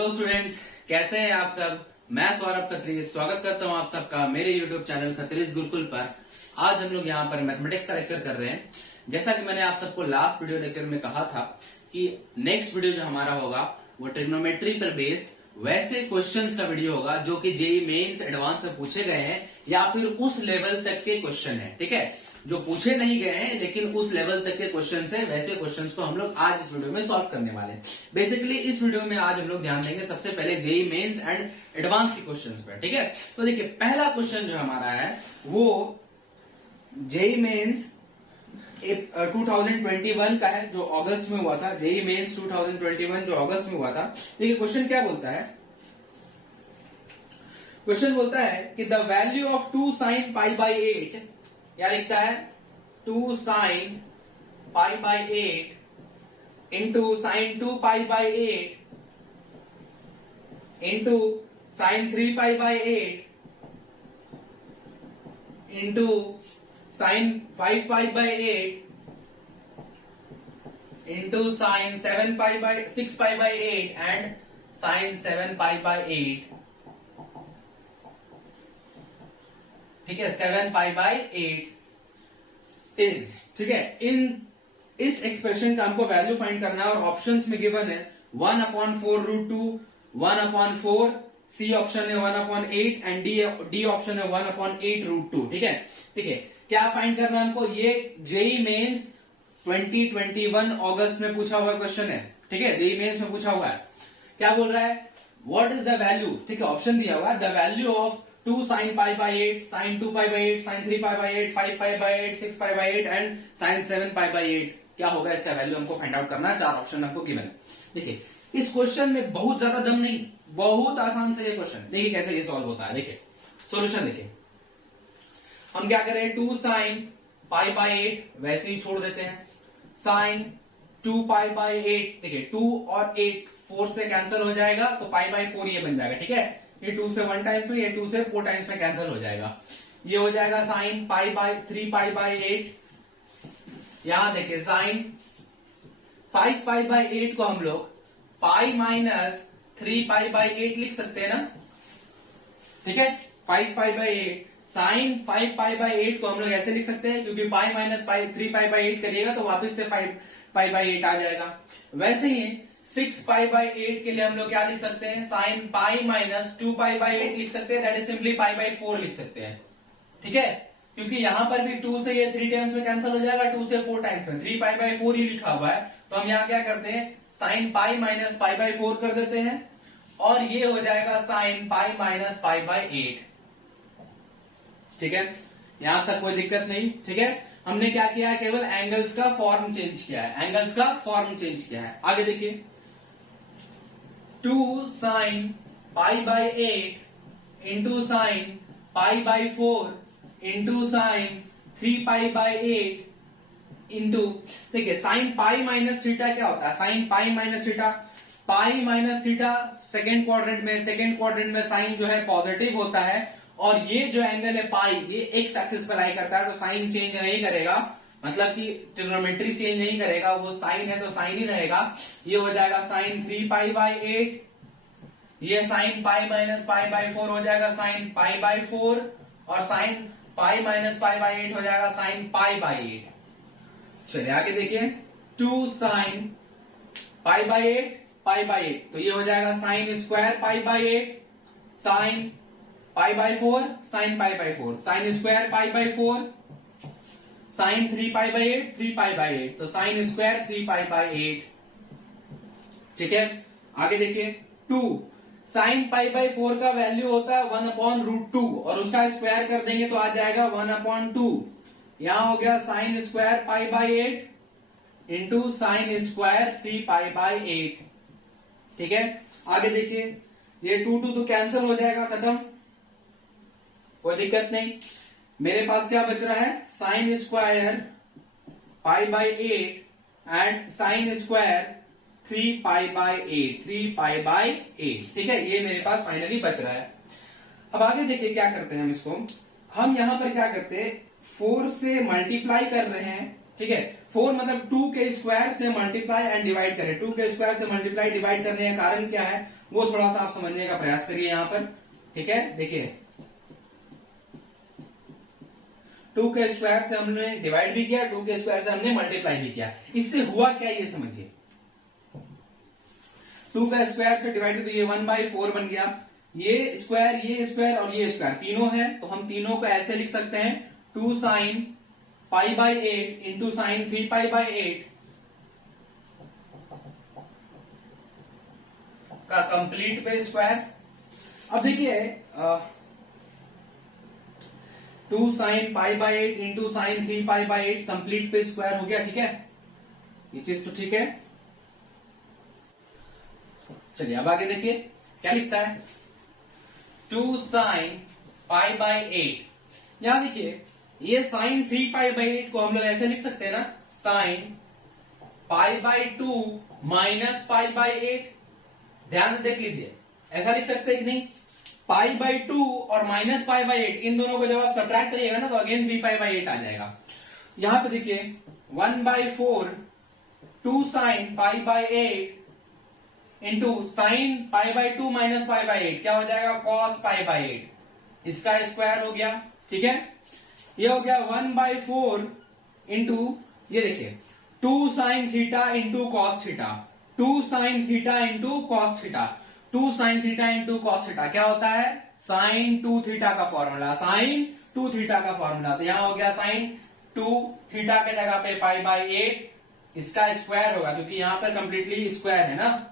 Hello students, कैसे हैं आप सब। मैं सौरभ खत्री स्वागत करता हूं आप सबका मेरे YouTube चैनल खत्रीज गुरुकुल पर। आज हम लोग यहाँ पर मैथमेटिक्स का लेक्चर कर रहे हैं। जैसा कि मैंने आप सबको लास्ट वीडियो लेक्चर में कहा था कि नेक्स्ट वीडियो जो हमारा होगा वो ट्रिग्नोमेट्री पर बेस्ड वैसे क्वेश्चंस का वीडियो होगा जो कि जेईई मेंस एडवांस में पूछे गए हैं या फिर उस लेवल तक के क्वेश्चन है। ठीक है, जो पूछे नहीं गए हैं लेकिन उस लेवल तक के क्वेश्चन है, वैसे क्वेश्चंस को हम लोग आज इस वीडियो में सॉल्व करने वाले हैं। बेसिकली इस वीडियो में आज हम लोग ध्यान देंगे सबसे पहले जेईई मेंस एंड एडवांस के क्वेश्चंस पर। ठीक है, तो देखिए पहला क्वेश्चन जो हमारा है वो जेईई मेंस 2021 का है, जो अगस्त में हुआ था। जेईई मेंस 2021 जो अगस्त में हुआ था। देखिए क्वेश्चन क्या बोलता है। क्वेश्चन बोलता है कि the value of 2 sin pi by 8, क्या लिखता है 2 sin pi by 8 into sine 2 pi by 8 into sine 3 pi by 8 into sine 5 pi by 8 into sine 7 pi by 6 pi by 8 and sine 7 pi by 8। ठीक है, 7 pi by 8 is, ठीक है, इस expression का हमको वैल्यू फाइंड करना है और ऑप्शंस में गिवन है 1/4√2, 1/4, सी ऑप्शन है 1/8 एंड डी ऑप्शन है 1/8√2। ठीक है, ठीक है, क्या फाइंड करना है हमको। ये जेईई मेंस 2021 अगस्त में पूछा हुआ क्वेश्चन है। ठीक है, जेईई मेंस में पूछा हुआ है। क्या बोल रहा है, व्हाट इज द वैल्यू। ठीक है, ऑप्शन दिया हुआ है the value of 2 sin pi by 8, sin 2 pi by 8, sin 3 pi by 8, 5 pi by 8, 6 pi by 8 and sin 7 pi by 8। क्या होगा इसका वैल्यू हमको फाइंड आउट करना है। 4 ऑप्शन हमको गिवन है। देखिए इस क्वेश्चन में बहुत ज्यादा दम नहीं, बहुत आसान से ये क्वेश्चन। देखिए कैसे ये सॉल्व होता है। देखिए सॉल्यूशन देखिए, हम क्या करें 2 sin पाई बाई 8 वैसे ही छोड़ देते हैं, sin 2 पाई बाई 8, देखिए 2 और 8 4 से कैंसिल हो जाएगा तो पाई बाई 4 ये बन जाएगा। ठीक है, ये 2 से 1 टाइम्स में, ये 2 से 4 टाइम्स में कैंसिल हो जाएगा। ये हो जाएगा sign pi by 3 pi by 8। यहां देखिए साइन 5 पाई बाई 8 को हम लोग पाई माइनस 3 पाई बाई 8 लिख सकते हैं ना। ठीक है, 5 pi by 8 sine 5 pi by 8 को हम लोग ऐसे लिख सकते हैं क्योंकि पाई माइनस 3 पाई बाई 8 करिएगा तो वापस से 5 पाई बाई 8 आ जाएगा। वैसे ही 6 पाई बाई 8 के लिए हम लोग क्या लिख सकते हैं, sine pi minus 2 pi by 8 लिख सकते हैं, that is simply pi by 4 लिख सकते हैं। ठीक है, क्योंकि यहां पर भी 2 से ये 3 टाइम्स में कैंसिल हो जाएगा, 2 से 4 टाइम्स में, 3 पाई बाई 4 ही लिखा हुआ है। तो हम यहां क्या करते हैं, sine pi minus pi by 4 कर देते हैं और ये हो जाएगा sine pi minus pi by 8। ठीक है, यहां तक कोई दिक्कत नहीं। ठीक है, हमने क्या किया है, केवल एंगल्स का फॉर्म चेंज किया है, एंगल्स का फॉर्म चेंज किया है। आगे देखिए 2 sin pi by 8 into sign pi by 4 into sine 3 pi by 8 into, देखिए साइन पाई माइनस थीटा क्या होता है, sine pi minus theta, pi minus theta second quadrant में साइन जो है पॉजिटिव होता है और ये जो एंगल है पाई ये एक्स एक्सिस पर लाई करता है तो साइन चेंज नहीं करेगा, मतलब कि ट्रिग्नोमेट्री चेंज नहीं करेगा, वो साइन है तो साइन ही रहेगा। ये हो जाएगा साइन 3 पाई बाई 8, ये sine pi minus pi by 4 हो जाएगा साइन पाई बाई 4 और sine pi minus pi by 8 हो जाएगा साइन पाई बाई 8। चलिए आगे देखिए 2 sine pi by 8 pi by 8, तो ये हो जाएगा sine square pi by 8 sine pi by 4 sine pi by 4, sine square pi by 4 sine 3 pi by 8 3 pi by 8, तो साइन स्क्वायर 3 पाई बाई 8। ठीक है, आगे देखिए 2 साइन पाई बाई 4 का वैल्यू होता है 1/√2 और उसका स्क्वायर कर देंगे तो आ जाएगा 1/2। यहां हो गया sign square pi by 8 into sine square 3 pi by 8। ठीक है, आगे देखिए ये 2 तो कैंसिल हो जाएगा, खत्म, कोई दिक्कत नहीं। मेरे पास क्या बच रहा है, sign square pi by 8 and sine square 3 pi by 8, 3 pi by 8। ठीक है, ये मेरे पास फाइनली बच रहा है। अब आगे देखिए क्या करते हैं हम इसको, हम यहां पर क्या करते हैं 4 से मल्टीप्लाई कर रहे हैं। ठीक है, 4 मतलब 2 के स्क्वायर से मल्टीप्लाई एंड डिवाइड करें। 2 के स्क्वायर से मल्टीप्लाई डिवाइड करने का कारण क्या है वो थोड़ा सा आप समझने का प्रयास करिए यहां पर। ठीक है, देखिए 2 के स्क्वायर से हमने डिवाइड भी किया, 2 के स्क्वायर से हमने मल्टीप्लाई भी किया। इससे हुआ क्या ये समझिए, 2 का स्क्वायर से डिवाइड तो ये 1/4 बन गया। ये स्क्वायर और ये स्क्वायर तीनों है, तो हम तीनों को ऐसे लिख सकते हैं 2 sin π/8 इंटू साइन 3π/8 का कंप्लीट पे स्क्वायर। अब देखिए 2 sin π/8 इंटू साइन 3π/8 कंप्लीट पे स्क्वायर हो गया। ठीक है, ये चीज तो ठीक है। चलिए अब आगे देखिए क्या लिखता है, 2 sin π/8। यहां देखिए ये साइन 3π/8 को हम लोग ऐसे लिख सकते हैं ना, साइन π/2 माइनस π/8। ध्यान से देख लीजिए, ऐसा लिख सकते हैं कि नहीं, π/2 और माइनस π/8 इन दोनों को जब आप सब्ट्रैक्ट करिएगा ना तो अगेन 3π/8 आ जाएगा। यहां पे देखिए 1/4 2 sin π/8 इंटू साइन π/2 माइनस π/8 क्या हो जाएगा, cos π/8। इसका स्क्वायर हो गया। ठीक है, ये हो गया 1/4 इंटू ये देखिए 2 sin theta into cos theta, 2 sin theta into cos theta, 2 sin theta into cos theta क्या होता है, sin 2 थीटा का फॉर्मूला, sin 2 थीटा का फॉर्मूला। तो यहां हो गया sin 2 थीटा के जगह पे π/8 इसका स्क्वायर होगा, क्योंकि यहां पर कंप्लीटली स्क्वायर है ना,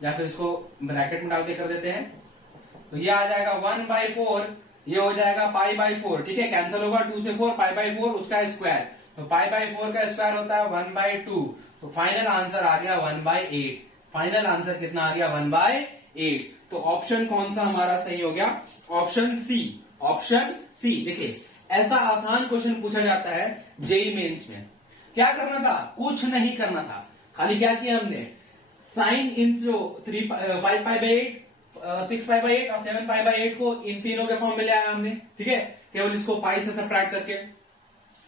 या फिर इसको ब्रैकेट में डाल के कर देते हैं तो ये आ जाएगा 1/4, ये हो जाएगा π/4। ठीक है, कैंसिल होगा 2 से 4, π/4 उसका स्क्वायर, तो π/4 का स्क्वायर होता है 1/2। तो फाइनल आंसर आ गया 1/8। फाइनल आंसर कितना आ गया, 1/8। तो ऑप्शन कौन सा हमारा सही हो गया, ऑप्शन सी। ऑप्शन सी। देखिए ऐसा आसान क्वेश्चन पूछा जाता है जेई मेंस में। क्या करना था, कुछ नहीं करना था, खाली क्या किया हमने, साइन इन 5π/8 6π/8 और 7π/8 को इन तीनों के फॉर्म में ले आया हमने। ठीक है, केवल इसको पाई से सब्ट्रैक्ट करके,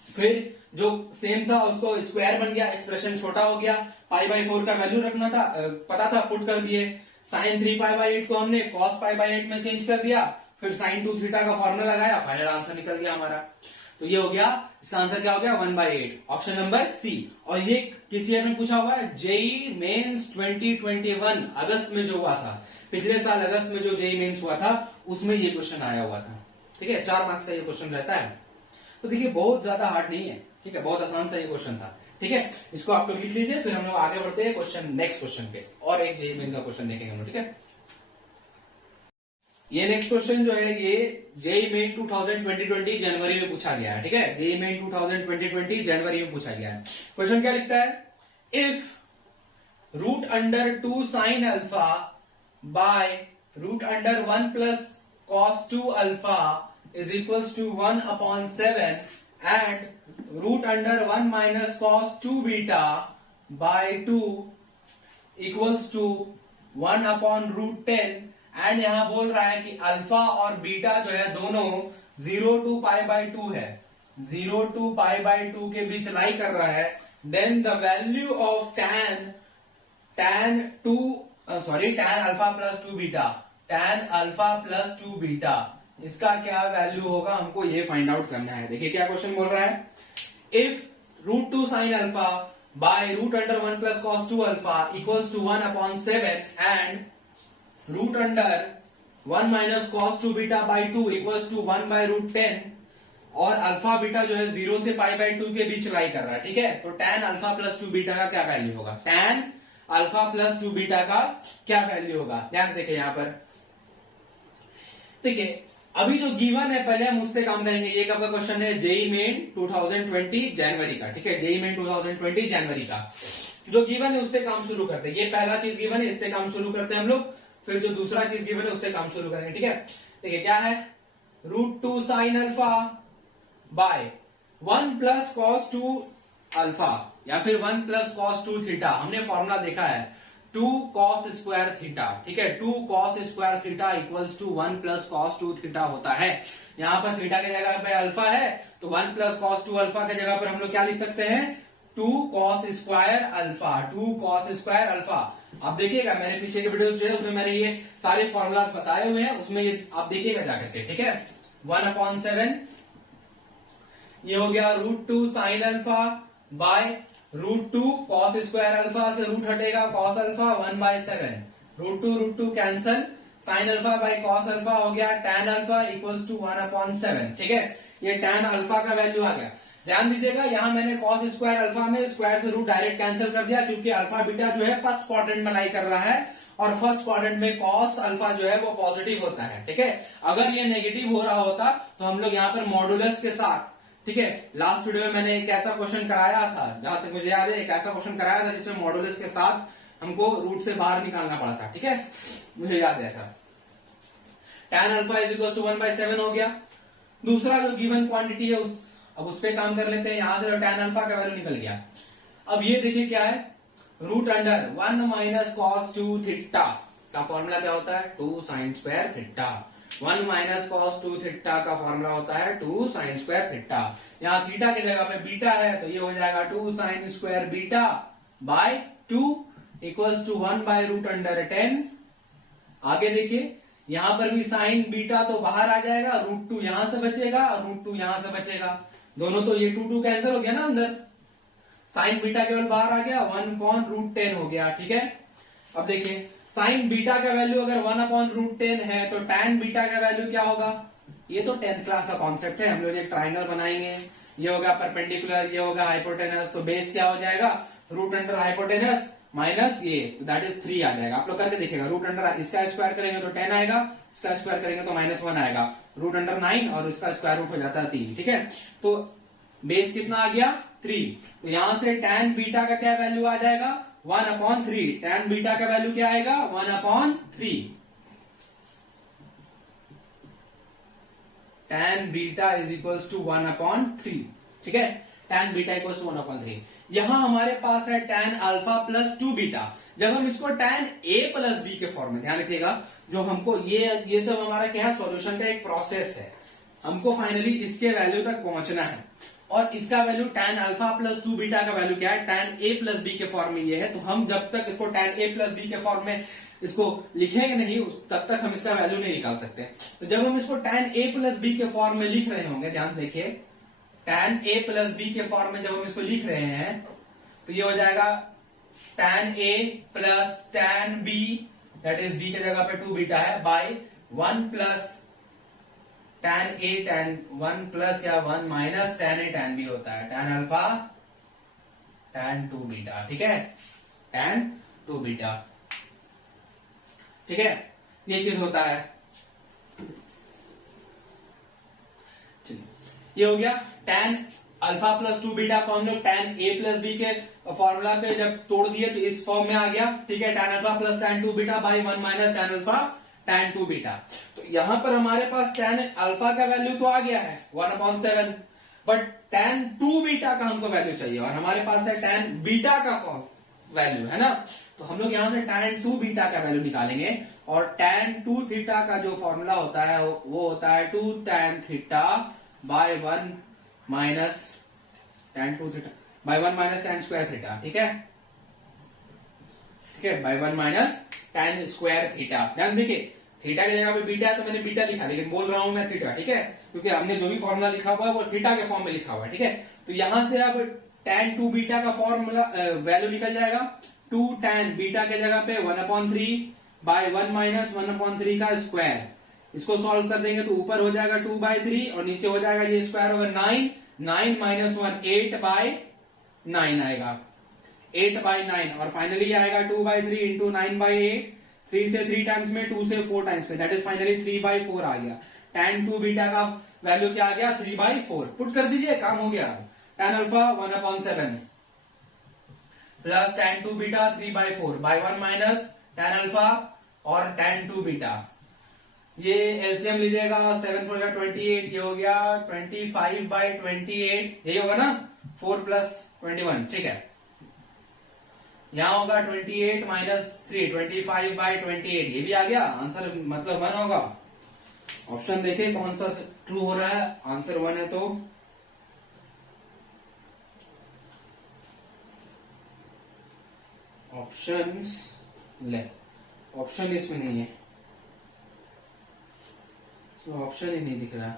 फिर जो सेम था उसको स्क्वायर बन गया, एक्सप्रेशन छोटा हो गया, π/4 का वैल्यू रखना था, पता था, पुट कर दिए। साइन 3π/8 को हमने cos π/8 में चेंज कर दिया, फिर साइन 2 थीटा का फॉर्मूला लगाया, फाइनल आंसर निकल गया हमारा। तो ये हो गया, इसका आंसर क्या हो गया, 1/8, ऑप्शन नंबर सी। और ये किस ईयर में पूछा हुआ है, जेई मेंस 2021 अगस्त में जो हुआ था, पिछले साल अगस्त में जो जेई मेंस हुआ था उसमें ये क्वेश्चन आया हुआ था। ठीक है, 4 मार्क्स का ये क्वेश्चन रहता है। तो देखिए बहुत ज्यादा हार्ड नहीं है, ठीक है, बहुत आसान सा ये क्वेश्चन था। ठीक है, इसको आप लोग लिख लीजिए, फिर हम लोग आगे बढ़ते हैं क्वेश्चन, नेक्स्ट क्वेश्चन पे, और एक जेई मेन का क्वेश्चन देखेंगे हम लोग। ठीक है, ये नेक्स्ट क्वेश्चन जो है ये जेई मेन 2020 जनवरी में पूछा गया है। ठीक है, जेई मेन 2020 जनवरी में पूछा गया है। क्वेश्चन क्या लिखता है, if √2 sin alpha by √1 plus cos 2 alpha is equals to 1/7 and √1 minus cos 2 beta by 2 equals to 1/√10। And यहां बोल रहा है कि अल्फा और बीटा जो है दोनों 0 to π/2 है, 0 to π/2 के बीच लाई कर रहा है। Then the value of tan alpha plus 2 beta, tan alpha plus 2 beta, इसका क्या वैल्यू होगा, हमको ये फाइंड आउट करना है। देखिए क्या क्वेश्चन बोल रहा है, if √2 sin alpha by √1 plus cos 2 alpha equals to 1/7 and √1 minus cos 2 beta by 2 equals to 1/√10, और अल्फा बीटा जो है 0 से π/2 के बीच लाई कर रहा है। ठीक है, तो tan अल्फा प्लस 2 बीटा का क्या वैल्यू होगा, tan अल्फा प्लस 2 बीटा का क्या वैल्यू होगा। ध्यान से देखिए यहां पर, देखिए अभी जो गिवन है पहले हम उससे काम करेंगे। ये कब का क्वेश्चन है, जेई मेन 2020 जनवरी का। ठीक है, जेई मेन 2020 जनवरी का जो गिवन है उससे काम शुरू करते हैं। ये पहला चीज गिवन है, इससे काम शुरू करते हैं हम लोग, फिर जो दूसरा चीज गिवन है उससे काम शुरू करेंगे। ठीक है, देखिए क्या है, √2 sin alpha by 1 plus cos 2 alpha या फिर 1 प्लस cos 2 थीटा। हमने फॉर्मूला देखा है 2 cos स्क्वायर थीटा। ठीक है, 2 cos square theta equals to 1 plus cos 2 theta होता है। यहां पर थीटा की जगह पे अल्फा है, तो 1 प्लस cos 2 अल्फा की जगह पर हम लोग क्या लिख सकते हैं, 2 cos square alpha, 2 cos square alpha. आप देखिएगा मेरे पीछे के वीडियो जो है उसमें मैंने ये सारे फॉर्मूलाज बताए हुए हैं, उसमें ये आप देखिएगा जाकर के, ठीक है। 1/7 ये हो गया √2 sine alpha by √2 cos square alpha से रूट हटेगा cos alpha 1/7, √2 cancel, sine alpha by cos alpha हो गया tan अल्फा इक्वल्स टू 1/7, ठीक है। ये tan अल्फा का वैल्यू आ गया। ध्यान दीजिएगा यहां मैंने cos स्क्वायर अल्फा में स्क्वायर से रूट डायरेक्ट कैंसिल कर दिया, क्योंकि अल्फा बीटा जो है फर्स्ट क्वाड्रेंट में लाई कर रहा है और फर्स्ट क्वाड्रेंट में cos अल्फा जो है वो पॉजिटिव होता है, ठीक है। अगर ये नेगेटिव हो रहा होता तो हम लोग यहाँ पर मॉडुलस के साथ, ठीक है, लास्ट वीडियो में मैंने एक ऐसा क्वेश्चन कराया था, जहां तक मुझे याद है एक ऐसा क्वेश्चन कराया था जिसमें मॉडुलस के साथ हमको रूट से बाहर निकालना पड़ा था, ठीक है, मुझे याद है ऐसा। tan alpha is equal to 1/7 हो गया। दूसरा जो गिवन क्वांटिटी है अब उस पे काम कर लेते हैं। यहां से tan अल्फा का वैल्यू निकल गया। अब ये देखिए क्या है, root under 1 minus cos 2 theta का फॉर्मूला क्या होता है 2 sine square theta. 1 minus cos 2 theta का फॉर्मूला होता है 2 साइन स्क्वायर थीटा। यहाँ थीटा की जगह पे बीटा है तो ये हो जाएगा 2 sine square beta by 2 equals to 1/√10। आगे देखिए यहां पर भी साइन बीटा तो बाहर आ जाएगा, √2 यहां से बचेगा और √2 यहां से बचेगा, दोनों तो ये 2 कैंसिल हो गया ना अंदर, साइन बीटा केवल बाहर आ गया, 1/√10 हो गया, ठीक है। अब देखिए साइन बीटा का वैल्यू अगर 1/√10 है तो tan बीटा का वैल्यू क्या होगा। ये तो 10th क्लास का कॉन्सेप्ट है, हम लोग एक ट्राइंगल बनाएंगे, ये होगा परपेंडिकुलर, ये होगा हाइपोटेनस, तो बेस क्या हो जाएगा रूट अंडर हाइपोटेनस माइनस ये, दैट इज 3 आ जाएगा। आप लोग करके देखिएगा, रूट अंडर इसका स्क्वायर करेंगे तो 10 आएगा, इसका स्क्वायर करेंगे तो -1 आएगा, रूट अंडर 9 और इसका स्क्वायर रूट हो जाता है 3, ठीक है। तो बेस कितना आ गया 3, तो यहां से tan बीटा का क्या वैल्यू आ जाएगा 1/3। tan बीटा का वैल्यू क्या आएगा 1/3। tan beta is equals to 1/3, ठीक है। tan beta equals to 1/3। यहां हमारे पास है tan अल्फा प्लस 2 बीटा। जब हम इसको tan a प्लस बी के फॉर्म में, ध्यान रखिएगा, जो हमको ये सब हमारा क्या है सॉल्यूशन का एक प्रोसेस है, हमको फाइनली इसके वैल्यू तक पहुंचना है। और इसका value tan alpha plus 2 beta का वैल्यू क्या है tan a प्लस बी के फॉर्म में ये है। तो हम जब तक इसको tan a प्लस बी के फॉर्म में इसको लिखेंगे नहीं तब तक हम इसका वैल्यू नहीं निकाल सकते। तो जब हम इसको tan a प्लस बी के फॉर्म में लिख रहे होंगे, ध्यान से देखिए, tan a प्लस बी के फॉर्म में जब हम इसको लिख रहे हैं तो ये हो जाएगा tan a plus tan b, that is b के जगह पे 2 बीटा है, by 1 plus tan a tan 1 plus या 1 minus tan a tan b होता है tan अल्फा tan 2 बीटा, ठीक है, tan 2 बीटा, ठीक है, ये चीज होता है। ये हो गया tan अल्फा प्लस 2 बीटा को हम लोग tan a प्लस बी के फॉर्मूला पे जब तोड़ दिए तो इस फॉर्म में आ गया, ठीक है, tan alpha plus tan 2 beta by 1 minus tan alpha tan 2 beta. तो यहां पर हमारे पास tan अल्फा का वैल्यू तो आ गया है 1/7, बट tan 2 बीटा का हमको वैल्यू चाहिए और हमारे पास है tan बीटा का वैल्यू, है ना। तो हम लोग यहां से tan 2 बीटा का वैल्यू निकालेंगे और tan 2 थीटा का जो फॉर्मूला होता है वो होता है 2 tan theta by 1 minus tan 2 theta by 1 minus tan square theta, ठीक है, ठीक है, by 1 minus tan square theta. ध्यान देखिए थीटा की जगह पे बीटा है तो मैंने बीटा लिखा, लेकिन बोल रहा हूं मैं थीटा, ठीक है, क्योंकि हमने जो भी फॉर्मूला लिखा हुआ है वो थीटा के फॉर्म में लिखा हुआ है, ठीक है। तो यहां से अब tan 2 बीटा का फॉर्मूला वैल्यू निकल जाएगा, 2 tan बीटा के जगह पे 1/3 बाय 1 माइनस 1/3 का स्क्वायर। इसको सॉल्व कर देंगे तो ऊपर हो जाएगा 2/3 और नीचे हो जाएगा ये स्क्वायर होगा 9 माइनस 1 8/9 आएगा, 8/9 और फाइनली आएगा 2/3 इंटू 9/8, 3 से 3 टाइम्स में, 2 से 4 टाइम्स में, दैट इज फाइनली 3/4 आ गया। tan 2 बीटा का वैल्यू क्या आ गया 3/4। पुट कर दीजिए, काम हो गया। tan alpha 1/7 plus tan 2 beta 3/4 by 1 minus tan alpha और tan 2 बीटा। ये एलसीएम लीजिएगा, 7 4 28, ये हो गया 25/28, यही होगा ना, 4 प्लस 21, ठीक है। यहां होगा 28 माइनस 3, 25/28, ये भी आ गया आंसर, मतलब 1 होगा। ऑप्शन देखें कौन सा ट्रू हो रहा है, आंसर 1 है तो ऑप्शंस ले, ऑप्शन इसमें नहीं है, इसमें ऑप्शन ही नहीं दिख रहा।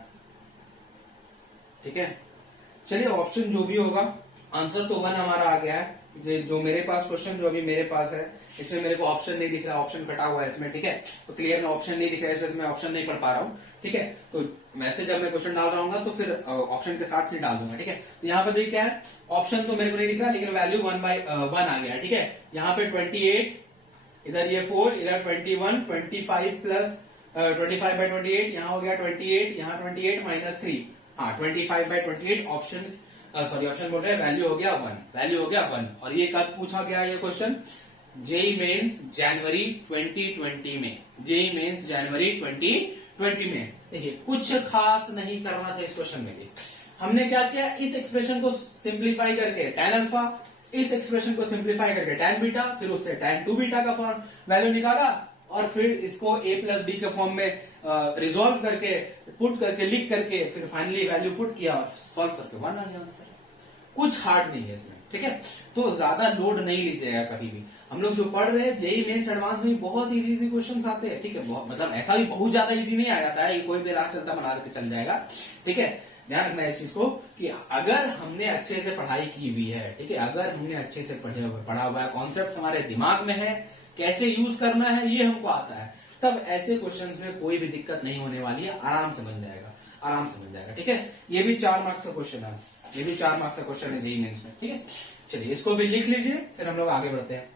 ठीक है, चलिए ऑप्शन जो भी होगा, आंसर तो 1 हमारा आ गया है। जो मेरे पास क्वेश्चन जो अभी मेरे पास है, इसमें मेरे को ऑप्शन नहीं दिख रहा, ऑप्शन कटा हुआ है इसमें। ठीक है, तो क्लियर में ऑप्शन नहीं दिख रहा है, इसलिए मैं ऑप्शन नहीं पढ़ पा रहा हूँ। ठीक है, तो मैसेज जब मैं क्वेश्चन डाल रहा हूँ तो फिर ऑप्शन के साथ ही डाल दूंगा। ठीक है, तो यहाँ पर देखिए क्या है, ऑप्शन तो मेरे को नहीं दिख रहा, लेकिन वैल्यू 1/1 आ गया। ठीक है, यहाँ पे 28, इधर ये 4, इधर 21, 25 प्लस 25/28, यहाँ हो गया 28, यहाँ 28 माइनस 3, हाँ 25/28। ऑप्शन ऑप्शन बोल रहे हैं, वैल्यू हो गया 1, वैल्यू हो गया 1। और ये कब पूछा गया ये क्वेश्चन? जेई मेंस जनवरी 2020 में, जेई मेंस जनवरी 2020 में। देखिए कुछ खास नहीं करना था इस क्वेश्चन में भी। हमने क्या किया, इस एक्सप्रेशन को सिंप्लीफाई करके tan अल्फा, इस एक्सप्रेशन को सिंप्लीफाई करके tan बीटा, फिर उससे tan 2 बीटा का फॉर्म वैल्यू निकाला, और फिर इसको a प्लस बी के फॉर्म में रिजोल्व करके, पुट करके, लिख करके, फिर फाइनली वैल्यू पुट किया और सॉल्व करके 1 आ गया आंसर। कुछ हार्ड नहीं है इसमें। ठीक है, तो ज्यादा लोड नहीं लीजिएगा कभी भी। हम लोग जो पढ़ रहे हैं जेई मेंस एडवांस में बहुत इजी क्वेश्चन आते हैं। ठीक है, मतलब ऐसा भी बहुत ज्यादा इजी नहीं आ जाता है, कोई भी राह चलता बना के चल जाएगा। ठीक है, ध्यान रखना इस चीज को कि अगर हमने अच्छे से पढ़ाई की हुई है, ठीक है, अगर हमने अच्छे से पढ़ा हुआ है, कॉन्सेप्ट हमारे दिमाग में है, कैसे यूज करना है ये हमको आता है, तब ऐसे क्वेश्चंस में कोई भी दिक्कत नहीं होने वाली है, आराम से बन जाएगा, आराम से बन जाएगा। ठीक है, ये भी 4 मार्क्स का क्वेश्चन है, ये भी 4 मार्क्स का क्वेश्चन है जेईई मेंस में। ठीक है, चलिए इसको भी लिख लीजिए, फिर हम लोग आगे बढ़ते हैं।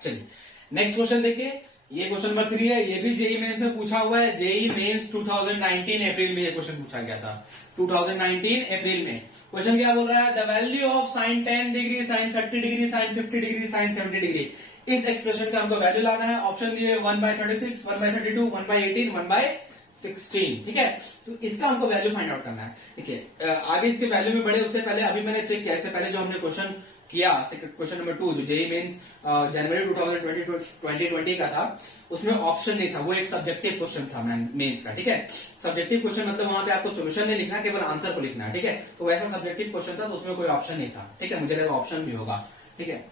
चलिए नेक्स्ट क्वेश्चन देखिए, ये क्वेश्चन नंबर 3 है, ये भी जेईई मेंस में पूछा हुआ है। जेईई मेंस 2019 अप्रैल में ये क्वेश्चन पूछा गया था, 2019 अप्रैल में। क्वेश्चन क्या बोल रहा है, the value of sine 10 degree, sine 30 degree, sine 50 degree, sine 70 degree. इस एक्सप्रेशन का हमको वैल्यू लाना है। ऑप्शन दिए 1/36, 1/32, 1/18, 1/16। ठीक है, तो इसका हमको वैल्यू फाइंड आउट करना है। देखिए आगे इसके वैल्यू में बढ़े उससे पहले अभी मैंने चेक किया, इससे पहले जो हमने क्वेश्चन किया, क्वेश्चन नंबर 2 जो जेईई मेंस जनवरी 2020 का था, उसमें ऑप्शन नहीं था, वो एक सब्जेक्टिव क्वेश्चन था मेंस का। ठीक है, सब्जेक्टिव क्वेश्चन मतलब वहां पे आपको सोल्यूशन नहीं लिखना, केवल आंसर को लिखना है। ठीक है, तो वैसा सब्जेक्टिव क्वेश्चन था, तो उसमें कोई ऑप्शन नहीं था। ठीक है, मुझे लगा ऑप्शन भी होगा। ठीक है,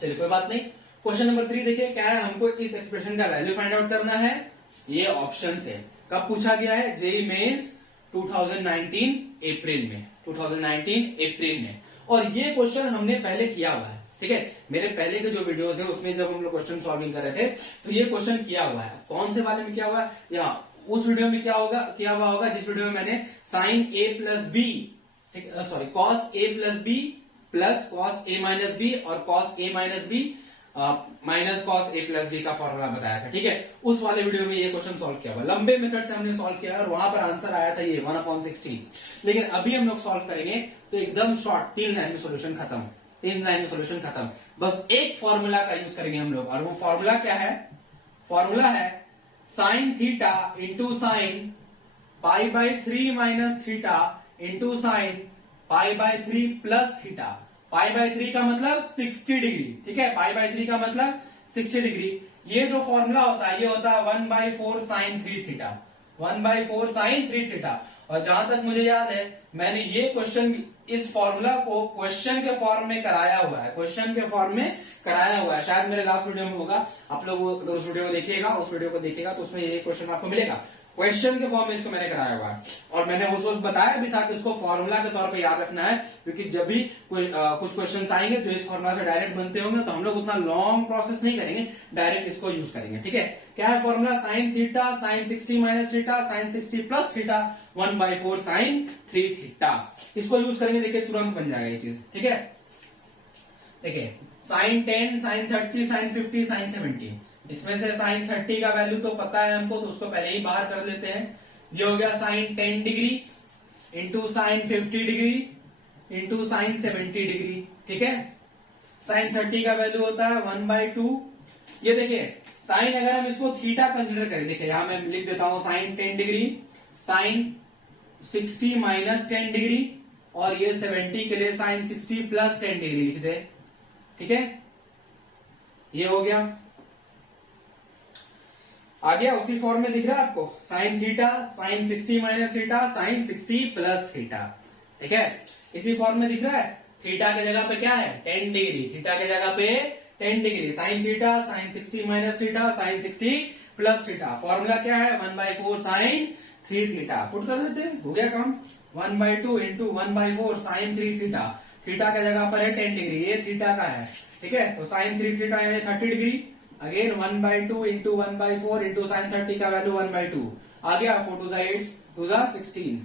चलिए कोई बात नहीं। क्वेश्चन नंबर 3 देखिए क्या है, हमको इस एक्सप्रेशन का वैल्यू फाइंड आउट करना है। ये ऑप्शन से कब पूछा गया है, जेईई मेंस 2019 अप्रैल में, 2019 अप्रैल में। और ये क्वेश्चन हमने पहले किया हुआ है। ठीक है, मेरे पहले के जो वीडियोस है उसमें जब हम लोग क्वेश्चन सॉल्विंग कर रहे थे तो ये क्वेश्चन किया हुआ है। कौन से वाले में किया हुआ है, या उस वीडियो में क्या होगा, किया हुआ होगा जिस वीडियो में मैंने sine a plus B, sorry cos a plus B plus cos a minus B और cos a minus B minus cos a plus B का फॉर्मूला बताया था। ठीक है, उस वाले वीडियो में ये क्वेश्चन सॉल्व किया हुआ, लंबे मेथड से हमने सॉल्व किया और वहां पर आंसर आया था ये 1/16। लेकिन अभी हम लोग सॉल्व करेंगे तो एकदम शॉर्ट 3 लाइन में सोल्यूशन खत्म, 3 लाइन में सोल्यूशन खत्म। बस एक फॉर्मूला का यूज करेंगे हम लोग, और वो फॉर्मूला क्या है, फॉर्मूला है sine theta into sine π/3 minus theta into sine π/3 plus theta. π/3 का मतलब 60 डिग्री। ठीक है, π/3 का मतलब 60 डिग्री। ये जो फॉर्मूला होता है ये होता है 1/4 साइन 3 थीटा, 1/4 साइन 3 थीटा। और जहां तक मुझे याद है मैंने ये क्वेश्चन, इस फॉर्मूला को क्वेश्चन के फॉर्म में कराया हुआ है, क्वेश्चन के फॉर्म में कराया हुआ है। शायद मेरे लास्ट वीडियो में होगा, आप लोग उस वीडियो को देखिएगा, उस वीडियो को देखिएगा तो उसमें ये क्वेश्चन आपको मिलेगा। क्वेश्चन के फॉर्म में इसको मैंने कराया हुआ है, और मैंने उस वक्त बताया भी था कि इसको फॉर्मूला के तौर पे याद रखना है, क्योंकि जब भी कुछ क्वेश्चंस आएंगे जो इस फॉर्मूला से डायरेक्ट बनते होंगे तो हम लोग उतना लॉन्ग प्रोसेस नहीं करेंगे, डायरेक्ट इसको यूज करेंगे। ठीक है, क्या है formula, sine theta sine 60 minus theta sine 60 plus theta 1/4 sine 3 theta. इसको यूज करेंगे, देखिए तुरंत बन जाएगा ये चीज। ठीक है, देखिए साइन 10 साइन 30 साइन 50 साइन 70, इसमें से साइन 30 का वैल्यू तो पता है हमको, तो उसको पहले ही बाहर कर लेते हैं। ये हो गया sine 10 degree into sine 50 degree into sine 70 degree. ठीक है, साइन 30 का वैल्यू होता है 1/2। ये देखिए साइन, अगर हम इसको थीटा कंसिडर करें, देखिए यहां मैं लिख देता हूं sine 10 degree sine 60 minus 10 degree, और ये 70 के लिए साइन 60 प्लस 10 डिग्री लिख दे। ठीक है, ये हो गया, आ गया उसी फॉर्म में दिख रहा है आपको, sign theta sine 60 minus theta sine 60 plus theta. ठीक है, इसी फॉर्म में दिख रहा है। थीटा की जगह पे क्या है 10 डिग्री, थीटा की जगह पे 10 degree, sign theta sine 60 minus theta sine 60 plus theta, formula क्या है 1/4 साइन 3 थीटा, पुट कर देते हैं, हो गया काम, 1/2 इंटू 1/4 साइन 3 थीटा, थीटा की जगह पर है 10 डिग्री, ये थीटा का है, ठीक है, तो साइन 3 थीटा यानी 30 degree, again 1/2 into 1/4 into sine 30 का वैल्यू 1/2 आ गया, 4 2 8 2 16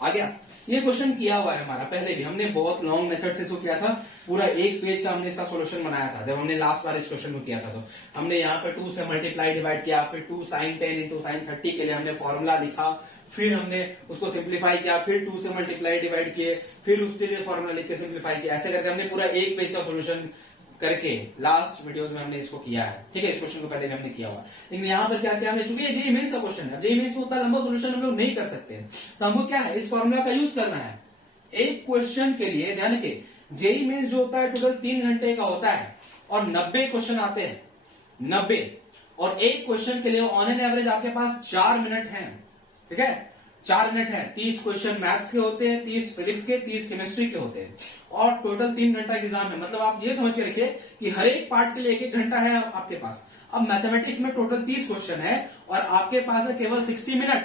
आ गया। ये क्वेश्चन किया हुआ है हमारा पहले भी, हमने बहुत लॉन्ग मेथड से इसको किया था, पूरा एक पेज का हमने इसका सॉल्यूशन बनाया था, जब हमने लास्ट बार इस क्वेश्चन को किया था, तो हमने यहाँ पे 2 से मल्टीप्लाई डिवाइड किया, फिर 2 sin 10 इंटू साइन 30 के लिए हमने फॉर्मूला लिखा, फिर हमने उसको सिंप्लीफाई किया, फिर 2 से मल्टीप्लाई डिवाइड किए, फिर उसके लिए फॉर्मूला लिख के सिंप्लीफाई किया, ऐसे करके हमने पूरा एक पेज का सोल्यूशन करके लास्ट वीडियोस में हमने इसको किया है, ठीक है, इस क्वेश्चन को पहले भी हमने किया हुआ, लेकिन यहाँ पर क्या किया हमने, चूंकि ये जेईई मेंस का क्वेश्चन है, जेईई मेंस में उतना लंबा सोल्यूशन हम लोग नहीं कर सकते, तो हमको क्या है इस फॉर्मूला का यूज करना है एक क्वेश्चन के लिए। ध्यान रखिए जेईई मेंस जो होता है टोटल 3 घंटे का होता है और 90 क्वेश्चन आते हैं, 90, और एक क्वेश्चन के लिए ऑन एन एवरेज आपके पास 4 मिनट है, ठीक है, 4 मिनट है, 30 क्वेश्चन मैथ्स के होते हैं, 30 फिजिक्स के, 30 केमिस्ट्री के होते हैं, और टोटल 3 घंटा एग्जाम है, मतलब आप ये समझ के रखिए कि हर एक पार्ट के लिए 1-1 घंटा है आपके पास। अब मैथमेटिक्स में टोटल 30 क्वेश्चन है और आपके पास है केवल 60 मिनट,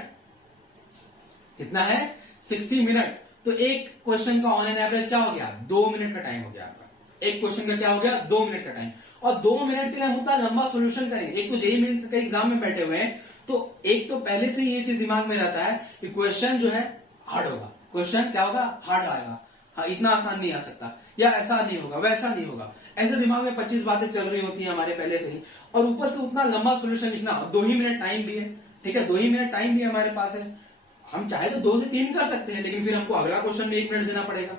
कितना है 60 मिनट, तो एक क्वेश्चन का ऑन एन एवरेज क्या हो गया 2 मिनट का टाइम हो गया आपका, एक क्वेश्चन का क्या हो गया 2 मिनट का टाइम, और 2 मिनट के लिए हम उतना लंबा सोल्यूशन करेंगे। एक तो जेईई मेंस के एग्जाम में बैठे हुए हैं, तो एक तो पहले से ही ये चीज दिमाग में रहता है कि क्वेश्चन जो है हार्ड होगा, क्वेश्चन क्या होगा हार्ड आएगा, हाँ इतना आसान नहीं आ सकता, या ऐसा नहीं होगा वैसा नहीं होगा, ऐसे दिमाग में 25 बातें चल रही होती है हमारे पहले से ही, और ऊपर से उतना लंबा सोल्यूशन लिखना, 2 ही मिनट टाइम भी है, ठीक है, 2 ही मिनट टाइम भी हमारे पास है, हम चाहे तो 2 से 3 कर सकते हैं, लेकिन फिर हमको अगला क्वेश्चन में 1 मिनट देना पड़ेगा,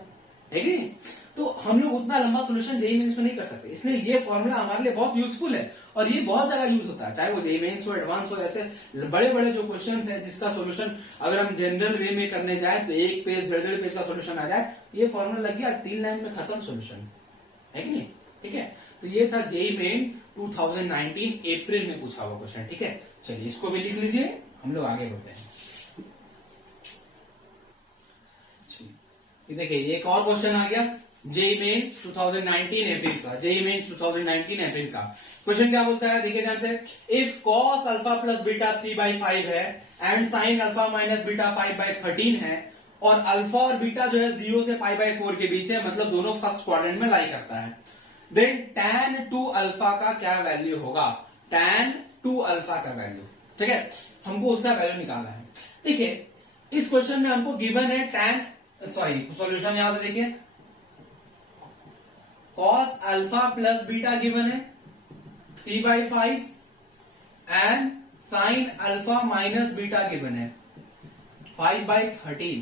है कि नहीं, तो हम लोग उतना लंबा सोल्यूशन जेईई मेंस में नहीं कर सकते, इसलिए ये फॉर्मूला हमारे लिए बहुत यूजफुल है, और ये बहुत ज्यादा यूज होता है, चाहे वो जेईई मेंस हो एडवांस हो, ऐसे बड़े बड़े जो क्वेश्चन है जिसका सोल्यूशन अगर हम जनरल वे में करने जाए तो 1 पेज 1.5 पेज का सोल्यूशन आ जाए, ये फॉर्मूला लग गया 3 लाइन में खत्म सोल्यूशन, है कि नहीं, ठीक है, तो ये था जेईई मेन 2019 अप्रैल में पूछा हुआ क्वेश्चन, ठीक है, चलिए इसको भी लिख लीजिए, हम लोग आगे बढ़ते हैं। देखिए एक और क्वेश्चन आ गया जेईई मेंस 2019 अप्रैल का, जेईई मेंस 2019 अप्रैल का क्वेश्चन क्या बोलता है, देखिए ध्यान से, if cos alpha plus beta 3/5 है and sine alpha minus beta 5/13 है, और अल्फा और बीटा जो है 0 से π/4 के बीच है, मतलब दोनों फर्स्ट क्वाड्रेंट में लाई करता है, देन tan 2 अल्फा का क्या वैल्यू होगा, tan 2 अल्फा का वैल्यू, ठीक है, हमको उसका वैल्यू निकालना है। देखिए इस क्वेश्चन में हमको गिवन है सॉल्यूशन यहां से देखिए, cos alpha plus beta given है 3/5 and sine alpha minus beta given है 5/13,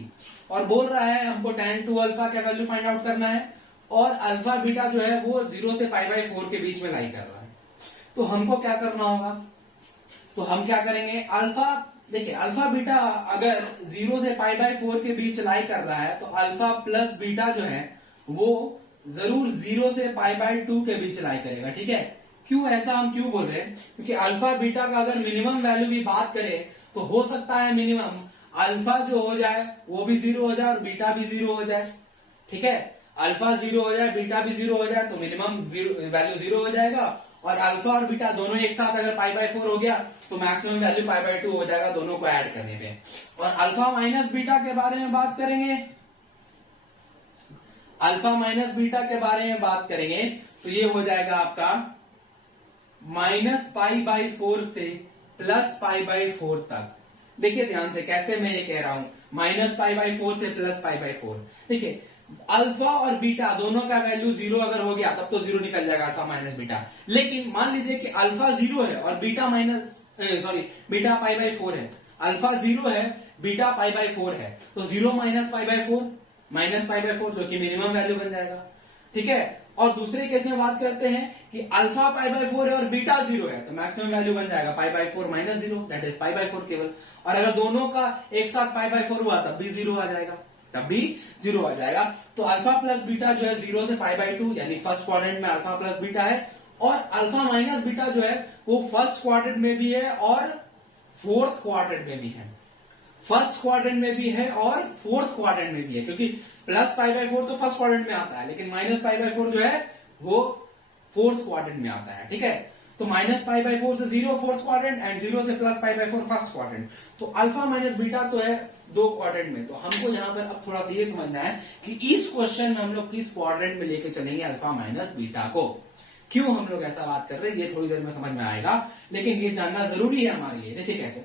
और बोल रहा है हमको tan 2 अल्फा का वैल्यू फाइंड आउट करना है, और अल्फा बीटा जो है वो 0 से π/4 के बीच में लाई कर रहा है, तो हमको क्या करना होगा, तो हम क्या करेंगे, अल्फा देखिए अल्फा बीटा अगर 0 से π/4 के बीच लाई कर रहा है, तो अल्फा प्लस बीटा जो है वो जरूर 0 से π/2 के बीच लाई करेगा, ठीक है, क्यों ऐसा हम क्यों बोल रहे हैं, क्योंकि अल्फा बीटा का अगर मिनिमम वैल्यू भी बात करें तो हो सकता है मिनिमम अल्फा जो हो जाए वो भी 0 हो जाए और बीटा भी 0 हो जाए, ठीक है, अल्फा 0 हो जाए बीटा भी 0 हो जाए तो मिनिमम वैल्यू 0 हो जाएगा, और अल्फा और बीटा दोनों एक साथ अगर π/4 हो गया तो मैक्सिमम वैल्यू π/2 हो जाएगा दोनों को ऐड करने पे। और अल्फा माइनस बीटा के बारे में बात करेंगे, अल्फा माइनस बीटा के बारे में बात करेंगे तो ये हो जाएगा आपका -π/4 से +π/4 तक। देखिए ध्यान से कैसे मैं ये कह रहा हूं, -π/4 से +π/4, देखिए अल्फा और बीटा दोनों का वैल्यू 0 अगर हो गया तब तो 0 निकल जाएगा अल्फा माइनस बीटा, लेकिन मान लीजिए कि अल्फा 0 है और बीटा बीटा π/4 है, अल्फा 0 है बीटा π/4 है, तो 0 माइनस π/4 जो कि मिनिमम वैल्यू बन जाएगा, ठीक है, और दूसरे केस में बात करते हैं कि अल्फा π/4 है और बीटा 0 है, तो मैक्सिमम वैल्यू बन जाएगा π/4 - 0 दैट इज π/4 केवल, और अगर दोनों का एक साथ π/4 हुआ तब भी 0 आ जाएगा, तब भी 0 आ जाएगा। तो अल्फा प्लस बीटा जो है 0 से π/2 यानी फर्स्ट क्वाड्रेंट में अल्फा प्लस बीटा है, और अल्फा माइनस बीटा जो है वो फर्स्ट क्वाड्रेंट में भी है और फोर्थ क्वाड्रेंट में भी है। फर्स्ट क्वाड्रेंट में भी है और फोर्थ क्वाड्रेंट में भी है, क्योंकि प्लस पाई बाय 4 तो फर्स्ट क्वाड्रेंट में आता है, लेकिन माइनस पाई बाय 4 जो है वो फोर्थ क्वाड्रेंट में आता है। ठीक है, तो माइनस पाई बाय 4 से 0 फोर्थ क्वाड्रेंट एंड 0 से plus pi by 4 first quadrant. तो अल्फा माइनस बीटा तो है दो क्वाड्रेंट में। तो हमको यहाँ पर अब थोड़ा सा ये समझना है कि इस क्वेश्चन में हम लोग किस क्वाड्रेंट में लेके चलेंगे अल्फा माइनस बीटा को, क्यों हम लोग ऐसा बात कर रहे हैं ये थोड़ी देर में समझ में आएगा, लेकिन ये जानना जरूरी है हमारे लिए। देखिए कैसे,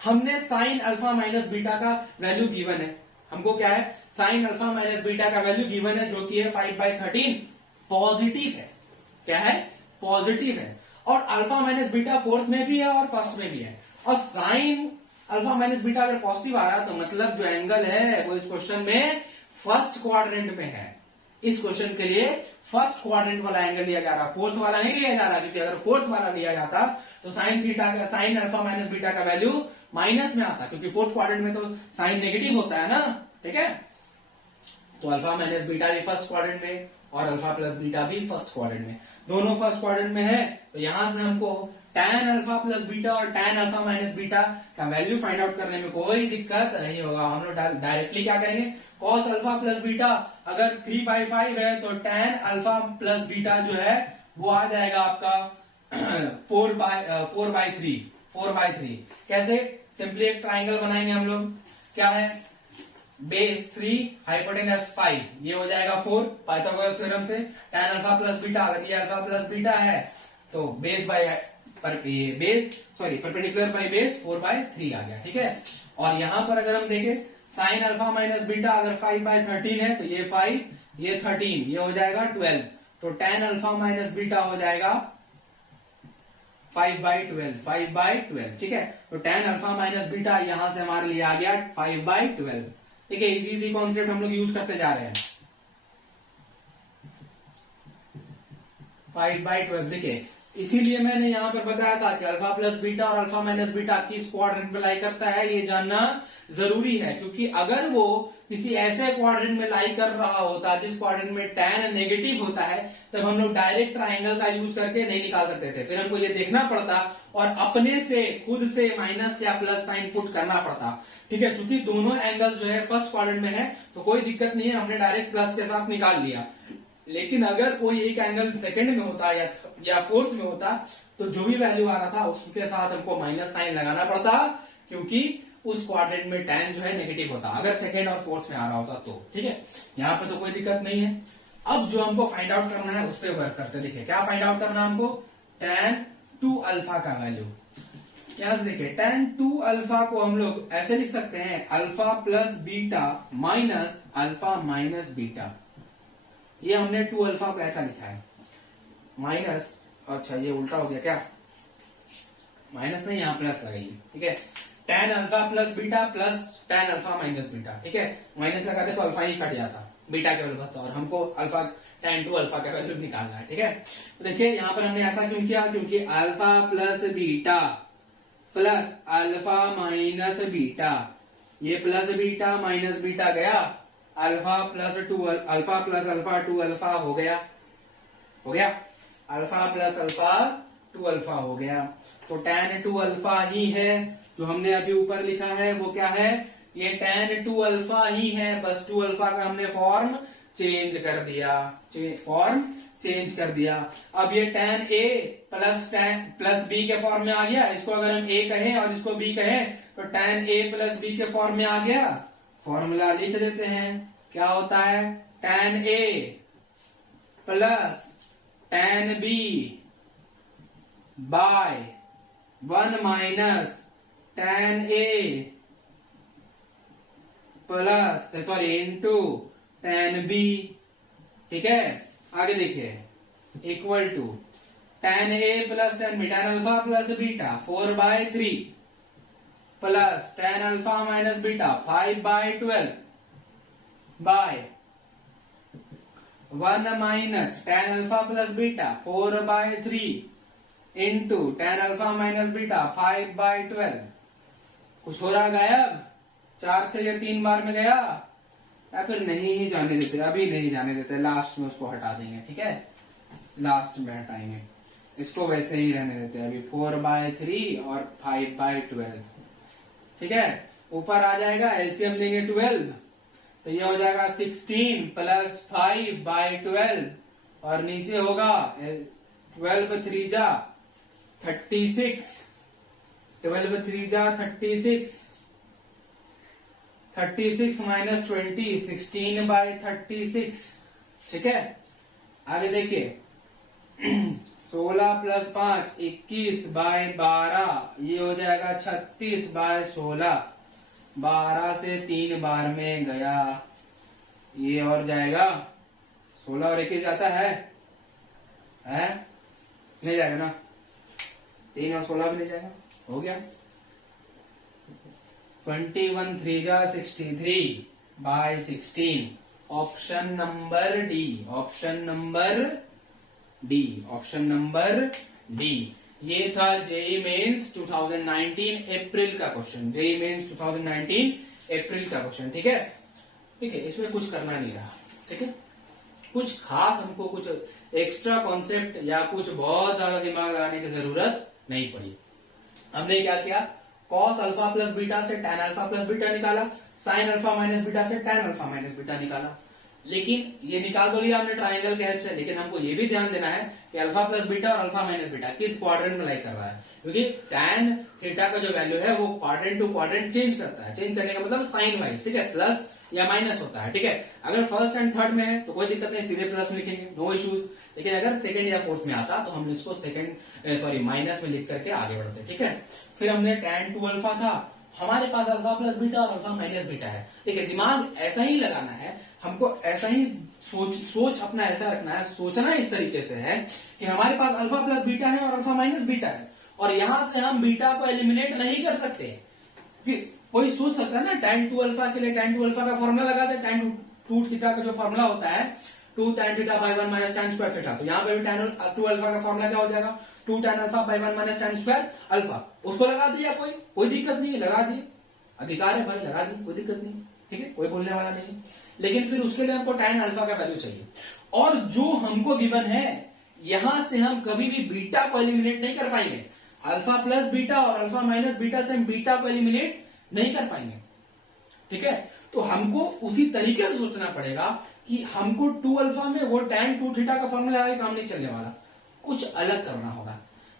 हमने साइन अल्फा माइनस बीटा का वैल्यू गिवन है, हमको क्या है, साइन अल्फा माइनस बीटा का वैल्यू गिवन है, जो कि है 5/13 पॉजिटिव है। क्या है, पॉजिटिव है। और अल्फा माइनस बीटा फोर्थ में भी है और फर्स्ट में भी है। और साइन अल्फा माइनस बीटा अगर पॉजिटिव आ रहा तो मतलब जो एंगल है वो इस क्वेश्चन में फर्स्ट क्वाड्रेंट में है। इस क्वेश्चन के लिए फर्स्ट क्वाड्रेंट वाला एंगल लिया जा रहा, फोर्थ वाला नहीं लिया जा रहा, क्योंकि अगर फोर्थ वाला लिया जाता तो साइन थीटा का, साइन अल्फा माइनस बीटा का वैल्यू माइनस में आता, क्योंकि फोर्थ क्वाड्रेंट में तो साइन नेगेटिव होता है ना। ठीक है, तो अल्फा माइनस बीटा भी फर्स्ट क्वाड्रेंट में और अल्फा प्लस बीटा भी फर्स्ट क्वाड्रेंट में, दोनों फर्स्ट क्वाड्रेंट में है। तो यहां से हमको tan अल्फा प्लस बीटा और tan अल्फा माइनस बीटा का वैल्यू फाइंड आउट करने में कोई दिक्कत नहीं होगा। हम लोग डायरेक्टली क्या करेंगे, cos अल्फा प्लस बीटा अगर 3/5 है तो tan अल्फा प्लस बीटा जो है वो आ जाएगा आपका 4/3। कैसे, सिंपली एक ट्राइंगल बनाएंगे हम लोग, क्या है, बेस 3 हाइपोटेनस 5, ये हो जाएगा 4 पाइथागोरस थ्योरम से। tan अल्फा प्लस बीटा, अगर ये अल्फा प्लस बीटा है तो base by perpendicular by base 4/3 आ गया। ठीक है, और यहां पर अगर हम देखें साइन अल्फा माइनस बीटा अगर 5/13 है तो ये 5 ये 13 ये हो जाएगा 12, तो tan अल्फा माइनस बीटा हो जाएगा 5/12। ठीक है, तो tan अल्फा माइनस बीटा यहां से हमारे लिए आ गया 5/12। ठीक है, इजी कॉन्सेप्ट हम लोग यूज करते जा रहे हैं। 5/12। देखिए, इसीलिए मैंने यहां पर बताया था कि अल्फा प्लस बीटा और अल्फा माइनस बीटा किस क्वाड्रेंट में लाई करता है ये जानना जरूरी है, क्योंकि अगर वो किसी ऐसे क्वाड्रेंट में लाई कर रहा होता जिस क्वाड्रेंट में tan नेगेटिव होता है, तब हम लोग डायरेक्ट ट्राइंगल का यूज करके नहीं निकाल सकते थे, फिर हमको ये देखना पड़ता और अपने से खुद से माइनस या प्लस साइन पुट करना पड़ता। ठीक है, चूंकि दोनों एंगल जो है फर्स्ट क्वाड्रेंट में है तो कोई दिक्कत नहीं है, हमने डायरेक्ट प्लस के साथ निकाल लिया। लेकिन अगर कोई एक एंगल सेकंड में होता या फोर्थ में होता तो जो भी वैल्यू आ रहा था उसके साथ हमको माइनस साइन लगाना पड़ता, क्योंकि उस क्वाड्रेंट में tan जो है नेगेटिव होता अगर सेकंड और फोर्थ में आ रहा होता तो। ठीक है, यहाँ पे तो कोई दिक्कत नहीं है। अब जो हमको फाइंड आउट करना है उस पर वर्क करते। देखिए क्या फाइंड आउट करना है हमको, tan 2 अल्फा का वैल्यू। यहां से देखिए tan 2 अल्फा को हम लोग ऐसे लिख सकते हैं, alpha plus beta minus alpha minus beta. ये हमने 2 अल्फा को ऐसा लिखा है माइनस, अच्छा ये उल्टा हो गया क्या, माइनस नहीं यहाँ प्लस लगाइए। ठीक है, tan alpha plus beta plus tan alpha minus beta. ठीक है, माइनस लगाते तो अल्फा ही कट जाता, बीटा के वैल्यू बचता, और हमको अल्फा tan 2 अल्फा का वैल्यू निकालना है। ठीक है, तो देखिए यहाँ पर हमने ऐसा क्यों किया, क्योंकि alpha plus beta plus alpha minus beta, ये प्लस बीटा माइनस बीटा गया, अल्फा प्लस अल्फा 2 अल्फा हो गया अल्फा प्लस अल्फा 2 अल्फा हो गया। तो tan 2 अल्फा ही है जो हमने अभी ऊपर लिखा है, वो क्या है, ये tan 2 अल्फा ही है, बस 2 अल्फा का हमने फॉर्म चेंज कर दिया। अब ये tan a प्लस b के फॉर्म में आ गया, इसको अगर हम a कहें और इसको b कहें तो tan a प्लस b के फॉर्म में आ गया। फॉर्मूला लिख देते हैं, क्या होता है, tan a plus tan b by 1 minus tan a plus into tan b। ठीक है, आगे देखिए, equal to tan a plus tan b, tan alpha plus beta 4/3 plus tan alpha minus beta 5/12 by 1 minus tan alpha plus beta 4/3 into tan alpha minus beta 5/12। कुछ हो रहा गायब, 4 से ये 3 बार में गया, या फिर नहीं ही जाने देते, अभी नहीं जाने देते, लास्ट में उसको हटा देंगे। ठीक है, लास्ट में हटाएंगे, इसको वैसे ही रहने देते हैं अभी 4/3 और 5/12। ठीक है, ऊपर आ जाएगा, एलसीएम लेंगे 12, तो ये हो जाएगा 16 प्लस 5/12 और नीचे होगा 12 3 जा 36, 12 3 जा 36, 36 माइनस 20 16/36। ठीक है, आगे देखिए 16 प्लस 5 21/12, ये हो जाएगा 36/16, 12 से 3 बार में गया, ये और जाएगा 16 और 21 जाता है नहीं जाएगा ना, 3 और 16 भी नहीं जाएगा, हो गया 21 3 जा 63/16। Option number D, option number D, option number D. ये था जेई मेंस 2019 अप्रैल का क्वेश्चन, जेई मेंस 2019 अप्रैल का क्वेश्चन। ठीक है, ठीक है, इसमें कुछ करना नहीं रहा। ठीक है, कुछ खास हमको कुछ एक्स्ट्रा कॉन्सेप्ट या कुछ बहुत ज्यादा दिमाग लगाने की जरूरत नहीं पड़ी। हमने क्या किया, कॉस अल्फा प्लस बीटा से टैन अल्फा प्लस बीटा निकाला, साइन अल्फा माइनस बीटा से टैन अल्फा माइनस बीटा निकाला। लेकिन ये निकाल तो लिया हमने ट्राइंगल के हेल्प से, लेकिन हमको ये भी ध्यान देना है कि अल्फा प्लस बीटा और अल्फा माइनस बीटा किस क्वाड्रेंट में लाई कर रहा है, क्योंकि टैन थीटा का जो वैल्यू है वो क्वाड्रेंट टू क्वाड्रेंट चेंज करता है। चेंज करने का मतलब साइन वाइज, ठीक है, प्लस या माइनस होता है। ठीक है, अगर फर्स्ट एंड थर्ड में है तो कोई दिक्कत नहीं, सीधे प्लस में लिखेंगे, नो इश्यूज। लेकिन अगर सेकंड या फोर्थ में आता तो हम इसको माइनस में लिख करके आगे बढ़ते। ठीक है, फिर हमने टैन टू अल्फा था, हमारे पास अल्फा प्लस बीटा और अल्फा माइनस बीटा है। देखिए, दिमाग ऐसा ही लगाना है हमको, ऐसा ही सोच अपना ऐसा रखना है, सोचना इस तरीके से है कि हमारे पास अल्फा प्लस बीटा है और अल्फा माइनस बीटा है, और यहां से हम बीटा को एलिमिनेट नहीं कर सकते। कोई सोच सकता है ना, tan 2 अल्फा के लिए tan 2 अल्फा का फॉर्मूला लगा दे, tan 2 थीटा का जो फॉर्मूला होता है 2 tan theta by 1 minus tan square theta, तो यहाँ पे भी tan 2 अल्फा का फॉर्मूला क्या हो जाएगा, 2 tan alpha by 1 minus tan square alpha. उसको लगा दिया, कोई दिक्कत नहीं है, लगा दिए, अधिकार है भाई, लगा दी, कोई दिक्कत नहीं। ठीक है, कोई बोलने वाला नहीं। लेकिन फिर उसके लिए हमको tan अल्फा का वैल्यू चाहिए, और जो हमको गिवन है यहां से हम कभी भी बीटा को एलिमिनेट नहीं कर पाएंगे। अल्फा प्लस बीटा और अल्फा माइनस बीटा से हम बीटा को एलिमिनेट नहीं कर पाएंगे। ठीक है, तो हमको उसी तरीके से सोचना पड़ेगा कि हमको 2 अल्फा में वो tan 2 थीटा का फॉर्मूला आगे काम नहीं चलने वाला, कुछ अलग करना होगा,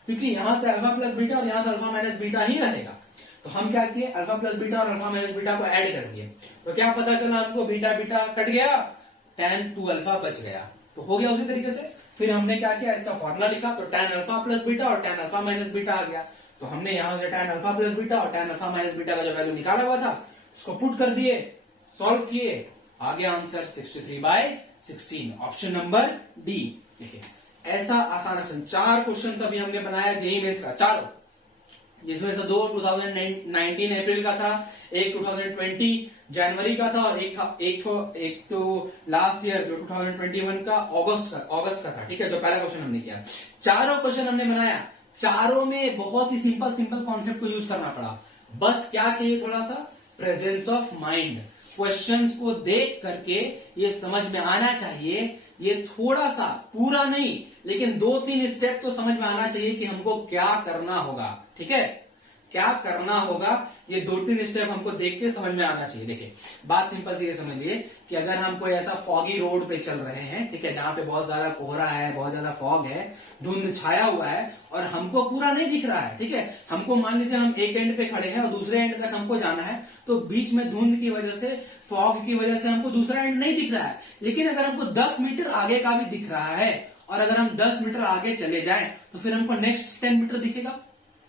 क्योंकि यहां से अल्फा प्लस बीटा और यहां से अल्फा माइनस बीटा ही रहेगा। तो हम क्या किए, अल्फा प्लस बीटा और अल्फा माइनस बीटा को ऐड कर दिए, तो क्या पता चला हमको, बीटा बीटा कट गया, tan 2 अल्फा बच गया, तो हो गया उसी तरीके से। फिर हमने क्या किया, इसका फॉर्मूला लिखा, तो tan अल्फा प्लस बीटा और tan अल्फा माइनस बीटा आ गया। तो हमने यहां से tan अल्फा प्लस बीटा और tan अल्फा माइनस बीटा का जो वैल्यू निकाला हुआ था उसको पुट कर दिए, सॉल्व किए, आ गया आंसर 63/16, ऑप्शन नंबर डी। देखिए, ऐसा आसान आसान 4 क्वेश्चन अभी हमने बनाया जेईई मेंस का, चारों, जिसमें से 2 2019 अप्रैल का था, एक 2020 जनवरी का था, और एक तो लास्ट ईयर जो 2021 का अगस्त का था। ठीक है, जो पहला क्वेश्चन हमने किया, चारों क्वेश्चन हमने बनाया, चारों में बहुत ही सिंपल कॉन्सेप्ट को यूज करना पड़ा। बस क्या चाहिए, थोड़ा सा प्रेजेंस ऑफ माइंड, क्वेश्चंस को देख करके ये समझ में आना चाहिए, ये थोड़ा सा, पूरा नहीं लेकिन 2-3 स्टेप तो समझ में आना चाहिए कि हमको क्या करना होगा। ठीक है, क्या करना होगा, ये 2-3 स्टेप हमको देख के समझ में आना चाहिए। देखिए, बात सिंपल सी ये समझिए कि अगर हम कोई ऐसा फॉगी रोड पे चल रहे हैं, ठीक है, जहां पे बहुत ज्यादा कोहरा है, बहुत ज्यादा फॉग है, धुंध छाया हुआ है और हमको पूरा नहीं दिख रहा है, ठीक है, हमको मान लीजिए हम एक एंड पे खड़े हैं और दूसरे एंड तक हमको जाना है, तो बीच में धुंध की वजह से, फॉग की वजह से हमको दूसरा एंड नहीं दिख रहा है। लेकिन अगर हमको 10 मीटर आगे का भी दिख रहा है और अगर हम 10 मीटर आगे चले जाएं तो फिर हमको नेक्स्ट 10 मीटर दिखेगा।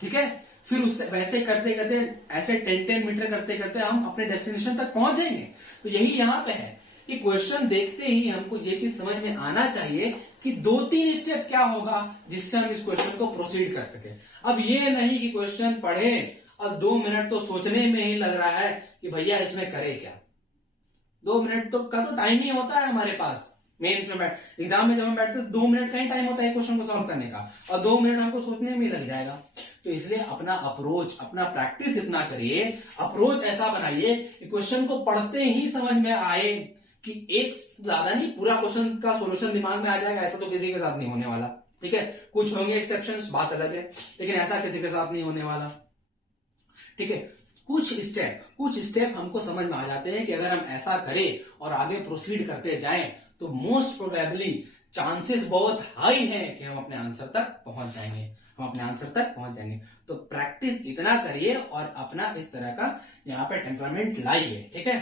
ठीक है, फिर उससे वैसे करते करते, ऐसे 10 मीटर करते करते हम अपने डेस्टिनेशन तक पहुंच जाएंगे। तो यही यहां पे है कि क्वेश्चन देखते ही हमको ये चीज समझ में आना चाहिए कि 2-3 स्टेप क्या होगा जिससे हम इस क्वेश्चन को प्रोसीड कर सके। अब ये नहीं कि क्वेश्चन पढ़े और 2 मिनट तो सोचने में ही लग रहा है कि भैया इसमें करे क्या। 2 मिनट तो का तो टाइम ही होता है हमारे पास। मेंस में एग्जाम में जब हम बैठते हैं 2 मिनट का ही टाइम होता है क्वेश्चन को सॉल्व करने का, और 2 मिनट हमको सोचने में लग जाएगा। तो इसलिए अपना अप्रोच, अपना प्रैक्टिस इतना करिए, अप्रोच ऐसा बनाइए कि क्वेश्चन को पढ़ते ही समझ में आए कि एक ज्यादा नहीं, पूरा क्वेश्चन का सोल्यूशन दिमाग में आ जाएगा, ऐसा तो किसी के साथ नहीं होने वाला। ठीक है, कुछ होंगे एक्सेप्शंस, बात अलग है, लेकिन ऐसा किसी के साथ नहीं होने वाला। ठीक है, कुछ स्टेप हमको समझ में आ जाते हैं कि अगर हम ऐसा करें और आगे प्रोसीड करते जाएं तो मोस्ट प्रोबेबली चांसेस बहुत हाई हैं कि हम अपने आंसर तक पहुंच जाएंगे। तो प्रैक्टिस इतना करिए और अपना इस तरह का यहाँ पे टेम्परामेंट लाइए, ठीक है।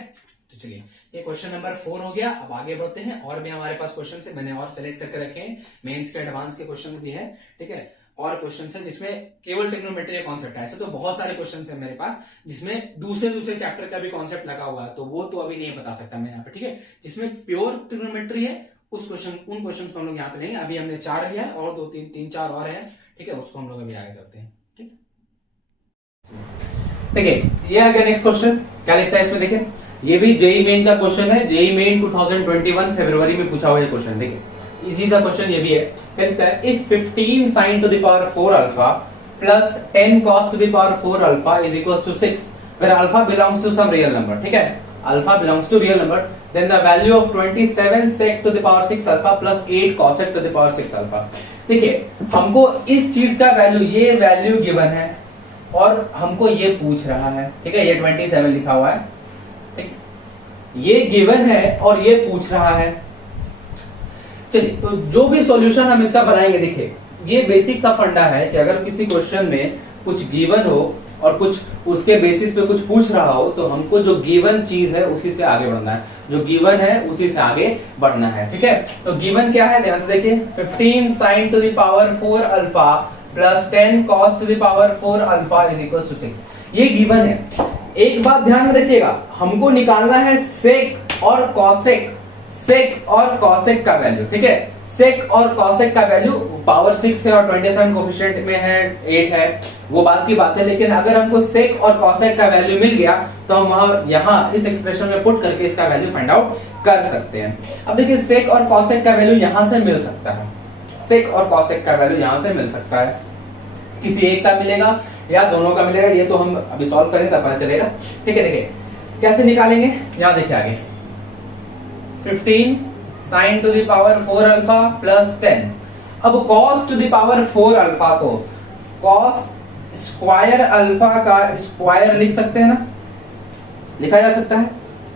तो चलिए, ये क्वेश्चन नंबर 4 हो गया। अब आगे बढ़ते हैं, और भी हमारे पास क्वेश्चन है, मैंने और सेलेक्ट करके रखे हैं, मेंस के एडवांस के क्वेश्चन भी है, ठीक है। और क्वेश्चन है जिसमें केवल ट्रिग्नोमेट्री का कॉन्सेप्ट है। ऐसे तो बहुत सारे क्वेश्चन है मेरे पास जिसमें दूसरे चैप्टर का भी कॉन्सेप्ट लगा हुआ है, तो वो तो अभी नहीं बता सकता मैं यहाँ पे, ठीक है। जिसमें प्योर ट्रिग्नोमेट्री है उन क्वेश्चन को हम लोग यहाँ पे लेंगे। अभी हमने 4 लिया है और 2-3-4 और है, ठीक है, उसको हम लोग अभी आगे करते हैं, ठीक है। ये आ गया नेक्स्ट क्वेश्चन। क्या लिखता है इसमें, देखिए, ये भी जेई मेन का क्वेश्चन है। जेई मेन 2021 फरवरी में पूछा हुआ है क्वेश्चन, देखिए इजी सा क्वेश्चन ये भी है। क्या लिखता है, if 15 sin to the power 4 alpha plus 10 cos to the power 4 alpha is equals to 6 where alpha belongs to some real number, ठीक है, alpha belongs to real number, then the value of 27 sec to the power 6 alpha plus 8 cosec to the power 6 alpha। देखिए, हमको इस चीज का value, ये value given है और हमको ये पूछ रहा है, ठीक है, ये 27 लिखा हुआ है, ठीक, ये गिवन है और ये पूछ रहा है। चलिए, तो जो भी सॉल्यूशन हम इसका बनाएंगे, देखिए ये बेसिक सा फंडा है कि अगर किसी क्वेश्चन में कुछ गिवन हो और कुछ उसके बेसिस पे कुछ पूछ रहा हो तो हमको जो गिवन चीज है उसी से आगे बढ़ना है, जो गिवन है उसी से आगे बढ़ना है, ठीक है। तो गिवन क्या है, ध्यान से देखिए, 15 sin to the power 4 alpha plus 10 cos to the power 4 alpha is equals to 6, ये गिवन है। एक बात ध्यान में रखिएगा, हमको निकालना है सेक और कॉसेक, सेक और कॉसेक का वैल्यू, ठीक है। सेक और कॉसेक का वैल्यू पावर 6 है और 27 कोफिशिएंट में है, 8 है, वो बात की बात है। लेकिन अगर हमको सेक और कॉसेक का वैल्यू मिल गया तो हम वहां यहाँ इस एक्सप्रेशन में पुट करके इसका वैल्यू फाइंड आउट कर सकते हैं। अब देखिए, सेक और कॉसेक का वैल्यू यहां से मिल सकता है, सेक और कॉसेक का वैल्यू यहां से मिल सकता है, किसी एक का मिलेगा या दोनों का मिलेगा, ये तो हम अभी सॉल्व करें तब पता चलेगा, ठीक है। देखिए कैसे निकालेंगे, यहां देखिए आगे, 15 sin to the power 4 alpha plus 10। अब cos to the power 4 alpha को cos स्क्वायर अल्फा का स्क्वायर लिख सकते हैं ना, लिखा जा सकता है,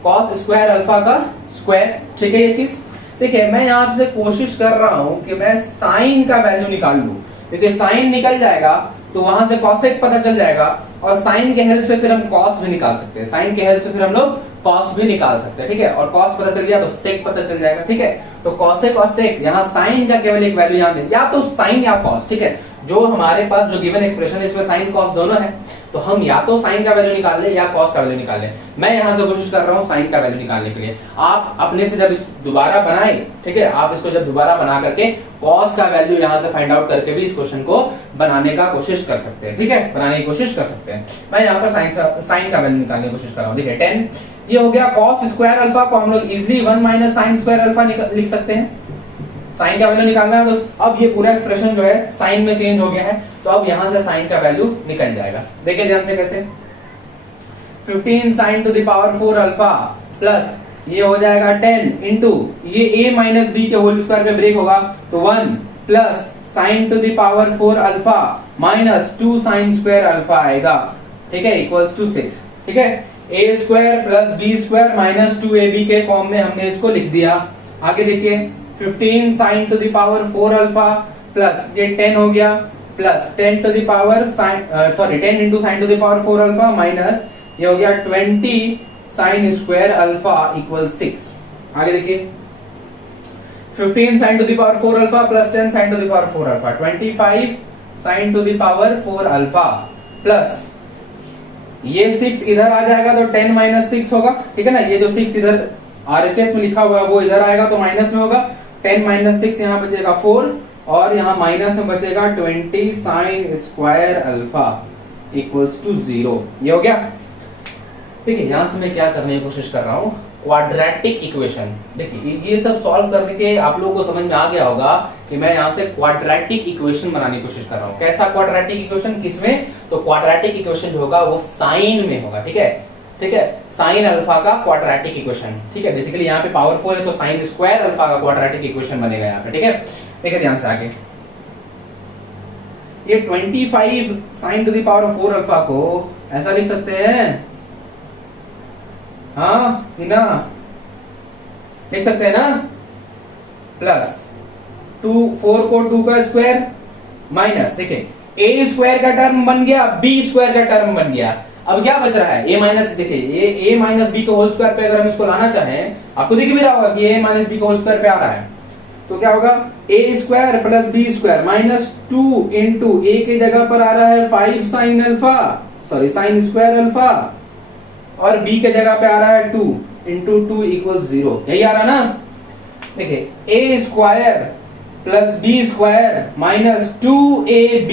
cos स्क्वायर अल्फा का स्क्वायर, ठीक है। ये चीज देखिए, मैं यहां से कोशिश कर रहा हूं कि मैं साइन का वैल्यू निकाल लूं, क्योंकि साइन निकल जाएगा तो वहां से कॉसेक पता चल जाएगा और साइन के हेल्प से फिर हम कॉस भी निकाल सकते हैं, साइन के हेल्प से फिर हम लोग कॉस भी निकाल सकते हैं, ठीक है। और कॉस पता चल गया तो सेक पता चल जाएगा, ठीक है। तो कॉसेक और सेक, यहाँ साइन का केवल एक वैल्यू यहाँ दे, या तो साइन या कॉस, ठीक है। जो हमारे पास जो गिवन एक्सप्रेशन है इसमें साइन कॉस दोनों है, तो हम या तो साइन का वैल्यू निकाल ले या कॉस का वैल्यू निकाल ले। मैं यहां से कोशिश कर रहा हूं साइन का वैल्यू निकालने के लिए। आप अपने से जब दोबारा बनाए, ठीक है, आप इसको जब दोबारा बना करके कॉस का वैल्यू यहां से फाइंड आउट करके भी इस क्वेश्चन को बनाने का कोशिश कर सकते हैं, ठीक है, बनाने की कोशिश कर सकते हैं। मैं यहाँ पर साइन का वैल्यू निकालने की कोशिश कर रहा हूँ, ठीक है। 10 ये हो गया, कॉस स्क्वायर अल्फा को हम लोग easily 1 minus sign square alpha लिख सकते हैं। साइन का वैल्यू निकालना है तो अब ये पूरा एक्सप्रेशन जो है साइन में चेंज हो गया है, तो अब यहां से साइन का वैल्यू निकल जाएगा। देखिए ध्यान से कैसे, 15 sin to the power 4 alpha plus ये हो जाएगा 10 इंटू ये a माइनस बी के होल स्क्वायर पे ब्रेक होगा तो 1 plus sine to the power 4 alpha minus 2 sine square alpha आएगा, ठीक है, इक्वल्स टू 6, ठीक है। a square plus B square minus 2ab के फॉर्म में हमने इसको लिख दिया। आगे देखिए, 15 sin to the power 4 alpha plus ये 10 हो गया plus 10 to the power 10 into sin to the power 4 alpha minus ये हो गया 20 sin स्क्वायर अल्फा इक्वल 6। आगे देखिए, 15 sin to the power 4 alpha plus 10 sin to the power 4 alpha 25 sin to the power 4 alpha plus ये 6 इधर आ जाएगा तो 10 minus 6 होगा, ठीक है ना। ये जो 6 इधर RHS में लिखा हुआ है वो इधर आएगा तो माइनस में होगा, 10 माइनस 6 यहाँ बचेगा 4 और यहाँ माइनस में बचेगा 20 sine square alpha equals to 0। ये हो गया, ठीक है। यहां से मैं क्या करने की कोशिश कर रहा हूँ, क्वाड्रेटिक इक्वेशन। देखिए ये सब सॉल्व करने के आप लोगों को समझ में आ गया होगा कि मैं यहां से क्वाड्रेटिक इक्वेशन बनाने की कोशिश कर रहा हूँ। कैसा क्वाड्रेटिक इक्वेशन, किसमें, तो क्वाड्रेटिक इक्वेशन जो होगा वो साइन में होगा, ठीक है, ठीक है, साइन अल्फा का क्वाड्रेटिक इक्वेशन, ठीक है। बेसिकली यहाँ पे पावरफुल है तो साइन स्क्वायर अल्फा का क्वाड्रेटिक इक्वेशन बनेगा यहाँ पे, ठीक है। देखिए ध्यान से आगे, ये 25 sign to the power 4 alpha को ऐसा लिख सकते हैं, हाँ कि ना, लिख सकते हैं ना, प्लस 4 को 2 का स्क्वायर माइनस, देखिए ए स्क्वायर का टर्म बन गया, बी स्क्वायर का टर्म बन गया। अब क्या बच रहा है, ए माइनस, देखिए ए माइनस बी को होल स्क्वायर पे अगर हम इसको लाना चाहें, आपको दिख भी रहा होगा कि ए माइनस बी को होल स्क्वायर पे आ रहा है, तो क्या होगा, A square plus B square minus 2 into A की जगह पर आ रहा है 5 sine alpha, sorry sine square alpha, और बी के जगह पे आ रहा है 2 इंटू 2 इक्वल 0, यही आ रहा ना। देखिए A square plus B square minus 2ab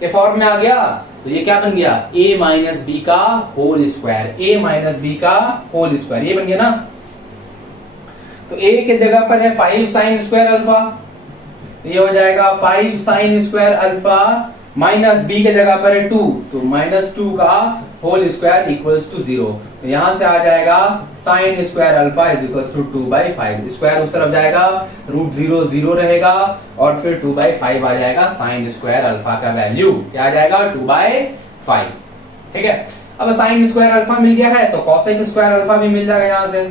के फॉर्म में आ गया, तो ये क्या बन गया, a माइनस बी का whole square, a minus b का होल स्क्वायर, ये बन गया ना। तो a के जगह पर है 5 साइन स्क्वायर अल्फा, ये हो जाएगा 5 sine square alpha minus b के जगह पर है 2, तो माइनस 2 का होल स्क्वायर इक्वल्स टू 0, तो यहां से आ जाएगा sine square alpha is equals to 2/5, square उस तरफ जाएगा, रूट 0 0 रहेगा, और फिर 2/5 आ जाएगा साइन स्क्वायर अल्फा का वैल्यू, क्या आ जाएगा 2/5, ठीक है। अब साइन स्क्वायर अल्फा मिल गया है तो कॉसेक स्क्वायर अल्फा भी मिल जाएगा, यहां से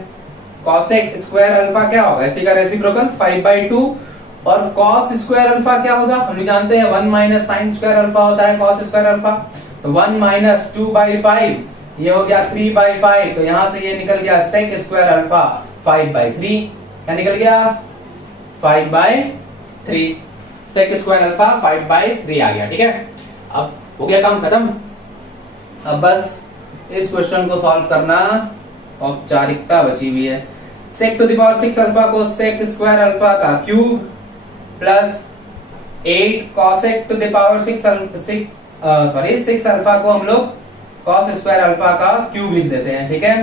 कॉसेक स्क्वायर अल्फा क्या होगा, इसी का रेसिप्रोकल 5/2, और कॉस स्क्वायर अल्फा क्या होगा, हम जानते हैं 1 माइनस साइन स्क्वायर अल्फा होता है कॉस स्क्वायर अल्फा, तो 1 माइनस 2/5, ये हो गया 3/5, तो यहां से ये निकल गया सेक स्क्वायर अल्फा 5/3, क्या निकल गया 5/3, सेक स्क्वायर अल्फा 5/3 आ गया, ठीक है। अब हो गया काम खत्म, अब बस इस क्वेश्चन को सॉल्व करना औपचारिकता बची हुई है। Sec to the power 6 alpha को सेक स्क्वायर अल्फा का cube plus 8 cosec to the power 6 alpha को हम लोग कॉस स्क्वायर अल्फा का क्यूब लिख देते हैं, ठीक है,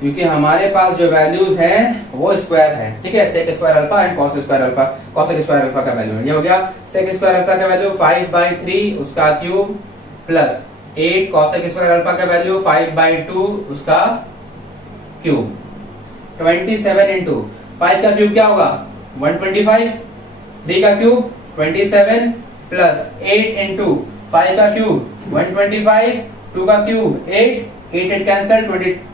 क्योंकि हमारे पास जो वैल्यूज हैं वो स्क्वायर है, ठीक है, sec square alpha and cos square alpha, cosec square alpha का वैल्यू ये हो गया, सेक स्क्वायर अल्फा का वैल्यू 5/3 उसका cube plus 8 cosec square alpha का वैल्यू 5/2 उसका क्यूब, 27 इंटू 5 का क्यूब क्या होगा 125, 3 का क्यूब 27 प्लस 8 इंटू 5 का क्यूब 125, 2 का क्यूब 8 8 कैंसिल,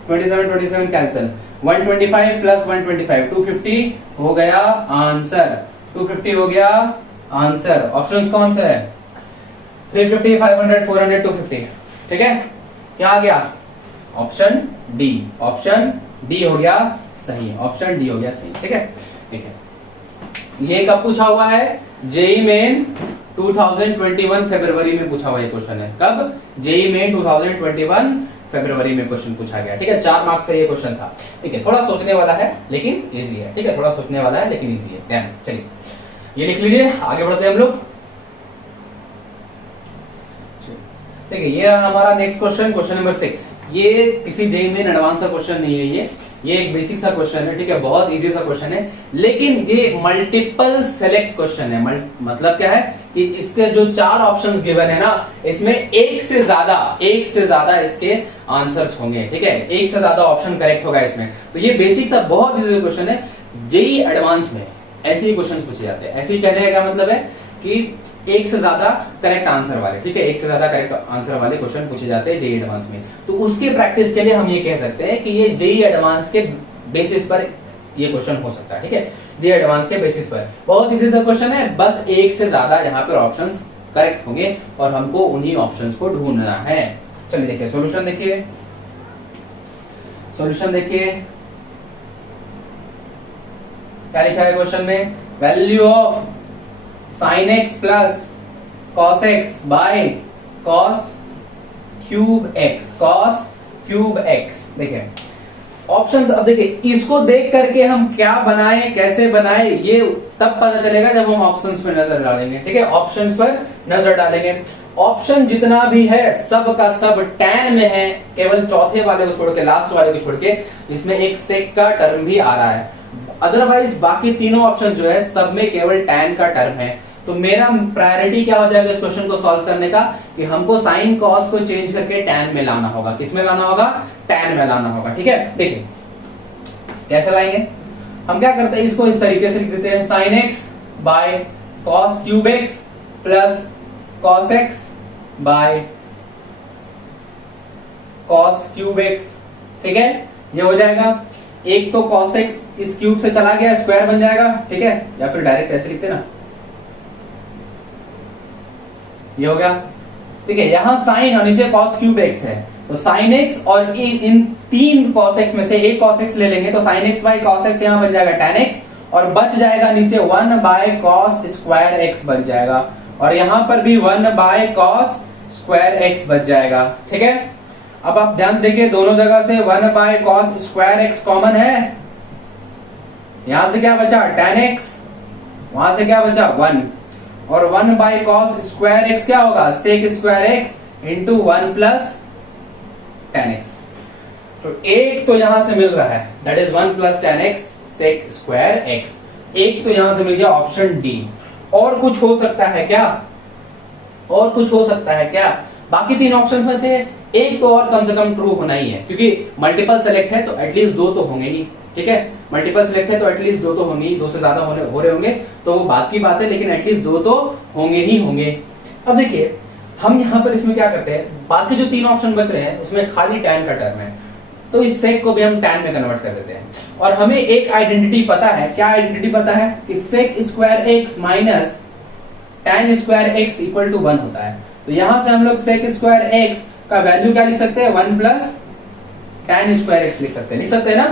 27 कैंसिल, 125 प्लस 125 250 हो गया आंसर, 250 हो गया आंसर। ऑप्शंस कौन से है, 350, 500, 400, 250, ठीक है, क्या आ गया ऑप्शन डी, ऑप्शन डी हो गया सही, ऑप्शन डी हो गया सही, ठीक है। ठीक है, ये कब पूछा हुआ है, जेई मेन 2021 फरवरी में पूछा हुआ ये क्वेश्चन है, कब, जेई मेन 2021 फरवरी में क्वेश्चन पूछा गया, ठीक है, 4 मार्क्स से ये क्वेश्चन था, ठीक है, थोड़ा सोचने वाला है लेकिन इजी है, ठीक है, थोड़ा सोचने वाला है लेकिन इजी है, ध्यान, चलिए ये लिख लीजिए, आगे बढ़ते हैं हम लोग, ठीक है। ये हमारा नेक्स्ट क्वेश्चन, क्वेश्चन नंबर 6, ये किसी जेई मेन एडवांस का क्वेश्चन नहीं है, ये एक बेसिक सा क्वेश्चन है, ठीक है, बहुत इजी सा क्वेश्चन है, लेकिन ये मल्टीपल सेलेक्ट क्वेश्चन है, मतलब क्या है कि इसके जो 4 ऑप्शंस गिवन है ना, इसमें एक से ज्यादा इसके आंसर्स होंगे, ठीक है, एक से ज्यादा ऑप्शन करेक्ट होगा इसमें, तो ये बेसिक सा बहुत इजी क्वेश्चन है। जेई एडवांस में ऐसे ही क्वेश्चन पूछे जाते हैं, ऐसे ही कहने का क्या मतलब है कि एक से ज्यादा करेक्ट आंसर वाले, ठीक है, एक से ज्यादा करेक्ट आंसर वाले क्वेश्चन पूछे जाते हैं जेई एडवांस में, तो उसके प्रैक्टिस के लिए हम ये कह सकते हैं कि ये जेई एडवांस के बेसिस पर ये क्वेश्चन हो सकता है, ठीक है, जेई एडवांस के बेसिस पर बहुत इजी सा क्वेश्चन है, बस एक से ज्यादा यहाँ पर ऑप्शंस करेक्ट होंगे और हमको उन्हीं ऑप्शंस को ढूंढना है। चलिए देखिए सॉल्यूशन, देखिए सॉल्यूशन, देखिए क्या लिखा है क्वेश्चन में, value of sin x plus cos x by cos cube x, cos cube x, देखिए ऑप्शंस, अब देखिए इसको देख करके हम क्या बनाए कैसे बनाए ये तब पता चलेगा जब हम ऑप्शंस पर नजर डालेंगे, ठीक है, ऑप्शंस पर नजर डालेंगे, ऑप्शन जितना भी है सब का सब tan में है, केवल चौथे वाले को छोड़ के, लास्ट वाले को छोड़ के, इसमें एक sec का टर्म भी आ रहा है, अदरवाइज बाकी तीनों ऑप्शन जो है सब में केवल tan का टर्म है, तो मेरा प्रायोरिटी क्या हो जाएगा इस क्वेश्चन को सॉल्व करने का कि हमको साइन कॉस को चेंज करके tan में लाना होगा, किसमें लाना होगा, tan में लाना होगा, ठीक है। देखिए कैसे लाएंगे, हम क्या करते हैं, इसको इस तरीके से लिख देते हैं, sin x by cos cube x plus cos x by cos cube x, ठीक है, ये हो जाएगा। एक तो cos x इस क्यूब से चला गया, स्क्वायर बन जाएगा, ठीक है, या फिर डायरेक्ट ऐसे लिखते ना, ये हो गया, ठीक है। यहां साइन और नीचे cos क्यूब x है, तो sin x और इन तीन cos x में से एक cos x ले लेंगे, तो sin x by cos x यहां बन जाएगा tan x, और बच जाएगा नीचे 1 बाय cos स्क्वायर x बच जाएगा, और यहां पर भी 1 बाय cos स्क्वायर x बच जाएगा, ठीक है। अब आप ध्यान देखिए, दोनों जगह से 1 by cos square x common है, यहां से क्या बचा tan x, वहां से क्या बचा 1, और 1 बाय cos स्क्वायर x क्या होगा sec square x into 1 plus tan x। तो एक तो यहां से मिल रहा है, that is 1 plus tan x sec square x, एक तो यहां से मिल गया ऑप्शन डी। और कुछ हो सकता है क्या, और कुछ हो सकता है क्या? बाकी तीन ऑप्शंस में से एक तो और कम से कम ट्रू होना ही है, क्योंकि मल्टीपल सेलेक्ट है तो एटलीस्ट दो तो होंगे ही, ठीक है। मल्टीपल सेलेक्ट है तो एटलीस्ट दो तो होंगे ही, दो से ज्यादा हो रहे होंगे तो वो बात की बात है, लेकिन एटलीस्ट दो तो होंगे ही होंगे। अब देखिए हम यहाँ पर इसमें क्या करते हैं, बाकी जो तीन ऑप्शन बच रहे हैं उसमें खाली tan का टर्म है, तो इस सेक को भी हम tan में कन्वर्ट कर देते हैं। और हमें एक आइडेंटिटी पता है, क्या आइडेंटिटी पता है कि sec square x minus tan square x equal to 1 होता है। तो यहां से हम लोग सेक स्क्वायर एक्स का वैल्यू क्या लिख सकते हैं, 1 प्लस tan स्क्वायर एक्स लिख सकते हैं ना।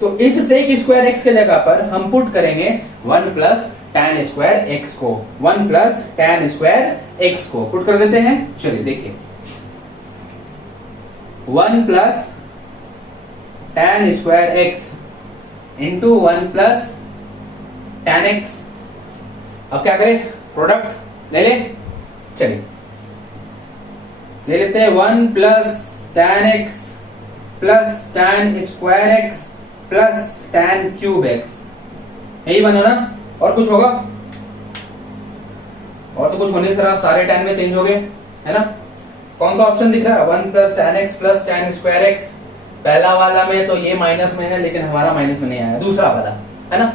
तो इस सेक स्क्वायर एक्स के जगह पर हम पुट करेंगे 1 प्लस tan स्क्वायर एक्स को, 1 प्लस tan स्क्वायर एक्स को पुट कर देते हैं। चलिए देखिए 1 plus tan square x into 1 plus tan x. अब क्या करें, प्रोडक्ट ले ले, चलिए ले लेते हैं 1 plus tan x plus tan square x plus tan cube x, यही बना ना। और कुछ होगा, और तो कुछ होने से सारे tan में चेंज हो गए, है ना। कौन सा ऑप्शन दिख रहा है, 1 plus tan x plus tan square x. पहला वाला में तो ये माइनस में है, लेकिन हमारा माइनस में नहीं आया, दूसरा वाला है ना,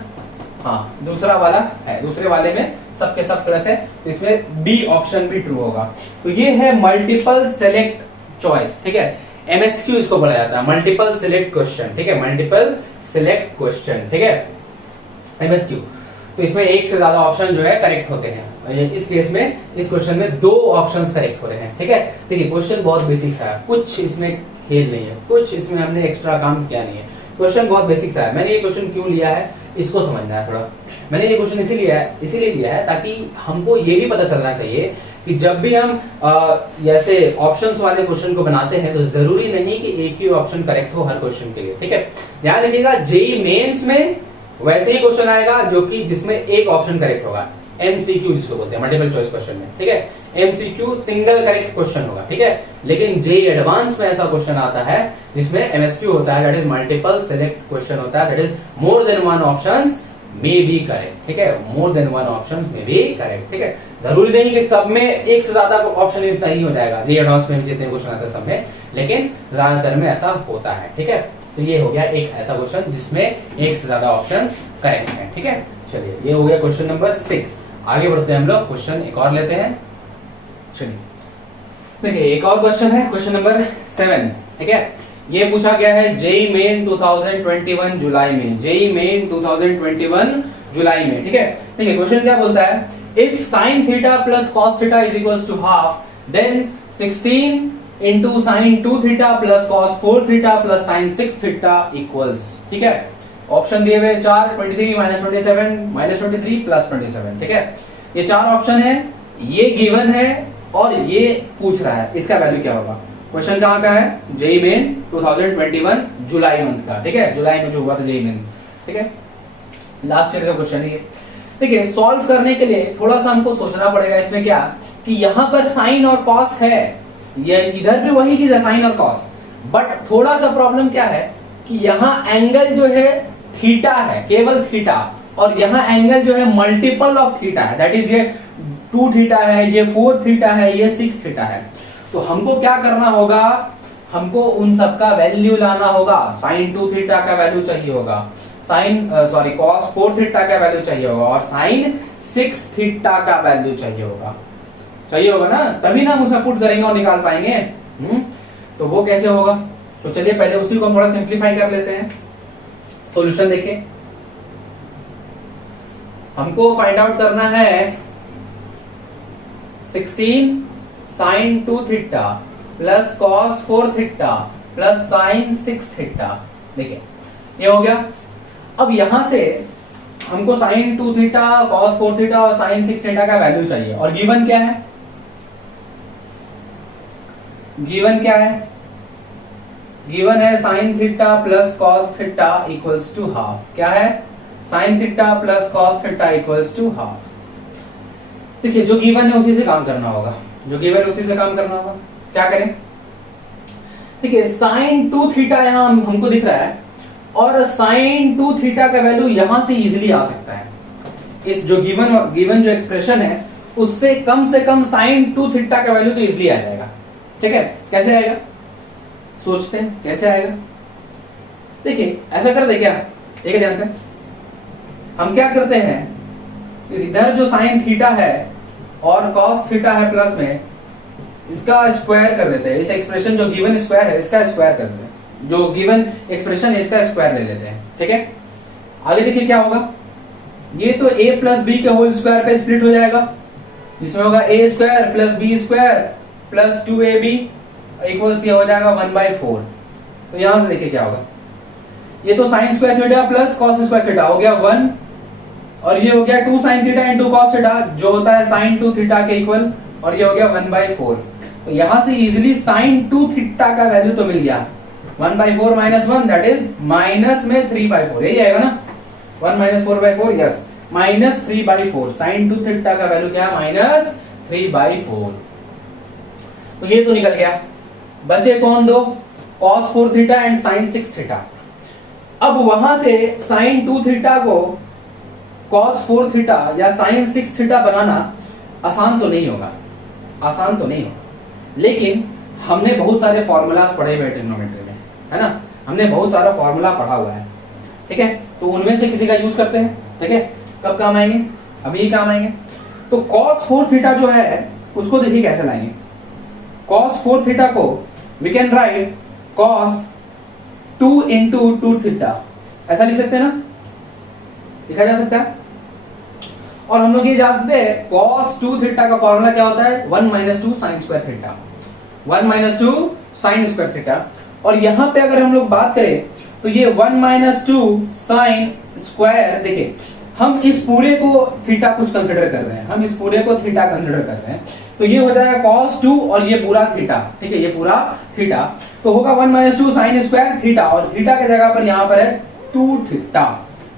हाँ दूसरा वाला है, दूसरे वाले में सबके सब प्लस है, तो इसमें बी ऑप्शन भी ट्रू होगा। तो ये है मल्टीपल सेलेक्ट चॉइस, ठीक है, एमएसक्यू इसको बोला जाता है, मल्टीपल सिलेक्ट क्वेश्चन, ठीक है, मल्टीपल सिलेक्ट क्वेश्चन, ठीक है, एमएसक्यू। तो इसमें एक से ज्यादा ऑप्शन जो है करेक्ट होते हैं, इस केस में इस क्वेश्चन में दो ऑप्शंस करेक्ट हो रहे हैं, ठीक है। देखिए क्वेश्चन बहुत बेसिक सा है, कुछ इसमें खेल नहीं है, कुछ इसमें हमने एक्स्ट्रा काम किया नहीं है, क्वेश्चन बहुत बेसिक सा है। मैंने ये क्वेश्चन क्यों लिया है इसको समझना है थोड़ा। मैंने ये क्वेश्चन इसीलिए लिया है ताकि हमको ये भी पता चलना चाहिए कि जब भी हम ऐसे ऑप्शंस वाले क्वेश्चन को बनाते हैं तो जरूरी नहीं कि एक ही ऑप्शन करेक्ट हो हर क्वेश्चन के लिए, ठीक है। ध्यान रखिएगा जेईई मेंस में वैसे ही क्वेश्चन आएगा जो कि जिसमें एक ऑप्शन करेक्ट होगा, एमसीक्यू जिसको बोलते हैं मल्टीपल चॉइस क्वेश्चन में, ठीक है, एमसीक्यू सिंगल करेक्ट क्वेश्चन होगा, ठीक है। लेकिन जेईई एडवांस में ऐसा क्वेश्चन आता है जिसमें एमएसक्यू होता है, that is multiple select question होता है, that is more than one options may be correct, ठीक है, more than one options may be correct, ठीक है। जरूरी नहीं कि सब में एक से ज्यादा ऑप्शन सही हो जाएगा, जेईई एडवांस में जितने क्वेश्चन आते हैं सब में, लेकिन ज्यादातर में ऐसा होता है, ठीक है। तो ये हो गया एक ऐसा क्वेश्चन जिसमें एक से ज्यादा ऑप्शंस करेक्ट हैं, ठीक है। चलिए ये हो गया क्वेश्चन नंबर 6। आगे बढ़ते हैं हम लोग, क्वेश्चन एक और लेते हैं। चलिए देखिए एक और क्वेश्चन है, क्वेश्चन नंबर 7, ठीक है। ये पूछा गया है जेईई मेन 2021 जुलाई में, जेईई मेन 2021 जुलाई में, ठीक है। देखिए क्वेश्चन क्या बोलता है, if sin theta plus cos theta is equals to half, then 16 into sine 2 theta plus cos 4 theta plus sine 6 theta equals, ठीक है। ऑप्शन दिए हुए 4, 23 माइनस 27 माइनस 23 प्लस 27, ठीक है। ये चार ऑप्शन है, ये गिवन है और ये पूछ रहा है इसका वैल्यू क्या होगा। क्वेश्चन कहाँ का है, जेईई मेन 2021 जुलाई मंथ का, ठीक है, जुलाई में जो हुआ था जेईई मेन, ठीक है, लास्ट ईयर का क्वेश्चन है ये। देखिए सॉल्व करने के लिए थोड़ा सा हमको सोचना पड़ेगा इसमें क्या, कि यहाँ पर साइन और कॉस है, ये इधर भी वही चीज है साइन और कॉस, बट थोड़ा सा प्रॉब्लम क्या है कि यहाँ एंगल जो है थीटा है, केवल थीटा, और यहाँ एंगल जो है मल्टीपल ऑफ थीटा है, दैट इज ये 2 थीटा है, ये 4 थीटा है, ये 6 थीटा है। तो हमको क्या करना होगा, हमको उन सब का वैल्यू लाना होगा, साइन 2 थीटा का वैल्यू चाहिए होगा, कॉस 4 थीटा का वैल्यू चाहिए होगा, और साइन 6 थीटा का वैल्यू चाहिए होगा। चाहिए होगा ना, तभी ना हम उसमें पुट करेंगे और निकाल पाएंगे। तो वो कैसे होगा? तो चलिए पहले उसी को हम थोड़ा सिंप्लीफाई कर लेते हैं। सॉल्यूशन देखिए, हमको फाइंड आउट करना है 16 sine 2 theta plus cos 4 theta plus sine 6 theta. देखिए ये हो गया। अब यहां से हमको साइन 2 थीटा, कॉस 4 थीटा और साइन 6 थीटा का वैल्यू चाहिए, और गिवन क्या है? गिवन क्या है? गिवन है sine theta plus cos theta equals to half. क्या है? Sine theta plus cos theta equals to half. देखिए जो गिवन है उसी से काम करना होगा, जो गिवन है उसी से काम करना होगा। क्या करें? देखिए साइन 2 थीटा यहां हमको दिख रहा है, और साइन 2 थीटा का वैल्यू यहां से इजीली आ सकता है। इस जो गिवन जो एक्सप्रेशन है उससे कम साइन 2 थीटा का वैल्यू तो इजीली आ जाएगा। ठीक है, कैसे आएगा? सोचते हैं कैसे आएगा। देखिए ऐसा कर दे क्या, देखिए ध्यान से, हम क्या करते हैं, इधर जो साइन थीटा है और कॉस थीटा है प्लस में, इसका स्क्वायर कर देते हैं। इस एक्सप्रेशन जो गिवन स्क्वायर है इसका स्क्वायर कर देते हैं, जो गिवन एक्सप्रेशन है इसका स्क्वायर ले लेते हैं। ठीक है, आगे देखिए क्या होगा। ये तो a प्लस बी के होल स्क्वायर पे स्प्लिट हो जाएगा, जिसमें होगा a square plus B square plus 2ab equals ये हो जाएगा 1/4। तो यहां से देखिए क्या होगा, ये तो sign square theta plus cos square theta हो गया 1, और ये हो गया 2 sine theta into cos theta जो होता है साइन 2 थीटा के इक्वल, और ये हो गया 1/4। तो यहां से इजीली साइन 2 थीटा का वैल्यू तो मिल गया, 1/4 माइनस 1 दैट इज माइनस में 3/4, यही आएगा ना, 1 minus 4/4, yes, minus 3/4। Sine 2 theta का वैल्यू क्या है? माइनस 3/4। तो ये तो निकल गया। बचे कौन दो? cos 4 theta and sine 6 theta. अब वहां से साइन 2 थीटा को cos 4 थीटा या साइन 6 थीटा बनाना आसान तो नहीं होगा, आसान तो नहीं होगा, लेकिन हमने बहुत सारे फॉर्मूलाज पढ़े हुए ट्रिग्नोमेट्री में, है ना, हमने बहुत सारा फॉर्मूला पढ़ा हुआ है। ठीक है, तो उनमें से किसी का यूज करते हैं। ठीक है, कब काम आएंगे? अभी ही काम आएंगे। तो cos 4 थीटा जो है उसको देखिए कैसे लाएंगे। cos 4 थीटा को we can write cos 2 into 2 theta, ऐसा लिख सकते हैं ना, लिखा जा सकता है। और हम लोग ये जानते हैं cos 2 थीटा का फॉर्मूला क्या होता है? 1 minus 2 sine square theta, 1 minus 2 sine square theta. और यहां पे अगर हम लोग बात करें तो ये 1 माइनस 2 साइन स्क्वायर, देखिए हम इस पूरे को थीटा कुछ कंसिडर कर रहे हैं, हम इस पूरे को थीटा कंसिडर कर रहे हैं, तो ये हो जाएगा cos 2 और ये पूरा थीटा। ठीक है, ये पूरा थीटा तो होगा 1 माइनस 2 साइन स्क्वायर थीटा, और थीटा के जगह पर यहां पर है 2 थीटा।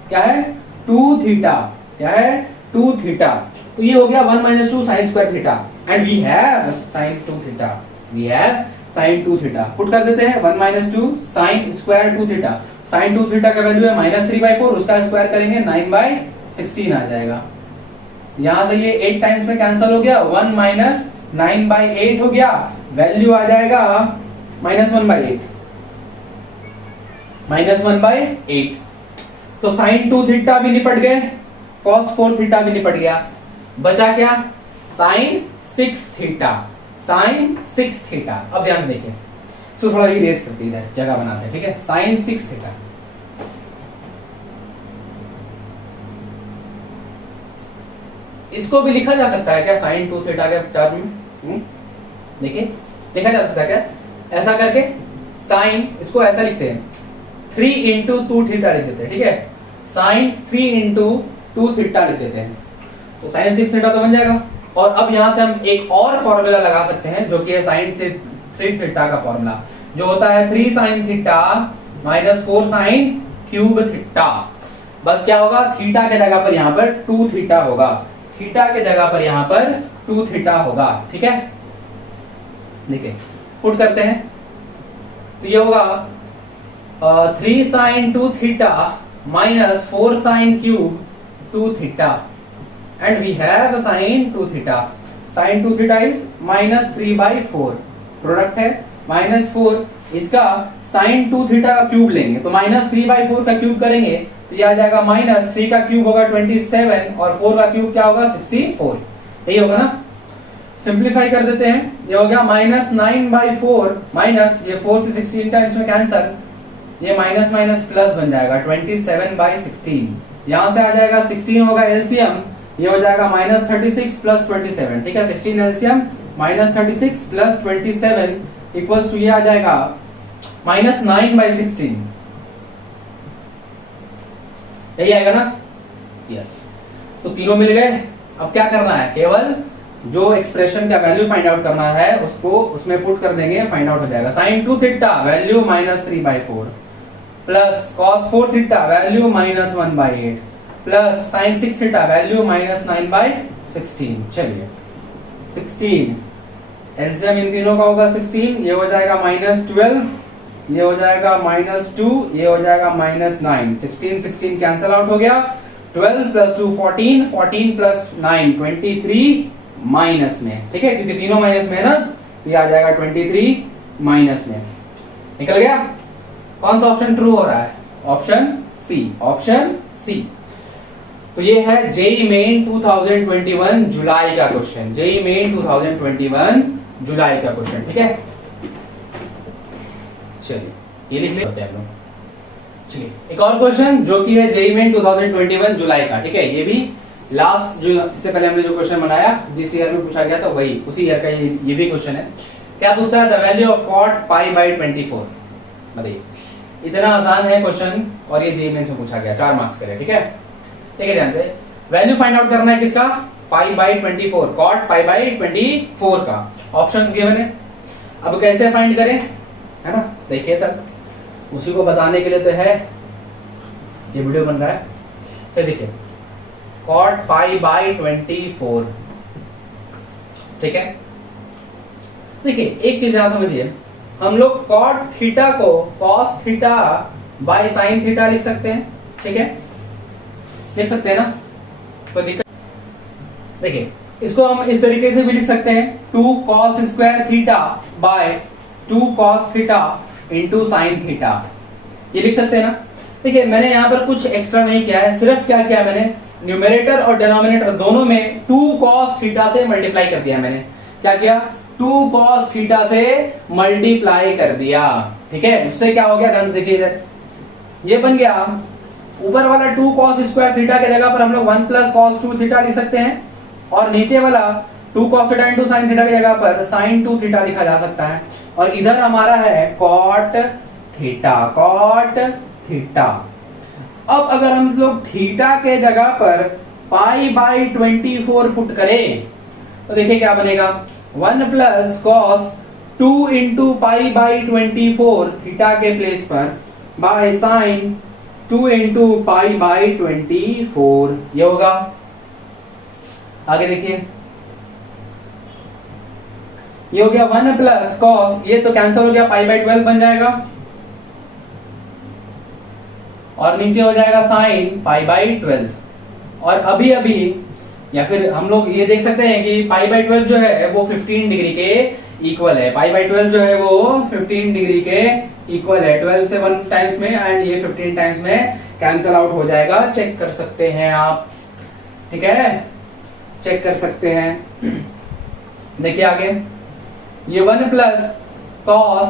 क्या है? 2 थीटा। क्या है? 2 थीटा। तो ये हो गया 1 minus 2 sine square theta, and we have sine 2 theta, we have sine 2 theta. Put कर देते हैं 1 minus 2 sine square 2 theta. Sine 2 theta का वैल्यू है माइनस 3/4, उसका स्क्वायर करेंगे 9/16 आ जाएगा। यहां से ये 8 टाइम्स में कैंसिल हो गया, 1 माइनस 9/8 हो गया, वैल्यू आ जाएगा माइनस 1/8, माइनस 1/8। तो साइन 2 थीटा भी निपट गए, cos 4 थीटा भी निपट गया, बचा क्या? Sine 6 theta, sine 6 theta. अब ध्यान से देखिए, इसको थोड़ा इरेज करते हैं, इधर जगह बनाते हैं। ठीक है, साइन 6 थीटा, इसको भी लिखा जा सकता है क्या साइन 2 थीटा के टर्म में? देखिए लिखा जा सकता है क्या ऐसा करके? साइन, इसको ऐसा लिखते हैं 3 इंटू 2 थीटा लिख देते हैं। ठीक है, साइन 3 इंटू 2 थीटा लिख देते हैं, तो साइन 6 थीटा तो बन जाएगा। और अब यहां से हम एक और फॉर्मूला लगा सकते हैं जो कि है साइन 3 थीटा का फॉर्मूला, जो होता है 3 sine theta minus 4 sine cube theta. बस क्या होगा? थीटा के जगह पर यहां पर 2 थीटा होगा, थीटा के जगह पर यहां पर 2 थीटा होगा। ठीक है, देखिए पुट करते हैं, तो ये होगा 3 sine 2 theta minus 4 sine cube 2 theta, and we have sine 2 theta. Sine 2 theta is minus 3/4, product है माइनस 4, इसका साइन 2 थीटा का क्यूब लेंगे तो माइनस 3/4 का क्यूब करेंगे तो ये आ जाएगा माइनस 3 का क्यूब होगा 27 और 4 का क्यूब क्या होगा? 64, यही होगा ना। सिंप्लीफाई कर देते हैं, ये हो गया -9/4 माइनस ये 4 से 16 टाइम्स में कैंसल, ये माइनस माइनस प्लस बन जाएगा 27/16। यहां से आ जाएगा 16 होगा एलसीएम, ये हो जाएगा -36 + 27। ठीक है, 16 एलसीएम -36 + 27 इक्वल्स टू ये आ जाएगा -9/16। यही आएगा ना? यस। तो तीनों मिल गए। अब क्या करना है, केवल जो एक्सप्रेशन का वैल्यू फाइंड आउट करना है उसको उसमें पुट कर देंगे, फाइंड आउट हो जाएगा। sin 2 theta value -3/4 plus cos 4 theta value -1/8 plus sin 6 theta value -9/16। चलिए 16 एलसीएम इन तीनों का होगा 16, ये हो जाएगा -12, ये हो जाएगा -2, ये हो जाएगा -9। 16 कैंसल आउट हो गया। 12 + 2 14, 14 + 9 23 माइनस में। ठीक है, क्योंकि तीनों माइनस में है ना, ये आ जाएगा 23 माइनस में। निकल गया। कौन सा ऑप्शन ट्रू हो रहा है? Option C, option C. तो ये है जेईई मेन 2021 जुलाई का क्वेश्चन, जेईई मेन 2021 जुलाई का क्वेश्चन। ठीक है, चलिए ये लिख लेते हैं हम लोग। चलिए एक और क्वेश्चन जो कि है जेईई मेन 2021 जुलाई का। ठीक है, ये भी लास्ट जो इससे पहले हमने जो क्वेश्चन बनाया जिस ईयर में पूछा गया था वही उसी ईयर का ये भी क्वेश्चन है। क्या पूछता है? The value of cot π/24। बताइए, इतना आसान है क्वेश्चन और ये जेईई मेंस में पूछा गया, 4 मार्क्स का है। ठीक है, देखिए ध्यान से, वैल्यू फाइंड आउट करना है किसका? π/24, cot π/24 का। ऑप्शंस गिवन है, अब कैसे फाइंड करें, है ना? देखिए तक उसी को बताने के लिए तो है ये वीडियो बन रहा है। तो देखिए cot π/24। ठीक है, देखिए एक चीज यहां समझिए, हम लोग cot थीटा को cos theta by sin theta लिख सकते हैं। ठीक है, लिख सकते हैं ना? तो देखिए इसको हम इस तरीके से भी लिख सकते हैं, 2 cos² theta by 2 cos theta into sin theta, ये लिख सकते हैं ना? देखिए मैंने यहाँ पर कुछ एक्स्ट्रा नहीं किया है, सिर्फ क्या किया मैंने, न्यूमरेटर और डिनोमिनेटर दोनों में 2 cos थीटा से मल्टीप्लाई कर दिया। मैंने क्या किया? 2 cos थीटा से मल्टीप्लाई कर दिया। ठीक है, उससे क्या हो गया? ध्यान से देखिए इधर, ये बन गया ऊपर वाला 2 cos² थीटा के जगह पर हम लोग 1 + cos 2 थीटा लिख सकते हैं, और नीचे वाला 2 cos theta into sin theta की जगह पर sin 2 थीटा लिखा जा सकता है। और इधर हमारा है cot थीटा, cot थीटा। अब अगर हम लोग थीटा के जगह पर π/24 पुट करें तो देखिए क्या बनेगा, 1 + cos 2 इंटू π/24 थीटा के प्लेस पर बाय sin 2 इंटू π/24, ये होगा। आगे देखिए, ये हो गया 1 + cos, ये तो कैंसिल हो गया, π/12 बन जाएगा, और नीचे हो जाएगा sin π/12। और अभी अभी या फिर हम लोग ये देख सकते हैं कि π/12 जो है वो 15 डिग्री के इक्वल है, π/12 जो है वो 15 डिग्री के इक्वल है। 12 से 1 टाइम्स में एंड ये 15 टाइम्स में कैंसिल आउट हो जाएगा, चेक कर सकते हैं आप। ठीक है, चेक कर सकते हैं। देखिए आगे, ये 1 + cos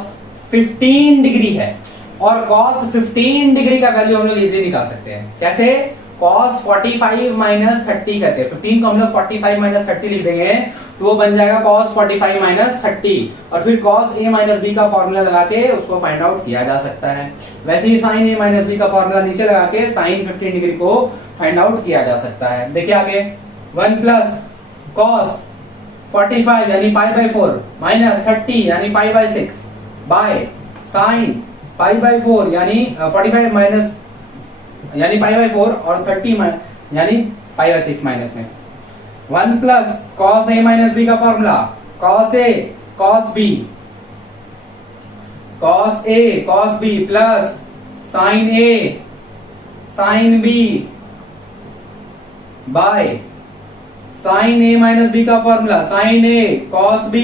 15 डिग्री है, और cos 15 डिग्री का वैल्यू हम लोग इजीली निकाल सकते हैं। कैसे? cos 45 - 30 करते हैं, 15 को हम लोग 45 - 30 लिख देंगे तो वो बन जाएगा cos 45 - 30, और फिर cos a - b का फॉर्मूला लगा के उसको फाइंड आउट किया जा सकता है। वैसे ही sin a - b का फॉर्मूला नीचे लगा के sin 15 डिग्री को फाइंड आउट किया जा सकता है। देखिए आगे, 1 + cos 45 यानी π/4 माइनस 30 यानी π/6 बाय sin π/4 यानी 45 माइनस यानी π/4 और 30 यानी π/6 माइनस में। 1 + cos a - b का formula cos a cos b, cos a cos b plus sin a sin b by sin a - b का formula sin a cos b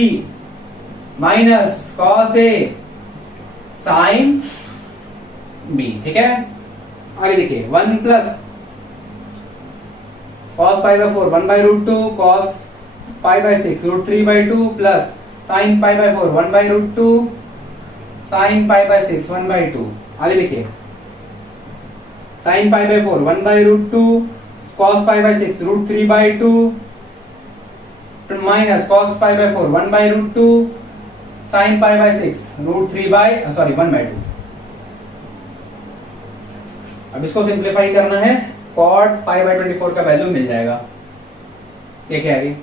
minus cos a sin b। ठीक है, आगे देखिए, 1 + cos π/4 1/√2 cos pi by 6 root 3 by 2 plus sine pi by 4 1 by root 2 sine pi by 6 1 by 2। आगे देखिए sine pi by 4 1 by root 2 cos pi by 6 root 3 by 2 minus cos pi by 4 1 by root 2 sine pi by 6 root 3 by 1 by 2। अब इसको simplify करना है, cot pi by 24 का value मिल जाएगा। देखिए आगे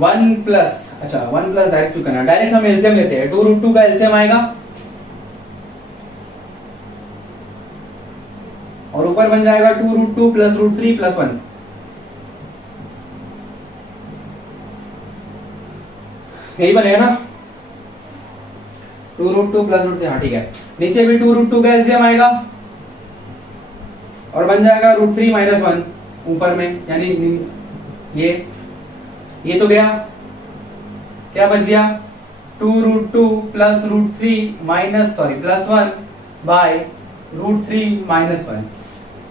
1 प्लस, अच्छा 1 प्लस डायरेक्ट क्यों करना, डायरेक्ट हम एलसीएम लेते हैं। 2 रूट 2 का एलसीएम आएगा और ऊपर बन जाएगा 2 रूट 2 प्लस रूट 3 प्लस 1। यही बनेगा ना, 2 रूट 2 प्लस रूट 3। हाँ ठीक है, नीचे भी 2 रूट 2 का एलसीएम आएगा और बन जाएगा रूट 3 माइनस 1 ऊपर में, यानी ये तो गया, क्या बच गया 2 root 2 plus root 3 minus plus 1 by root 3 minus 1।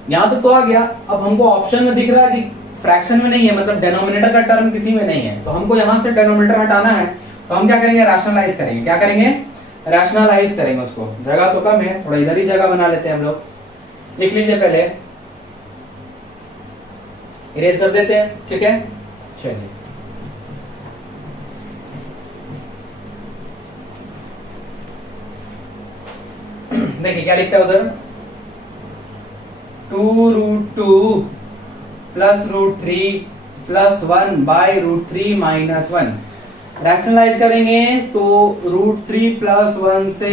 यहां तक तो आ गया। अब हमको ऑप्शन में दिख रहा है कि फ्रैक्शन में नहीं है, मतलब डेनोमिनेटर का टर्म किसी में नहीं है, तो हमको यहां से डेनोमिनेटर हटाना है। तो हम क्या करेंगे, रैशनलाइज करेंगे। क्या करेंगे, रैशनलाइज करेंगे उसको। जगह तो कम है, थोड़ा इधर ही जगह बना लेते हैं हम लोग। लिख लीजिए, पहले इरेज कर देते हैं, ठीक है। चलिए देखिए क्या लिखता है उधर, 2 root 2 plus root 3 plus 1 by root 3 minus 1। Rationalise करेंगे तो रूट 3 प्लस 1 से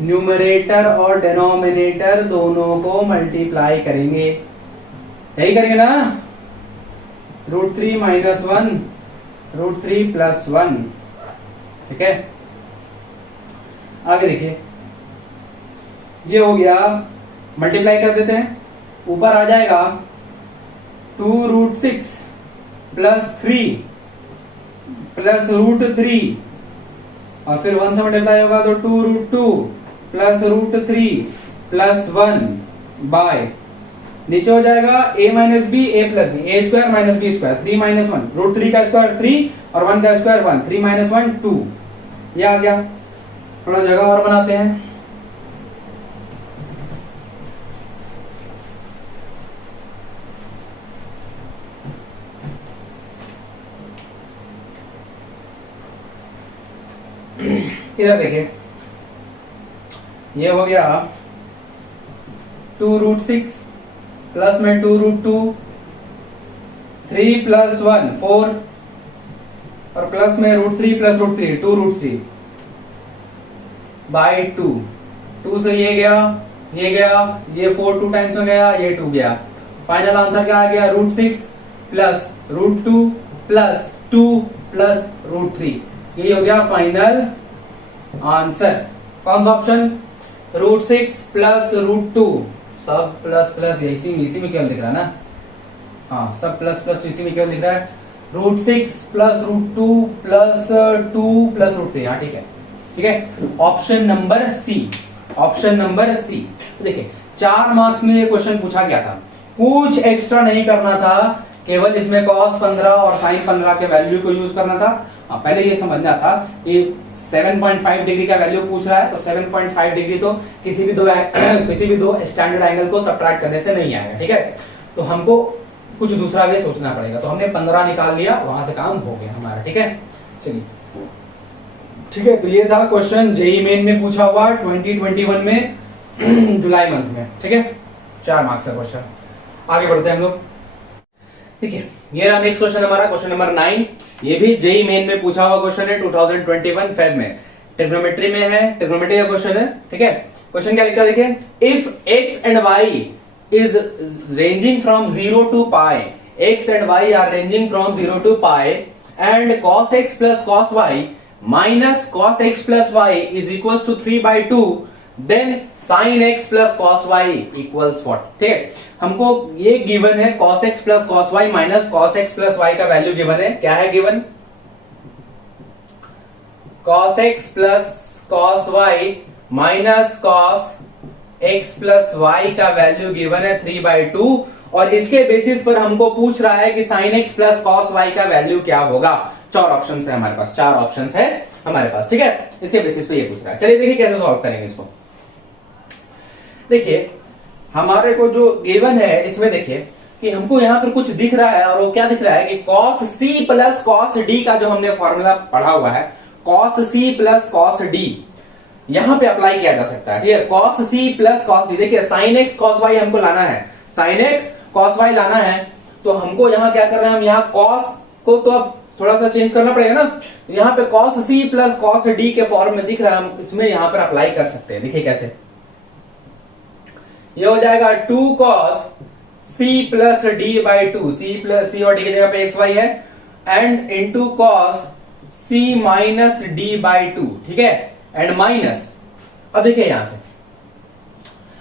न्यूमरेटर और डेनोमिनेटर दोनों को मल्टीप्लाई करेंगे, यही करेंगे ना। रूट 3 माइनस 1 रूट 3 प्लस 1, ठीक है। आगे देखिए, ये हो गया, मल्टीप्लाई कर देते हैं, ऊपर आ जाएगा 2 रूट 6 प्लस 3 प्लस रूट 3 और फिर 1 से मल्टीप्लाई होगा तो 2 root 2 plus root 3 plus 1 by, नीचे हो जाएगा a minus b a plus b, a square minus b square, 3 minus 1 root 3 का स्क्वायर 3 और 1 का स्क्वायर 1, 3 माइनस 1 2। ये आ गया। थोड़ा जगह और बनाते हैं, इधर देखिए, ये हो गया 2 रूट 6 प्लस में 2 रूट 2 3 प्लस 1 4 और प्लस में root 3 plus root 3 2 root 3 by 2। 2 से ये गया, ये 4 2 टाइम्स में गया, ये 2 गया। फाइनल आंसर क्या आ गया, root 6 plus root 2 plus 2 plus root 3। ये हो गया फाइनल आंसर। कौन सा ऑप्शन, रूट 6 प्लस रूट 2, सब प्लस प्लस, इसी में केवल दिख रहा है ना, हाँ सब प्लस प्लस इसी में केवल दिख रहा है। Root 6 plus root 2 plus 2 plus root 3, हाँ ठीक है, ठीक है। Option number C, option number C. देखिए 4 मार्क्स में ये क्वेश्चन पूछा गया था, कुछ एक्स्ट्रा नहीं करना था, केवल इसमें cos 15 और sin 15 के वैल्यू को यूज करना था। पहले ये समझना था कि 7.5 डिग्री का वैल्यू पूछ रहा है, तो 7.5 डिग्री तो किसी भी दो स्टैंडर्ड एंगल को सब्ट्रैक्ट करने से नहीं आएगा, ठीक है। तो हमको कुछ दूसरा वे सोचना पड़ेगा, तो हमने 15 निकाल लिया, वहां से काम हो गया हमारा, ठीक है। चलिए ठीक है, तो ये था क्वेश्चन जेईई मेन में पूछा हुआ 2021 में जुलाई मंथ में, ठीक है। 4 मार्क्स का क्वेश्चन। आगे बढ़ते हैं हम लोग, ठीक है। ये रहा नेक्स्ट क्वेश्चन हमारा, क्वेश्चन नंबर 9। ये भी जेईई मेन में पूछा हुआ क्वेश्चन है 2021 फेब में, ट्रिग्नोमेट्री में है, ट्रिग्नोमेट्री का क्वेश्चन है, ठीक है। क्वेश्चन क्या लिखा है देखिए, if x and y is ranging from 0 to pi, x and y are ranging from 0 to pi and cos x plus cos y minus cos x plus y is equals to 3 by 2, then sin x plus cos y equals what, ठीक है। हमको ये given है cos x plus cos y minus cos x plus y का value given है, क्या है given, cos x plus cos y minus cos x plus y का वैल्यू गिवन है 3 by 2 और इसके बेसिस पर हमको पूछ रहा है कि sin x plus cos y का वैल्यू क्या होगा। 4 ऑप्शन है हमारे पास, 4 ऑप्शन है हमारे पास, ठीक है। इसके बेसिस पे ये पूछ रहा है। चलिए देखिए कैसे सॉल्व करेंगे इसको। देखिए हमारे को जो गिवन है इसमें देखिए कि हमको यहां पर कुछ दिख रहा है, और वो क्या दिख रहा है कि cos c plus cos d का जो हमने फॉर्मूला पढ़ा हुआ है, cos c plus cos d यहां पे अप्लाई किया जा सकता है, ठीक है। cos c plus cos d, देखिए sin x cos y हमको लाना है, sin x cos y लाना है, तो हमको यहां क्या कर रहे हैं, हम यहां cos को तो अब थोड़ा सा चेंज करना पड़ेगा ना। यहां पे cos c plus cos d के फॉर्म में दिख रहा है, हम इसमें यहां पर अप्लाई कर सकते हैं। देखिए कैसे, ये हो जाएगा 2 cos c plus d by 2, c और d की जगह पे xy है, and into cos c minus d by 2, ठीक है, एंड माइनस, अब देखिए यहां से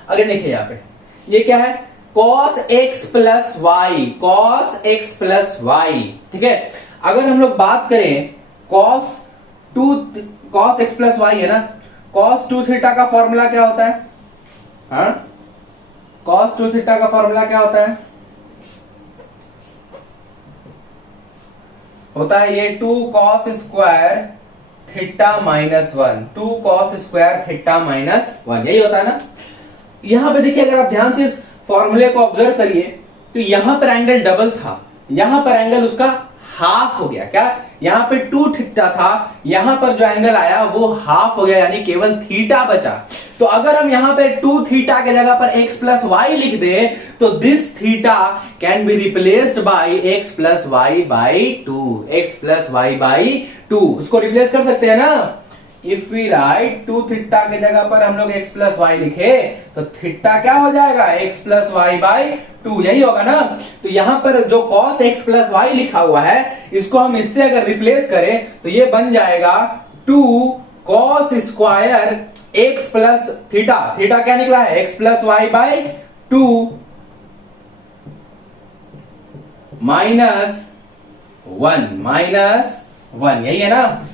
अगर देखिए यहां पे ये क्या है, cos x plus y, cos x plus y, ठीक है। अगर हम लोग बात करें cos x प्लस वाई है ना, cos 2 थीटा का फॉर्मूला क्या होता है, हाँ cos 2 थीटा का फॉर्मूला क्या होता है, ये 2 cos square theta minus 1, 2 cos square theta minus 1, यही होता है ना। यहां पे देखिए अगर आप ध्यान से इस फॉर्मूले को ऑब्जर्व करिए तो यहां पर एंगल डबल था, यहां पर एंगल उसका हाफ हो गया, क्या, यहां पे 2 थीटा था, यहां पर जो एंगल आया वो हाफ हो गया, यानी केवल थीटा बचा। तो अगर हम यहां पे 2 थीटा के जगह पर x प्लस वाई लिख दे तो this theta can be replaced by x plus y by 2, x plus y by 2, उसको रिप्लेस कर सकते हैं ना। इफ वी राइट 2 थीटा के जगह पर हम लोग x प्लस वाई लिखे तो थीटा क्या हो जाएगा, x प्लस वाई बाई 2, यही होगा ना। तो यहां पर जो cos x प्लस वाई लिखा हुआ है, इसको हम इससे अगर रिप्लेस करें तो ये बन जाएगा 2 cos square x plus theta, theta क्या निकला है, x plus y by 2 minus 1, यही है ना।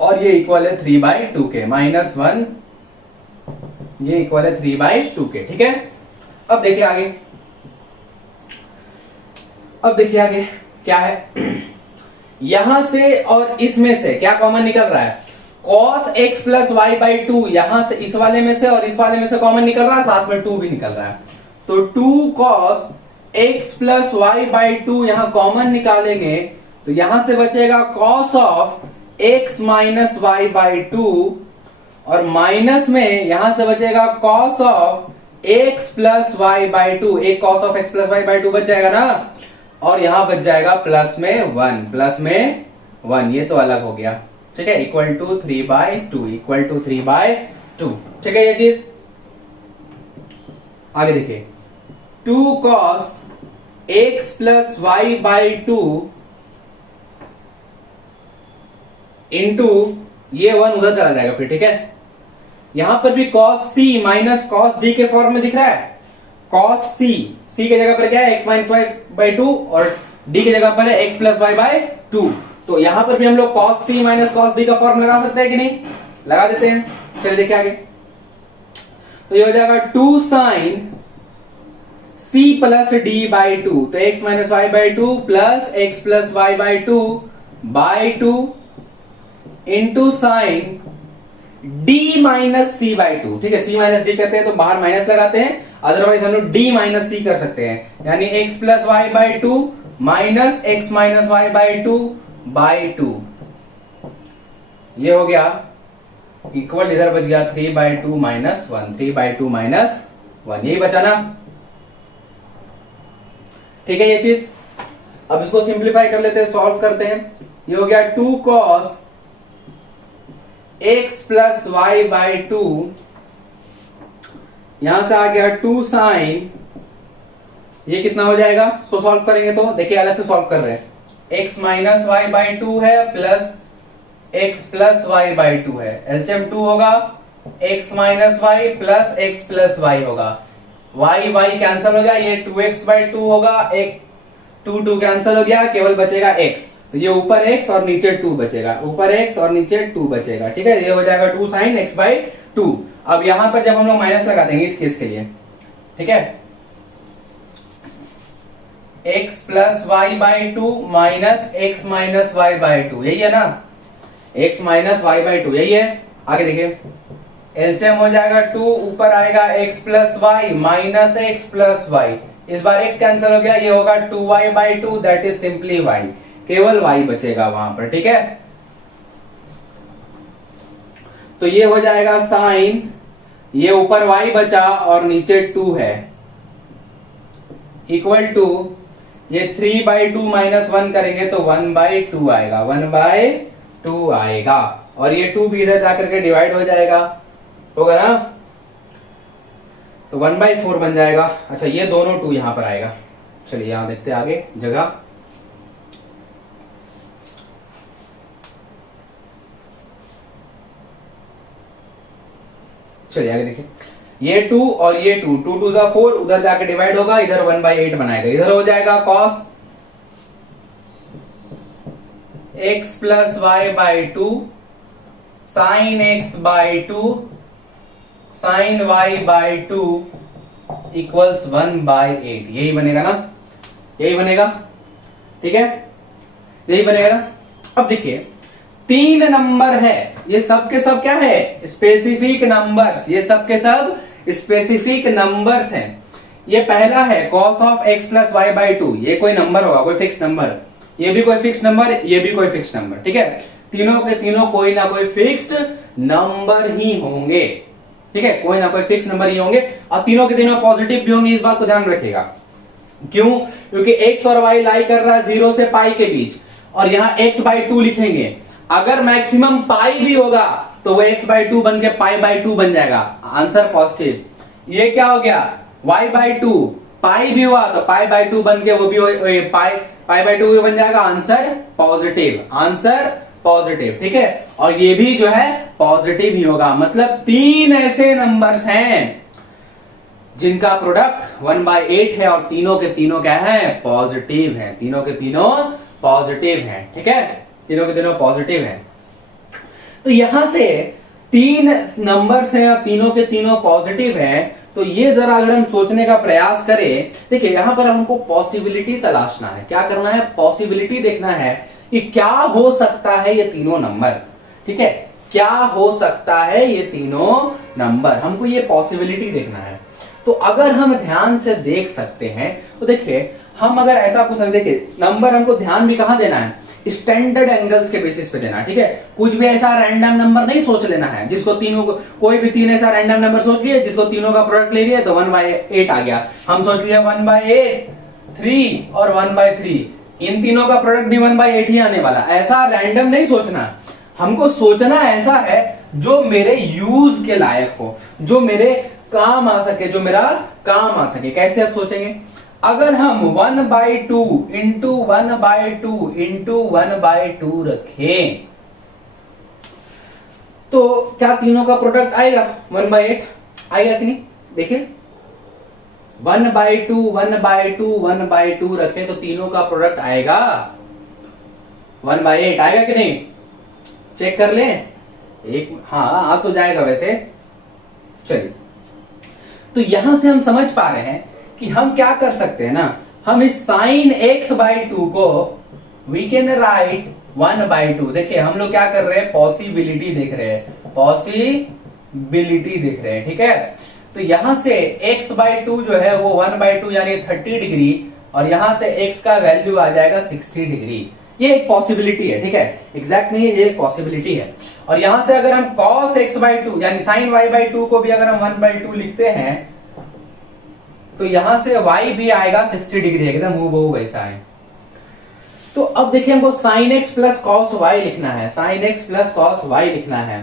और ये इक्वल है 3/2 के, -1, ये इक्वल है 3/2 के, ठीक है। अब देखिए आगे क्या है, यहां से और इसमें से क्या कॉमन निकल रहा है, cos x plus y by 2, यहां से इस वाले में से और इस वाले में से कॉमन निकल रहा है, साथ में 2 भी निकल रहा है। तो 2 cos x plus y by 2 यहां कॉमन निकालेंगे तो यहां से बचेगा cos of x minus y by 2, और माइनस में यहां से बचेगा cos of x plus y by 2, एक cos of x plus y by 2 बच जाएगा ना, और यहां बच जाएगा प्लस में 1, ये तो अलग हो गया, ठीक है, इक्वल टू 3/2, ठीक है। ये चीज आगे देखिए, 2 cos x plus y by 2 into ये 1 उधर चला जाएगा फिर, ठीक है। यहां पर भी cos c minus cos d के फॉर्म में दिख रहा है, cos c के जगह पर क्या है, x माइनस वाई बाई 2, और d की जगह पर है x प्लस वाई बाई 2। तो यहां पर भी हम लोग cos c minus cos d का फॉर्म लगा सकते हैं कि नहीं, लगा देते हैं। चलिए देखिए आगे, तो ये हो जाएगा 2 sin c plus d by 2, तो x minus y by 2 plus x plus y by 2 by 2 into sine d minus c by 2, ठीक है। c माइनस डी करते हैं तो बाहर माइनस लगाते हैं, अदरवाइज हम लोग d माइनस सी कर सकते हैं, यानी x plus y by 2 minus x minus y by 2 by 2, ये हो गया इक्वल, इधर बच गया 3/2 माइनस 1, 3/2 माइनस 1, यही बचा ना, ठीक है। ये चीज अब इसको सिंप्लीफाई कर लेते हैं, सॉल्व करते हैं। ये हो गया 2 cos x plus y by 2, यहां से आ गया 2 sin, ये कितना हो जाएगा, इसको सॉल्व करेंगे तो देखिए अलग से सॉल्व कर रहे हैं, x माइनस वाई बाई 2 है plus x plus y by 2 है, एलसीएम 2 होगा, x minus y plus x plus y होगा, y कैंसिल हो गया, ये 2x बाई 2 होगा, एक 2 कैंसिल हो गया, केवल बचेगा x, तो ये ऊपर x और नीचे 2 बचेगा, ऊपर x और नीचे 2 बचेगा, ठीक है। ये हो जाएगा 2 sin x बाई 2। अब यहां पर जब हम लोग माइनस लगा देंगे इस केस के लिए, ठीक है, x plus y by two minus x minus y by two, यही है ना, x minus y by two, यही है। आगे देखिए, एलसीएम हो जाएगा 2, ऊपर आएगा x plus y minus x plus y, इस बार x कैंसिल हो गया, ये होगा 2y by two, that is simply y, केवल y बचेगा वहां पर, ठीक है। तो ये हो जाएगा साइन, ये ऊपर y बचा और नीचे 2 है, इक्वल टू ये 3 बाई टू माइनस 1 करेंगे तो 1 बाई टू आएगा, 1 बाई टू आएगा, और ये 2 भी इधर जाकर के डिवाइड हो जाएगा, होगा ना, तो 1/4 बन जाएगा। अच्छा, ये दोनों 2 यहां पर आएगा। चलिए यहां देखते हैं आगे जगह, चलिए आगे देखिए, ये 2 और ये 2, 2 2 जा 4, उधर जाके डिवाइड होगा, इधर 1/8 बनाएगा, इधर हो जाएगा cos x plus y by two sine x by two sine y by two equals 1/8, यही बनेगा ना, यही बनेगा, ठीक है, यही बनेगा ना। अब देखिए 3 नंबर है, ये सब के सब क्या है, स्पेसिफिक नंबर्स, ये सब के सब स्पेसिफिक नंबर्स हैं। ये पहला है cos of x plus y by two, ये कोई नंबर होगा, कोई फिक्स नंबर, ये भी कोई फिक्स नंबर, ये भी कोई फिक्स नंबर, ठीक है, तीनों के तीनों कोई ना कोई फिक्स्ड नंबर ही होंगे, ठीक है, कोई ना कोई फिक्स नंबर ही होंगे, और तीनों के तीनों पॉजिटिव भी होंगे, इस बात को ध्यान रखिएगा। क्यों? क्योंकि एक्स और वाई लाई कर रहा है 0 से पाई के बीच, और यहां x बाई टू लिखेंगे, अगर मैक्सिमम पाई भी होगा तो वो x बाई टू बन के पाई बाई टू बन जाएगा, आंसर पॉजिटिव। ये क्या हो गया, y बाई टू, पाई भी हुआ तो पाई बाई टू बन के वो भी पाई बाई टू भी बन जाएगा, आंसर पॉजिटिव, आंसर पॉजिटिव, ठीक है, और ये भी जो है पॉजिटिव ही होगा। मतलब 3 ऐसे नंबर्स हैं जिनका प्रोडक्ट 1/8 है, और तीनों के तीनों क्या है, पॉजिटिव है, तीनों के तीनों पॉजिटिव है, ठीक है, तीनों के तीनों पॉजिटिव है। तो यहां से 3 नंबर्स हैं और तीनों के तीनों पॉजिटिव है, तो ये जरा अगर हम सोचने का प्रयास करें, देखिए यहां पर हमको पॉसिबिलिटी तलाशना है, क्या करना है, पॉसिबिलिटी देखना है कि क्या हो सकता है ये तीनों नंबर, ठीक है, क्या हो सकता है ये तीनों नंबर, हमको ये पॉसिबिलिटी देखना है। तो अगर हम ध्यान से देख सकते हैं, तो देखिए हम अगर ऐसा कुछ, देखिए नंबर हमको ध्यान भी कहां देना है, स्टैंडर्ड एंगल्स के बेसिस पे देना, ठीक है, कुछ भी ऐसा रैंडम नंबर नहीं सोच लेना है जिसको तीनों को, कोई भी 3 ऐसा रैंडम नंबर सोच लिए जिसको तीनों का प्रोडक्ट ले लिया तो 1/8 आ गया, हम सोच लिया 1/8, 3 और 1/3, इन तीनों का प्रोडक्ट भी 1/8 ही आने वाला, ऐसा रैंडम नहीं सोचना, हमको सोचना ऐसा है जो मेरे यूज के लायक हो, जो मेरे काम आ सके, जो मेरा काम आ सके। कैसे आप सोचेंगे, अगर हम 1/2 इंटू 1/2 इंटू 1/2 रखें तो क्या तीनों का प्रोडक्ट आएगा 1/8, आएगा कि नहीं, देखिए 1/2 1/2 1/2 रखें तो तीनों का प्रोडक्ट आएगा 1/8, आएगा कि नहीं, चेक कर लें एक, हाँ आ तो जाएगा वैसे। चलिए, तो यहां से हम समझ पा रहे हैं कि हम क्या कर सकते हैं ना, हम इस साइन x बाई टू को वी कैन राइट 1/2, देखिए हम लोग क्या कर रहे हैं, पॉसिबिलिटी देख रहे हैं, पॉसिबिलिटी देख रहे हैं, ठीक है। तो यहां से x बाई टू जो है वो 1/2 यानी 30 डिग्री, और यहां से x का वैल्यू आ जाएगा 60 डिग्री, ये एक पॉसिबिलिटी है, ठीक है, एग्जैक्ट नहीं है, ये एक पॉसिबिलिटी है। और यहां से अगर हम cos x बाई टू यानी साइन y बाई टू को भी अगर हम 1/2 लिखते हैं तो यहां से y भी आएगा 60 डिग्री, एकदम हूबहू वैसा है। तो अब देखिए हमको sine x plus cos y लिखना है, sine x plus cos y लिखना है,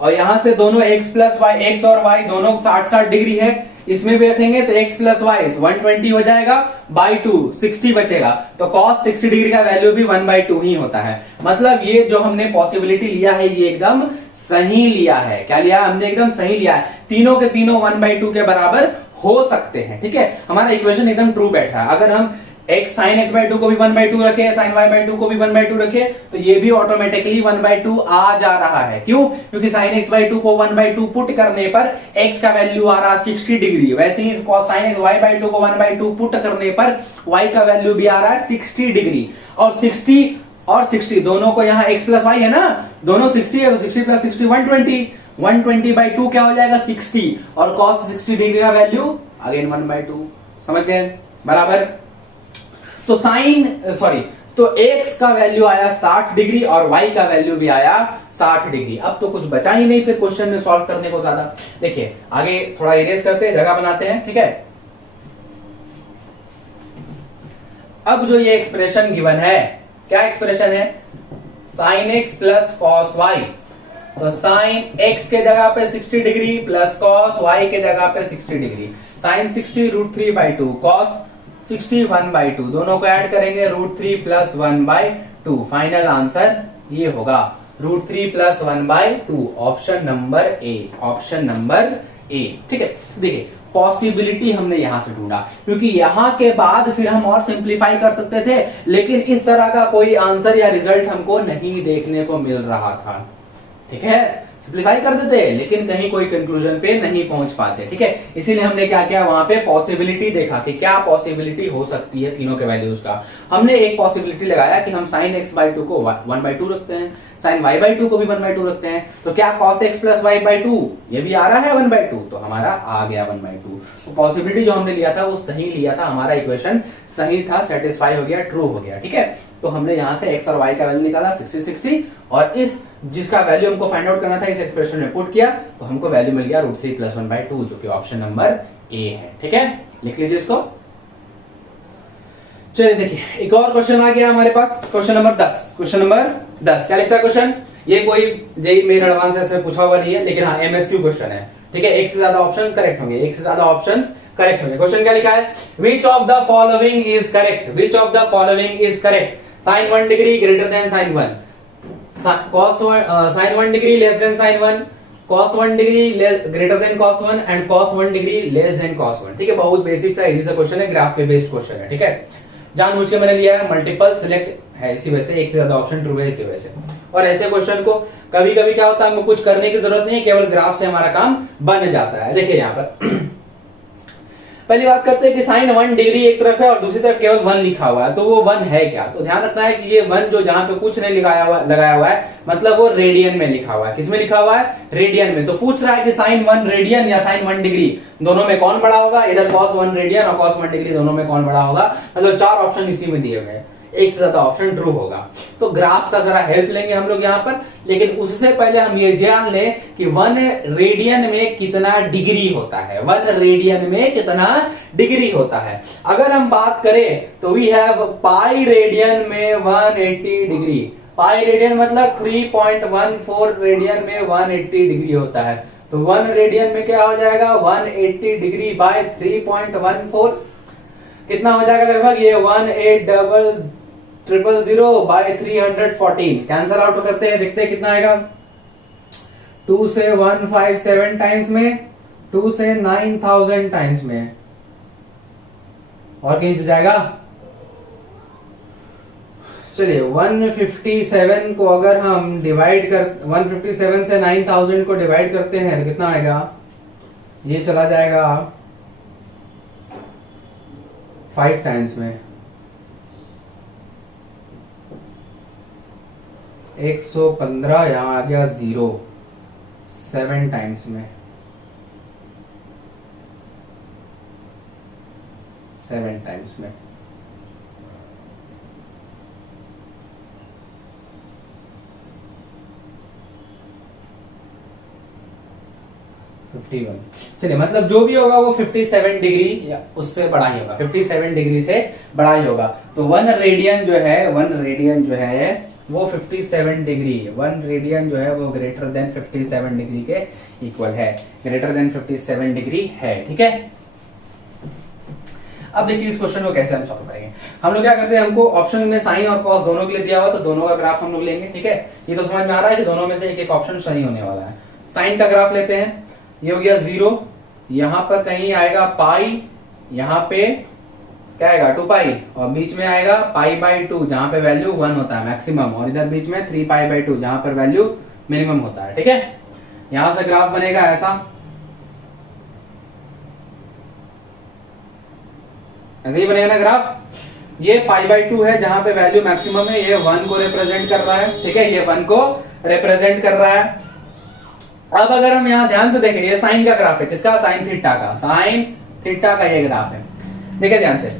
और यहां से दोनों x प्लस वाई, x और y दोनों 60-60 डिग्री है, इसमें भी रखेंगे तो x प्लस वाई 120 हो जाएगा, बाई 2 60 बचेगा, तो cos 60 डिग्री का वैल्यू भी 1/2 ही होता है। मतलब ये जो हमने पॉसिबिलिटी लिया है ये एकदम सही लिया है, क्या लिया हमने, एकदम सही लिया है, तीनों के तीनों 1/2 के बराबर हो सकते हैं, ठीक है, हमारा इक्वेशन एकदम ट्रू बैठ रहा है। अगर हम x sign x by two को भी 1/2 रखे, साइन वाई बाई टू को भी 1/2 रखे, तो ये भी ऑटोमेटिकली 1/2 आ जा रहा है। क्यों? क्योंकि साइन एक्स बाई टू को 1/2 पुट करने पर एक्स का वैल्यू आ रहा है 60 डिग्री, वैसे ही sine x y by two को 1/2 पुट करने पर वाई का वैल्यू भी आ रहा है 60 डिग्री। और 60 दोनों को यहाँ x प्लस वाई है ना, दोनों 60 है, तो 60 प्लस 60 120/2 क्या हो जाएगा 60, और cos 60 डिग्री का वैल्यू अगेन 1/2। समझ गए? बराबर। तो तो x का वैल्यू आया 60 डिग्री और y का वैल्यू भी आया 60 डिग्री। अब तो कुछ बचा ही नहीं फिर क्वेश्चन में सॉल्व करने को ज्यादा। देखिए आगे थोड़ा इरेज करते हैं, जगह बनाते हैं, ठीक है। अब जो ये एक्सप्रेशन गिवन है, क्या एक्सप्रेशन है? Sine x plus cos y, तो साइन एक्स के जगह पे 60 डिग्री प्लस कॉस वाई के जगह पे 60 डिग्री, साइन 60 √3/2, कॉस 60 1/2, दोनों को ऐड करेंगे √3 + 1/2। फाइनल आंसर ये होगा √3 + 1/2, option number A, option number A. ठीक है, देखिए पॉसिबिलिटी हमने यहां से ढूंढा, क्योंकि यहां के बाद फिर हम और सिंप्लीफाई कर सकते थे, लेकिन इस तरह का कोई आंसर या रिजल्ट हमको नहीं देखने को मिल रहा था। ठीक है, सिंप्लीफाई कर देते लेकिन कहीं कोई कंक्लूजन पे नहीं पहुंच पाते। ठीक है, इसीलिए हमने क्या किया, वहां पे पॉसिबिलिटी देखा कि क्या पॉसिबिलिटी हो सकती है तीनों के वैल्यूज का। हमने एक पॉसिबिलिटी लगाया कि हम साइन एक्स बाई टू को 1/2 रखते हैं, साइन वाई बाई टू को भी 1/2 रखते हैं, तो क्या cos x plus y by two ये भी आ रहा है 1/2, तो हमारा आ गया 1/2। तो पॉसिबिलिटी जो हमने लिया था वो सही लिया था, हमारा इक्वेशन सही था, सेटिस्फाई हो गया, ट्रू हो गया। ठीक है, तो हमने यहां से एक्स और वाई का वैल्यू निकाला 60 और इस जिसका वैल्यू हमको फाइंड आउट करना था इस एक्सप्रेशन में पुट किया, तो हमको वैल्यू मिल गया √3 + 1/2, जो कि ऑप्शन नंबर ए है। ठीक है, लिख लीजिए इसको। चलिए देखिए एक और क्वेश्चन आ गया हमारे पास, क्वेश्चन नंबर 10। क्वेश्चन नंबर 10 क्या लिखता है क्वेश्चन? ये कोई जेईई मेन एडवांस ऐसे पूछा हुआ नहीं है, लेकिन हाँ एमएसक्यू क्वेश्चन है। ठीक है, एक से ज्यादा ऑप्शंस करेक्ट होंगे, एक से ज्यादा ऑप्शंस करेक्ट होंगे। क्वेश्चन क्या लिखा है? Which of the following is correct, which of the following is correct? Sine 1 degree greater than sine 1, sine 1 degree less than sine 1, cos 1 degree greater than cos 1 and cos 1 degree less than cos 1। ठीक है, बहुत basic सा easy सा question है, graph पे based question है। ठीक है, जानबूझ के मैंने लिया है, मल्टीपल सिलेक्ट है इसी वजह से, एक से ज्यादा ऑप्शन ट्रू है इसी वजह से। और ऐसे क्वेश्चन को कभी कभी क्या होता है, हमको कुछ करने की जरूरत नहीं है, केवल ग्राफ से हमारा काम बन जाता है। देखिए यहाँ पर पहली बात करते हैं कि साइन 1 डिग्री एक तरफ है और दूसरी तरफ केवल 1 लिखा हुआ है, तो वो 1 है क्या? तो ध्यान रखना है कि ये 1 जो जहां पे कुछ नहीं लगाया हुआ है, मतलब वो रेडियन में लिखा हुआ है। किसमें लिखा हुआ है? रेडियन में। तो पूछ रहा है कि साइन 1 रेडियन या साइन 1 डिग्री दोनों में कौन बड़ा होगा? इधर cos 1 रेडियन और cos 1 डिग्री दोनों में कौन बड़ा होगा? मतलब 4 ऑप्शन इसी में दिए हुए हैं, एक से ज्यादा ऑप्शन ट्रू होगा। तो ग्राफ का जरा हेल्प लेंगे हम लोग यहाँ पर, लेकिन उससे पहले हम ये जान लें कि 1 रेडियन में कितना डिग्री होता है, 1 रेडियन में कितना डिग्री होता है। अगर हम बात करें तो वी हैव पाई रेडियन में 180 डिग्री, पाई रेडियन मतलब 3.14 रेडियन में 180 डिग्री होता है। तो 1 रेडियन में क्या हो जाएगा? 180 डिग्री बाय 3.14 कितना हो जाएगा? लगभग ये 180000 बाय 314। कैंसल आउट करते हैं, देखते हैं कितना आएगा। 2 से 157 टाइम्स में, 2 से 9000 टाइम्स में, और कहीं से जाएगा। चलिए 157 को अगर हम डिवाइड कर 157 से 9000 को डिवाइड करते हैं तो कितना आएगा? ये चला जाएगा 5 टाइम्स में, 115, यहां आ गया 0, 7 टाइम्स में, 7 टाइम्स में। चलिए मतलब जो भी होगा वो 57 डिग्री या उससे बड़ा ही होगा, 57 डिग्री से बड़ा ही होगा। तो 1 रेडियन जो है, 1 रेडियन जो है वो 57 डिग्री, 1 रेडियन जो है वो ग्रेटर देन 57 डिग्री के इक्वल है, ग्रेटर देन 57 डिग्री है। ठीक है, अब देखिए इस क्वेश्चन को कैसे हम सॉल्व करेंगे। हम लोग क्या करते हैं, हमको ऑप्शन में साइन और कॉस दोनों के लिए दिया हुआ, तो दोनों का ग्राफ हम लोग लेंगे। ठीक है, ये तो समझ में आ रहा है कि दोनों में से एक एक ऑप्शन सही होने वाला है। साइन का ग्राफ लेते हैं, ये हो गया 0, यहां पर कहीं आएगा पाई, यहां पे क्या आएगा 2 पाई, और बीच में आएगा पाई बाई 2 जहां पे वैल्यू 1 होता है मैक्सिमम, और इधर बीच में 3 पाई बाई 2 जहां पर वैल्यू मिनिमम होता है। ठीक है, यहां से ग्राफ बनेगा ऐसा, ऐसे ही बनेगा ना ग्राफ। ये पाई बाई 2 है जहां पे वैल्यू मैक्सिमम है, ये 1 को रिप्रेजेंट कर रहा है। ठीक है, ये 1 को रिप्रेजेंट कर रहा है। अब अगर हम यहां ध्यान से देखें, ये साइन का ग्राफ है, किसका, साइन थीटा का, साइन थीटा का ये ग्राफ है। देखिए ध्यान से,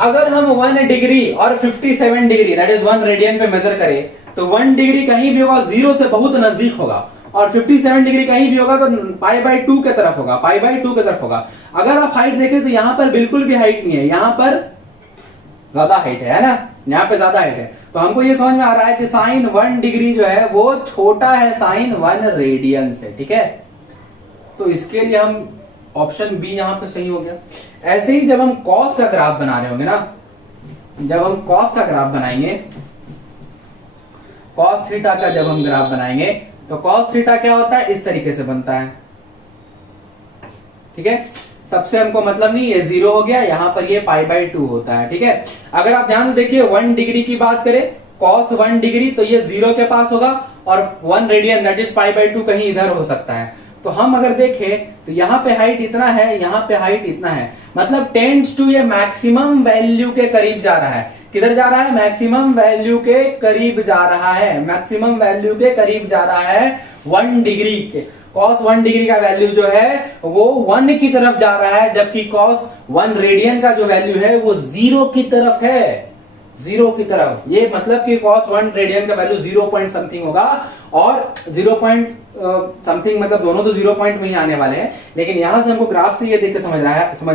अगर हम 1 डिग्री और 57 डिग्री दैट इज 1 रेडियन पे मेजर करें, तो 1 डिग्री कहीं भी होगा 0 से बहुत नजदीक होगा, और 57 डिग्री कहीं भी होगा तो पाई बाई 2 की तरफ होगा, पाई बाई 2 की तरफ होगा। अगर आप हाइट देखें तो यहां पर बिल्कुल भी हाइट नहीं है, यहां पर ज्यादा हाइट है ना, यहाँ पे ज्यादा हाइट है। तो हमको ये समझ में आ रहा है कि साइन 1 डिग्री जो है वो छोटा है साइन 1 रेडियन से। ठीक है, तो इसके लिए हम ऑप्शन बी यहां पे सही हो गया। ऐसे ही जब हम कॉस का ग्राफ बना रहे होंगे ना, जब हम कॉस का ग्राफ बनाएंगे, कॉस थीटा का जब हम ग्राफ बनाएंगे, तो कॉस थीटा क्या होता है, इस तरीके से बनता है। ठीक है, सबसे हमको मतलब नहीं, ये 0 हो गया, यहां पर ये पाई बाई 2 होता है। ठीक है, अगर आप ध्यान से देखिए 1 डिग्री की बात करें, कॉस 1 डिग्री, तो ये 0 के पास होगा, और 1 radian that is pi by 2 कहीं इधर हो सकता है। तो हम अगर देखें तो यहाँ पे हाइट इतना है, यहाँ पे हाइट इतना है, मतलब टेंड्स टू ये मैक्सिमम वैल्यू के करीब जा रहा है। किधर जा रहा है, मैक्सिमम वैल्यू के करीब जा रहा है, मैक्सिमम वैल्यू के करीब जा रहा है 1 डिग्री के। कॉस 1 डिग्री का वैल्यू जो है वो 1 की तरफ जा रहा है, जबकि कॉस 1 रेडियन का जो वैल्यू है वो 0 की तरफ है, 0 की तरफ। ये मतलब कि कॉस 1 रेडियन का वैल्यू 0 पॉइंट समथिंग होगा, और 0 पॉइंट समथिंग मतलब दोनों तो 0 पॉइंट में ही आने वाले हैं, लेकिन यहां से हमको ग्राफ से ये देख के समझ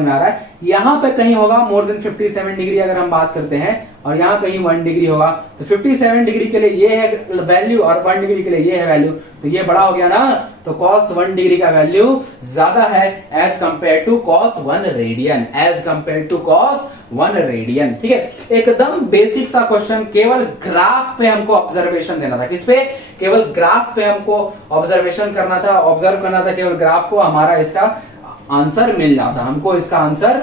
में आ रहा है यहां पे कहीं होगा मोर देन 57 डिग्री अगर हम बात करते हैं, और यहां कहीं 1 डिग्री होगा। तो 57 डिग्री के लिए ये है वैल्यू, और 1 डिग्री के लिए ये है वैल्यू, तो ये बड़ा हो गया ना, तो cos 1 डिग्री का वैल्यू ज्यादा है as compare to cos 1 radian, as compare to cos 1 radian. ठीक है, एकदम बेसिक सा क्वेश्चन, केवल ग्राफ पे हमको ऑब्जर्वेशन देना था। किस पे, केवल ग्राफ पे हमको ऑब्जर्वेशन करना था, ऑब्जर्व करना था केवल ग्राफ को, हमारा इसका आंसर मिल जाता, हमको इसका आंसर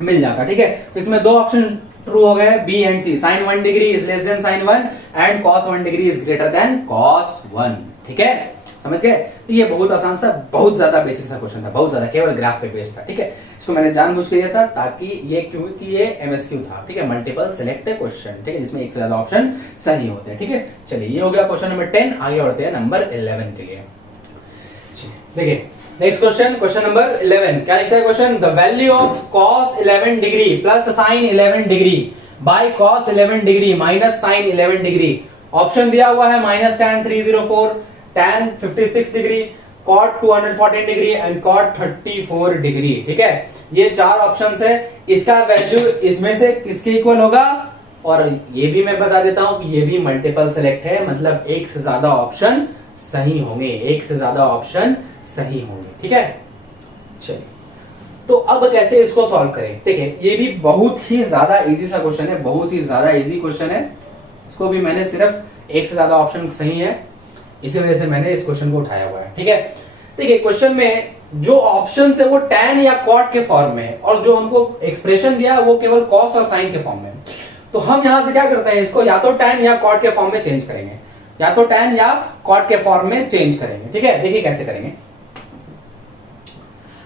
मिल जाता। ठीक है, तो इसमें दो ऑप्शन ट्रू हो गए, B and C. Sine 1 degree is less than sine 1 and cos 1 degree is greater than cos 1। ठीक है, समझ गए। तो ये बहुत आसान सा, बहुत ज्यादा बेसिक सा क्वेश्चन था, बहुत ज्यादा, केवल ग्राफ पे बेस्ड था। ठीक है, इसको मैंने जानबूझ के दिया था ताकि ये, क्योंकि ये एमएसक्यू था। ठीक है, मल्टीपल सिलेक्ट क्वेश्चन। ठीक है, जिसमें एक से ज्यादा ऑप्शन सही होते हैं। ठीक है, चलिए ये हो गया क्वेश्चन नंबर 10। आगे बढ़ते हैं नंबर 11 के लिए। देखिए नेक्स्ट क्वेश्चन, क्वेश्चन नंबर 11 क्या लिखता है question, the value of cos 11 degree plus sine 11 degree by cos 11 degree minus sine 11 degree. Option दिया हुआ है minus tan 304, tan 56 degree, cot 214 degree and cot 34 degree. ठीक है, ये चार ऑप्शंस है, इसका वैल्यू इसमें से किसके इक्वल होगा, और ये भी मैं बता देता हूं कि ये भी मल्टीपल सेलेक्ट है, मतलब एक से ज्यादा ऑप्शन सही होंगे, एक से ज्यादा ऑप्शन सही होंगे। ठीक है, चलिए तो अब कैसे इसको सॉल्व करें। देखिए ये भी बहुत ही ज्यादा इजी सा क्वेश्चन है, बहुत ही ज्यादा इजी क्वेश्चन है। इसको भी मैंने सिर्फ एक से ज्यादा ऑप्शन सही है, इसी वजह से मैंने इस क्वेश्चन को उठाया हुआ है। ठीक है, देखिए क्वेश्चन में जो ऑप्शन है वो tan या cot के फॉर्म में है, और जो हमको एक्सप्रेशन दिया वो केवल cos और sin के फॉर्म में। तो हम यहां से क्या करते हैं, इसको या तो tan या cot के फॉर्म में चेंज करेंगे, या तो tan या cot के फॉर्म में चेंज करेंगे। ठीक है, देखिए कैसे करेंगे।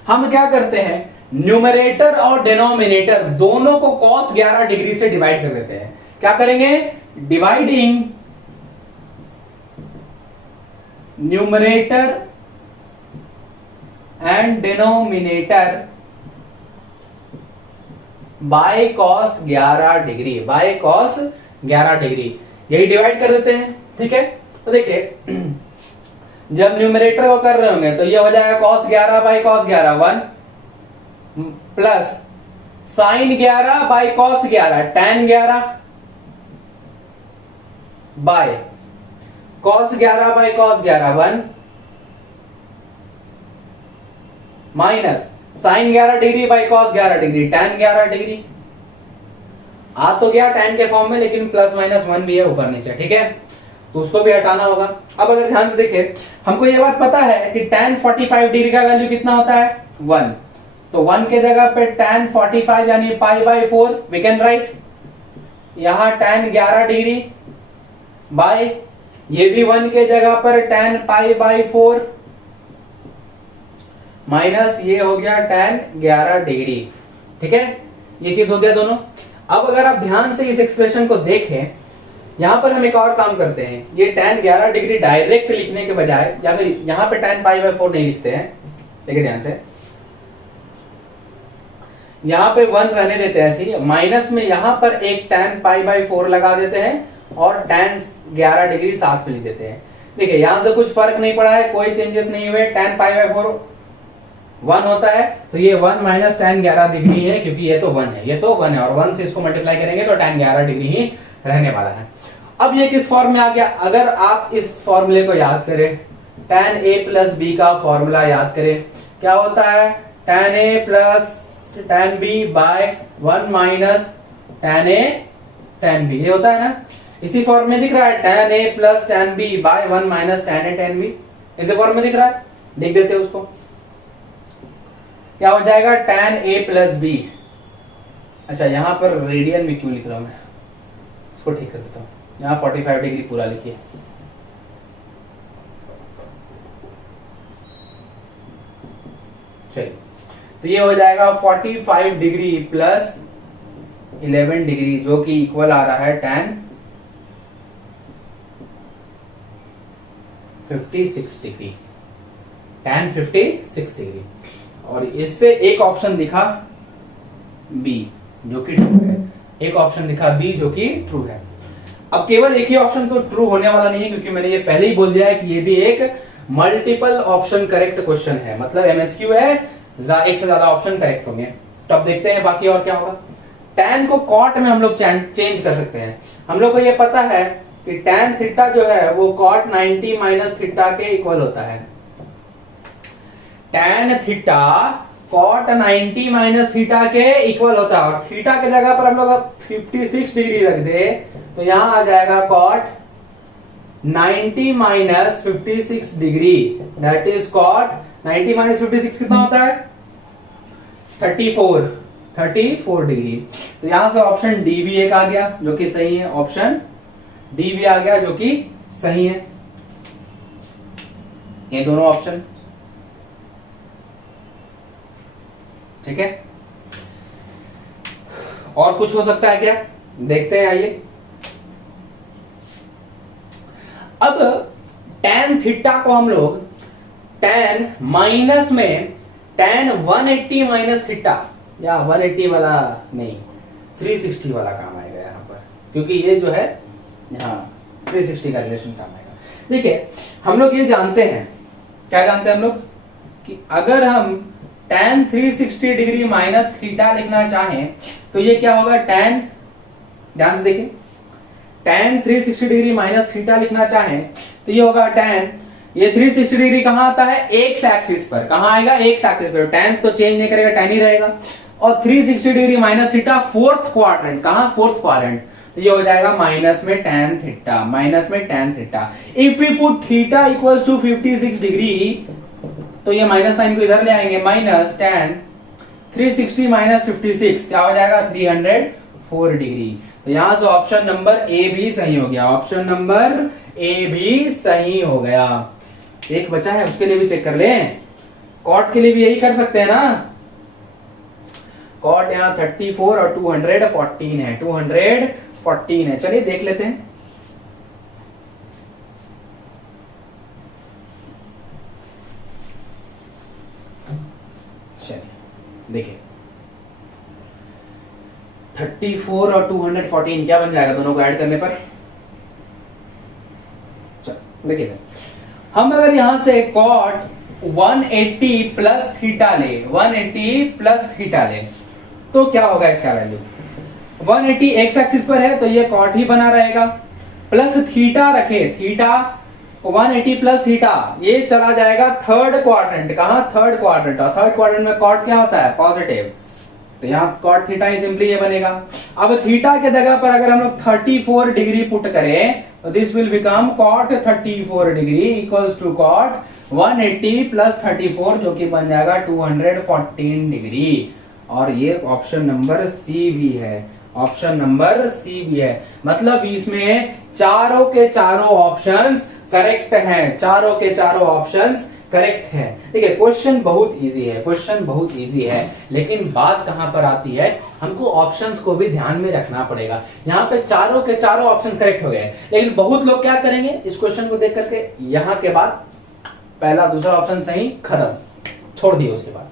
हम क्या करते हैं, न्यूमरेटर और डिनोमिनेटर दोनों को cos 11 डिग्री से डिवाइड कर देते हैं। क्या करेंगे, dividing numerator and denominator by cos 11 degree, by cos 11 degree, यही डिवाइड कर देते हैं। ठीक है, तो देखिए जब न्यूमरेटर को कर रहे होंगे तो ये हो जाएगा cos 11 by cos 11 1 plus sin 11 by cos 11 tan 11 by cos 11 by cos 11 1 minus sin 11 degree by cos 11 degree tan 11 degree. आ तो गया tan के फॉर्म में, लेकिन प्लस माइनस 1 भी है ऊपर नीचे। ठीक है, तो उसको भी हटाना होगा। अब अगर ध्यान से देखें, हमको ये बात पता है कि tan 45 डिग्री का वैल्यू कितना होता है 1, तो 1 के जगह पे tan 45 यानी pi by 4 we can write, यहां tan 11 डिग्री बाय, ये भी 1 के जगह पर tan पाई बाई 4 माइनस ये हो गया tan 11 डिग्री। ठीक है, ये चीज हो गया दोनों। अब अगर आप ध्यान से इस एक्सप्रेशन को देखें, यहां पर हम एक और काम करते हैं, ये tan 11 डिग्री डायरेक्ट लिखने के बजाय, या फिर यहां पे tan पाई बाई 4 नहीं लिखते हैं, देखिए ध्यान से, यहां पे 1 रहने देते हैं ऐसे, माइनस में यहां पर एक tan पाई बाई 4 लगा देते हैं और tan 11 डिग्री साथ में लिख देते हैं। देखिए यहां से कुछ फर्क नहीं पड़ा है, कोई चेंजेस नहीं हुए, tan पाई बाई 4 1 होता है, तो ये 1 माइनस tan 11 डिग्री है, क्योंकि ये तो 1 है, ये तो 1 है, और 1 से इसको मल्टीप्लाई करेंगे तो tan 11 डिग्री ही रहने वाला है। अब ये किस फॉर्म में आ गया, अगर आप इस फॉर्मूले को याद करें, tan a प्लस बी का फॉर्मूला याद करें, क्या होता है, tan a plus tan b by 1 minus tan a tan b, ये होता है ना, इसी फॉर्म में दिख रहा है, tan a plus tan b by 1 minus tan a tan b, इसी फॉर्म में दिख रहा है, लिख देते हैं उसको, क्या हो जाएगा tan a प्लस b। अच्छा यहां पर रेडियन में क्यों लिख रहा हूं मैं, इसको ठीक कर देता हूं, यहां 45 डिग्री पूरा लिखिए, चलिए, तो ये हो जाएगा 45 डिग्री प्लस 11 डिग्री, जो कि इक्वल आ रहा है tan 56 डिग्री, tan 56 डिग्री। और इससे एक ऑप्शन दिखा बी जो कि ट्रू है, एक ऑप्शन दिखा बी जो कि ट्रू है। अब केवल एक ही ऑप्शन तो ट्रू होने वाला नहीं है, क्योंकि मैंने ये पहले ही बोल दिया है कि ये भी एक मल्टीपल ऑप्शन करेक्ट क्वेश्चन है, मतलब एमएसक्यू है, एक से ज्यादा ऑप्शन करेक्ट होंगे। तो अब देखते हैं बाकी और क्या होगा। tan को cot में हम लोग चेंज कर सकते हैं, हम लोग को ये पता है कि tan थीटा जो है वो cot 90 माइनस थीटा के इक्वल होता है, tan theta cot 90 minus theta के इक्वल होता है, और थीटा के जगह पर हम लोग 56 डिग्री रख दे तो यहां आ जाएगा cot 90 minus 56 degree, that is cot 90 minus 56 कितना होता है 34 डिग्री। तो यहां से ऑप्शन डी भी एक आ गया जो कि सही है, ऑप्शन डी भी आ गया जो कि सही है, ये दोनों ऑप्शन ठीक है। और कुछ हो सकता है क्या, देखते हैं, आइए। अब tan थीटा को हम लोग tan माइनस में tan 180 माइनस थीटा, या 180 वाला नहीं 360 वाला काम आएगा यहां पर, क्योंकि ये जो है यहाँ 360 का रिलेशन काम आएगा। देखिए हम लोग ये जानते हैं, क्या जानते हैं हम लोग, कि अगर हम tan 360 डिग्री माइनस थीटा लिखना चाहें तो ये क्या होगा, tan, ध्यान से देखिए, tan 360 डिग्री माइनस थीटा लिखना चाहें तो ये होगा tan, ये 360 डिग्री कहां आता है, एक्स एक्सिस पर, कहां आएगा, एक्स एक्सिस पर, tan तो चेंज नहीं करेगा, tan ही रहेगा, और 360 degree minus theta fourth quadrant, कहां, फोर्थ क्वाड्रेंट, तो ये हो जाएगा माइनस में tan थीटा, माइनस में tan theta. If we put theta equals to 56 degree तो ये माइनस साइन को इधर ले आएंगे, माइनस tan 360 माइनस 56 क्या हो जाएगा 304 डिग्री। तो यहां से ऑप्शन नंबर ए भी सही हो गया, ऑप्शन नंबर ए भी सही हो गया। एक बचा है, उसके लिए भी चेक कर लें, कॉट के लिए भी यही कर सकते हैं ना, कॉट यहाँ 34 और 214 है, 214 है, चलिए देख लेते हैं। देखिए 34 और 214 क्या बन जाएगा दोनों को ऐड करने पर, चलो देखिए, हम अगर यहां से cot 180 प्लस थीटा ले, 180 प्लस थीटा ले तो क्या होगा इसका वैल्यू, 180 एक्स एक्सिस पर है तो ये cot ही बना रहेगा, प्लस थीटा रखे, थीटा 180 प्लस थीटा, ये चला जाएगा थर्ड क्वाड्रेंट, कहां, थर्ड क्वाड्रेंट, और थर्ड क्वाड्रेंट में cot क्या होता है, पॉजिटिव, तो यहाँ cot थीटा ही सिंपली ये बनेगा। अब थीटा के जगह पर अगर हम लोग 34 डिग्री पुट करें तो this will become cot 34 degree equals to cot 180 plus 34 जो कि बन जाएगा 214 डिग्री। और ये ऑप्शन नंबर सी भी है, ऑप्शन नंबर सी भी है। मतलब इसमें चारों के चारों ऑप्शंस करेक्ट हैं, चारों के चारों ऑप्शंस करेक्ट है। देखिए क्वेश्चन बहुत इजी है, क्वेश्चन बहुत इजी है, लेकिन बात कहां पर आती है, हमको ऑप्शंस को भी ध्यान में रखना पड़ेगा। यहाँ पे चारों के चारों ऑप्शंस करेक्ट हो गए, लेकिन बहुत लोग क्या करेंगे इस क्वेश्चन को देख करके यहाँ के बाद पहला दूसरा ऑप्शन सही खत्म, छोड़ दिए उसके बाद।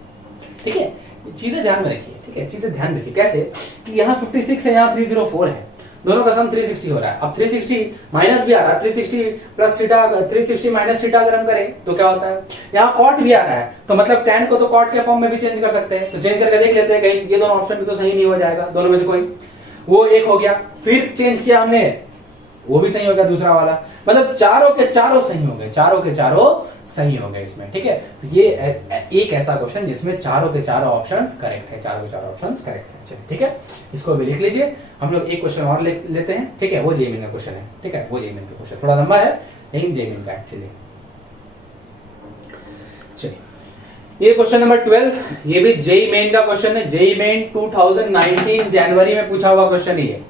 ठीक है, चीजें ध्यान में रखिए। ठीक है, चीजें ध्यान रखिए कैसे कि यहाँ 56 है, यहाँ 304 है, दोनों का सम 360 हो रहा है। अब 360 माइनस भी आ रहा है, 360 प्लस थीटा, 360 माइनस थीटा अगर हम करें तो क्या होता है, यहाँ कॉट भी आ रहा है, तो मतलब tan को तो कॉट के फॉर्म में भी चेंज कर सकते हैं। तो चेंज करके देख लेते हैं कहीं ये दोनों ऑप्शन भी तो सही नहीं हो जाएगा, दोनों में से कोई। वो एक हो गया, फिर चेंज किया हमने, वो भी सही हो गया दूसरा वाला। मतलब चारों के चारों सही हो गए, चारों के चारों सही हो गए इसमें। ठीक है, ये एक ऐसा क्वेश्चन जिसमें चारों के चारों ऑप्शंस करेक्ट है, चारों के चारों ऑप्शंस करेक्ट है। चलिए ठीक है, इसको भी लिख लीजिए। हम लोग एक क्वेश्चन और लेते हैं। ठीक है, वो जेईई का क्वेश्चन है। ठीक है, वो जेईई का क्वेश्चन थोड़ा लंबा है लेकिन जेईई का एक्चुअली। चलिए ये क्वेश्चन नंबर 12, ये भी जेईई मेन का क्वेश्चन है। जेईई मेन 2019 जनवरी में पूछा हुआ क्वेश्चन है ये।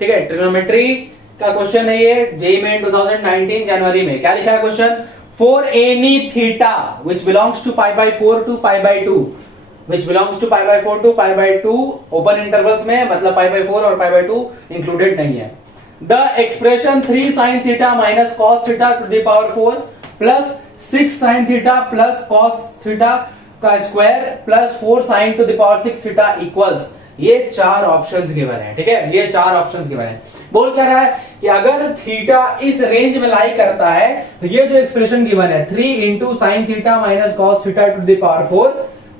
ठीक है, ट्रिग्नोमेट्री का क्वेश्चन है ये, जेईई मेन 2019 जनवरी में। क्या लिखा है question, for any theta which belongs to π/4 to π/2, which belongs to π/4 to π/2 open intervals में, मतलब π/4 और π/2 इंक्लूडेड नहीं है। The expression 3 sin theta minus cos theta to the power 4 plus 6 sin theta plus cos theta का square plus 4 sin to the power 6 theta equals, ये चार options given है। ठीक है, ये चार ऑप्शंस गिवन है। बोल क्या रहा है कि अगर थीटा इस रेंज में लाई करता है तो ये जो एक्सप्रेशन गिवन है 3 into sine theta minus cos theta to the power 4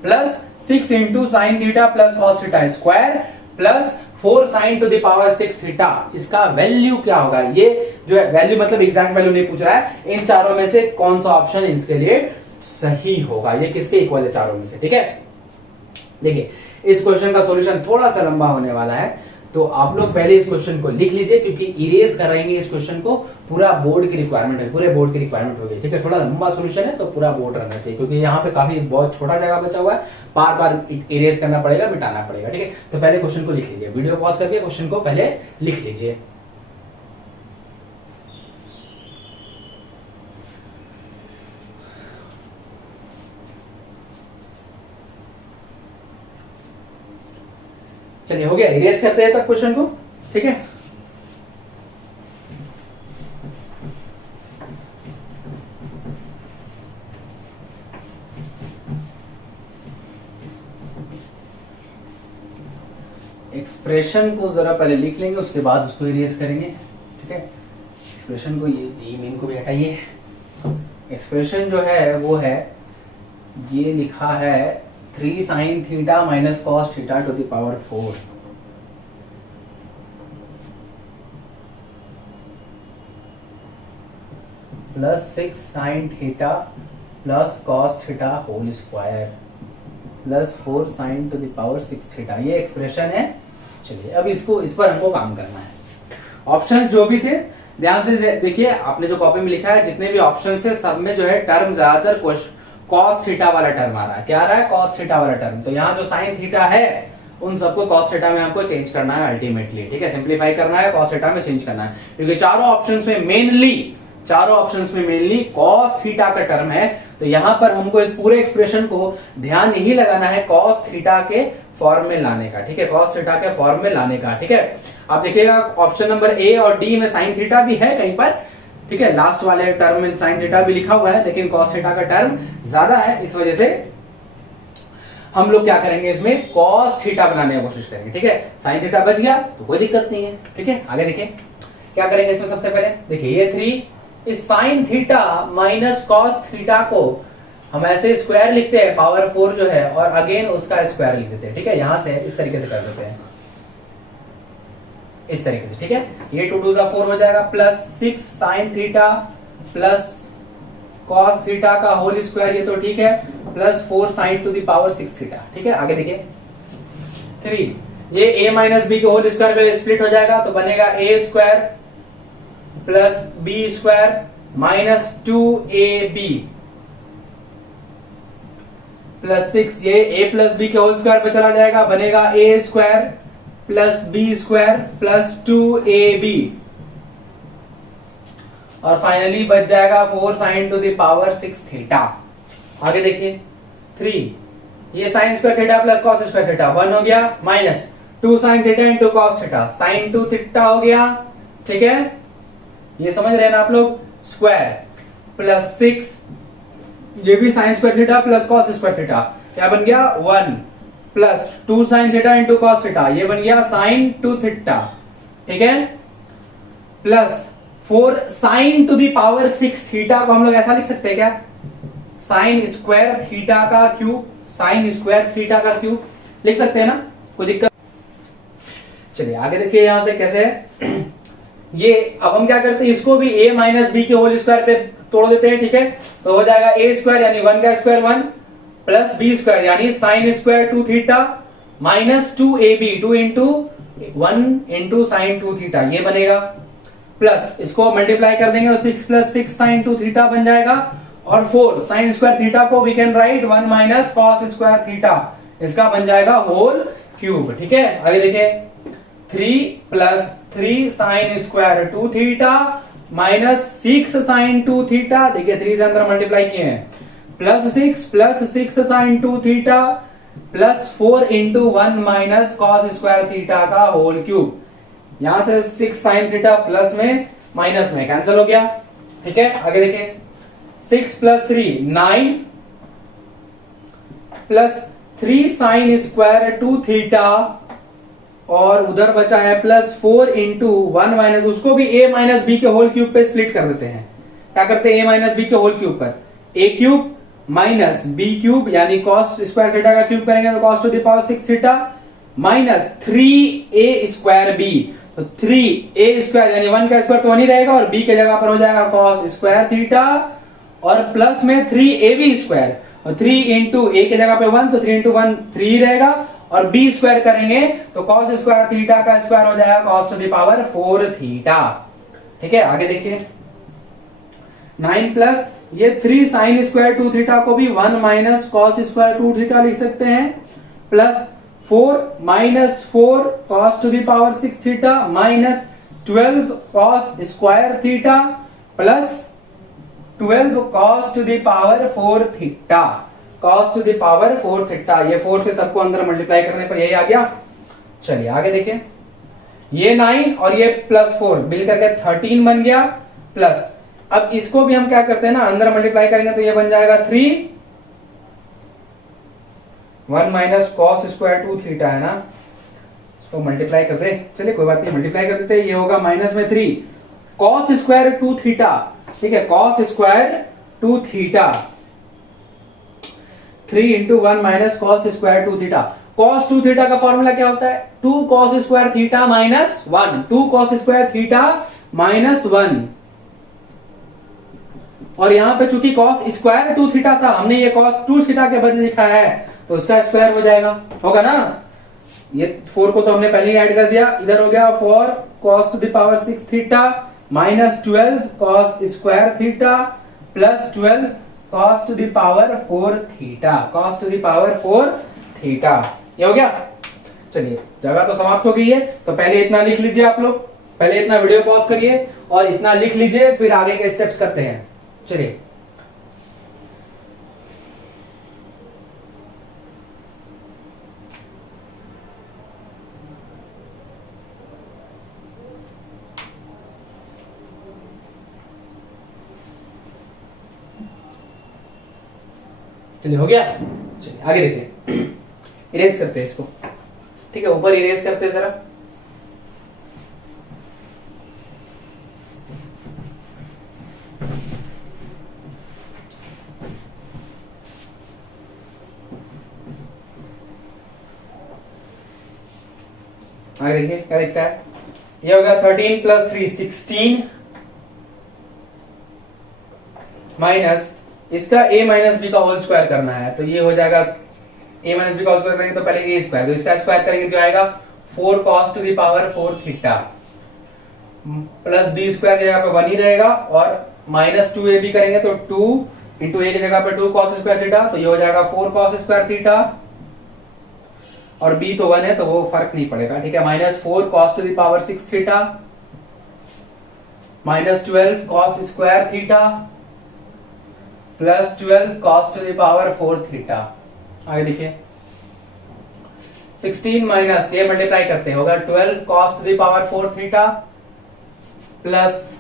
plus 6 into sine theta plus cos theta square plus 4 sine to the power 6 theta, इसका वैल्यू क्या होगा। ये जो है वैल्यू मतलब एग्जैक्ट वैल्यू नहीं पूछ रहा है, इन चारों में से कौन सा ऑप्शन इसके लिए सही होगा, ये किसके इक्वल है चारों में से। ठीक है, देखिए इस क्वेश्चन का सॉल्यूशन थोड़ा सा लंबा होने वाला है, तो आप लोग पहले इस क्वेश्चन को लिख लीजिए, क्योंकि इरेज करेंगे इस क्वेश्चन को, पूरा बोर्ड की रिक्वायरमेंट है, पूरे बोर्ड की रिक्वायरमेंट होगी। ठीक है, थोड़ा लंबा सॉल्यूशन है तो पूरा बोर्ड रहना चाहिए, क्योंकि यहाँ पे काफी बहुत छोटा जगह बचा हुआ है, बार बार इरेज करना पड़ेगा, मिटाना पड़ेगा। ठीक है, तो पहले क्वेश्चन को लिख लीजिए, वीडियो पॉज करके क्वेश्चन को पहले लिख लीजिए। चलिए हो गया, इरेज करते हैं तब क्वेश्चन को। ठीक है, एक्सप्रेशन को जरा पहले लिख लेंगे, उसके बाद उसको इरेज करेंगे। ठीक है, एक्सप्रेशन को ये मेन को भी हटाइए। एक्सप्रेशन जो है वो है, ये लिखा है 3 sin theta minus cos theta to the power 4 plus 6 sin theta plus cos theta whole square plus 4 sin to the power 6 theta, ये एक्सप्रेशन है। चलिए अब इसको, इस पर हमको काम करना है। ऑप्शंस जो भी थे ध्यान से देखिए, आपने जो कॉपी में लिखा है जितने भी ऑप्शंस है सब में जो है टर्म ज्यादातर कॉस थीटा वाला टर्म आ रहा है। क्या आ रहा है, कॉस थीटा वाला टर्म। तो यहाँ जो साइन थीटा है उन सबको कॉस थीटा में हमको चेंज करना है अल्टीमेटली। ठीक है, सिंप्लीफाई करना है, कॉस थीटा में चेंज करना है, क्योंकि चारों ऑप्शंस में मेनली कॉस थीटा का टर्म है। तो यहाँ पर हमको इस पूरे एक्सप्रेशन को ध्यान यही लगाना है कॉस थीटा के फॉर्म में लाने का। ठीक है, कॉस थीटा के फॉर्म में लाने का। ठीक है, आप देखिएगा ऑप्शन नंबर ए और डी में साइन थीटा भी है कहीं पर। ठीक है, लास्ट वाले टर्म में साइन थीटा भी लिखा हुआ है, लेकिन कॉस थीटा का टर्म ज्यादा है, इस वजह से हम लोग क्या करेंगे, इसमें कॉस थीटा बनाने की कोशिश करेंगे। ठीक है, साइन थीटा बच गया तो कोई दिक्कत नहीं है। ठीक है, आगे देखिए क्या करेंगे इसमें। सबसे पहले देखिए ये 3, इस sine theta minus cos theta को हम ऐसे स्क्वायर लिखते हैं, पावर 4 जो है, और अगेन उसका स्क्वायर लिख देते हैं। ठीक है, यहां से इस तरीके से कर देते हैं, इस तरीके से। ठीक है, ये 2 2 4 हो जाएगा, plus 6 sine theta plus cos theta का होल स्क्वायर, ये तो ठीक है, plus 4 sine to the power 6 theta. ठीक है, आगे देखिए 3, ये a माइनस बी के होल स्क्वायर का स्प्लिट हो जाएगा, तो बनेगा a square plus B square minus 2ab plus 6, ये a प्लस बी के होल स्क्वायर पे चला जाएगा, बनेगा a square plus B square plus 2ab, और फाइनली बच जाएगा 4 sine to the power 6 theta. आगे देखिए 3, ये sine square theta plus cos square theta 1 हो गया, minus 2 sine theta into cos theta, sine 2 theta हो गया, ठीक है, ये समझ रहे हैं ना आप लोग, स्क्वायर प्लस 6, ये भी sine square theta plus cos square theta, क्या बन गया 1 plus 2 sine theta into cos theta, ये बन गया साइन 2 थीटा, ठीक है, plus 4 sine to the power 6 theta को हम लोग ऐसा लिख सकते हैं क्या, साइन स्क्वायर थीटा का क्यूब, साइन स्क्वायर थीटा का क्यूब लिख सकते हैं ना, कोई दिक्कत। चलिए आगे देखिए यहां से कैसे है। ये अब हम क्या करते हैं, इसको भी a माइनस बी के होल स्क्वायर पे तोड़ देते हैं, ठीक है, तो हो जाएगा a स्क्वायर यानी 1 का स्क्वायर 1 प्लस बी स्क्वायर यानी sign square 2 theta minus 2ab 2 into 1 into sine 2 theta, ये बनेगा, प्लस इसको मल्टीप्लाई कर देंगे तो 6 प्लस 6 साइन 2 थीटा बन जाएगा, और 4 साइन स्क्वायर थीटा को we can write 1 minus cos square theta, इसका बन जाएगा होल क्यूब, ठीक है। आगे देखिए 3 plus 3 sine square 2 theta minus 6 sine 2 theta, देखिए 3 से अंदर मल्टीप्लाई किए हैं, plus 6 sine 2 theta plus 4 into 1 minus cos square theta का होल क्यूब, यहां से 6 साइन थीटा प्लस में माइनस में कैंसिल हो गया, ठीक है। आगे देखिए 6 plus 3 9 plus 3 sine square 2 theta, और उधर बचा है प्लस 4 इंटू 1 माइनस, उसको भी a माइनस बी के होल क्यूब पे स्प्लिट कर देते हैं, क्या करते हैं a माइनस बी के होल क्यूब पर, a cube minus b cube यानी कॉस स्क्वायर थीटा का क्यूब करेंगे तो cos to the power 6 theta minus 3a square b, तो 3a स्क्वायर यानी 1 का स्क्वायर तो 1 ही रहेगा, और b के जगह पर हो जाएगा कॉस स्क्वायर थीटा, और प्लस में 3ab स्क्वायर, और 3 इंटू a के जगह पे 1 तो 3 इंटू 1 3 रहेगा, और b स्क्वायर करेंगे तो कॉस स्क्वायर थीटा का स्क्वायर हो जाएगा cos to the power 4 theta, ठीक है। आगे देखिए 9 प्लस ये 3 साइन स्क्वायर 2 थीटा को भी 1 माइनस कॉस स्क्वायर 2 थीटा लिख सकते हैं, plus 4 minus 4 cos to the power 6 theta minus 12 cos square theta plus 12 cos to the power 4 theta, cos to the power 4 theta, ये 4 से सबको अंदर मल्टीप्लाई करने पर यही आ गया। चलिए आगे देखिए ये 9 और ये प्लस 4 मिल करके 13 बन गया, प्लस अब इसको भी हम क्या करते हैं ना अंदर मल्टीप्लाई करेंगे तो ये बन जाएगा 3 1 माइनस कॉस स्क्वायर 2 थीटा है ना, इसको मल्टीप्लाई करते, चलिए कोई बात नहीं मल्टीप्लाई कर देते, ये होगा माइनस में 3 कॉस स्क्वायर 2 थीटा, ठीक है, cos square 2 theta 3 into 1 minus cos square 2 theta, cos 2 theta का फॉर्मूला क्या होता है 2 cos square theta minus 1, 2 cos square theta minus 1, और यहां पे चूंकि कॉस स्क्वायर 2 थीटा था, हमने ये कॉस 2 थीटा के बदले लिखा है तो उसका स्क्वायर हो जाएगा, होगा ना, ये 4 को तो हमने पहले ही ऐड कर दिया, इधर हो गया 4 cos to the power 6 theta minus 12 cos square theta plus 12 cos to the power 4 theta, cos to the power 4 theta, ये हो गया। चलिए जगह तो समाप्त हो गई है, तो पहले इतना लिख लीजिए आप लोग, पहले इतना वीडियो पॉज करिए और इतना लिख लीजिए, फिर आगे के स्टेप्स करते हैं। चलिए चलिए हो गया, चलिए आगे देखिए इरेज करते हैं इसको, ठीक है, ऊपर इरेज करते हैं जरा, आगे देखिए क्या दिखता है, ये होगा 13 प्लस 3 16 माइनस इसका a माइनस बी का होल स्क्वायर करना है, तो ये हो जाएगा a माइनस बी का होल स्क्वायर करेंगे तो पहले a स्क्वायर, तो इसका स्क्वायर करेंगे तो आएगा 4 cos to the power 4 theta plus b square की जगह पे 1 ही रहेगा, और माइनस 2ab करेंगे तो 2 इंटू ए की जगह पे 2 cos स्क्वायर थीटा, तो ये हो जाएगा 4 cos स्क्वायर थीटा, और b तो 1 है तो वो फर्क नहीं पड़ेगा, ठीक है। Minus 4 cos to the power 6 theta minus 12 cos square theta plus 12 cos to the power 4 theta. आगे देखिए 16 माइनस ये मल्टीप्लाई करते हैं, होगा 12 cos to the power 4 theta plus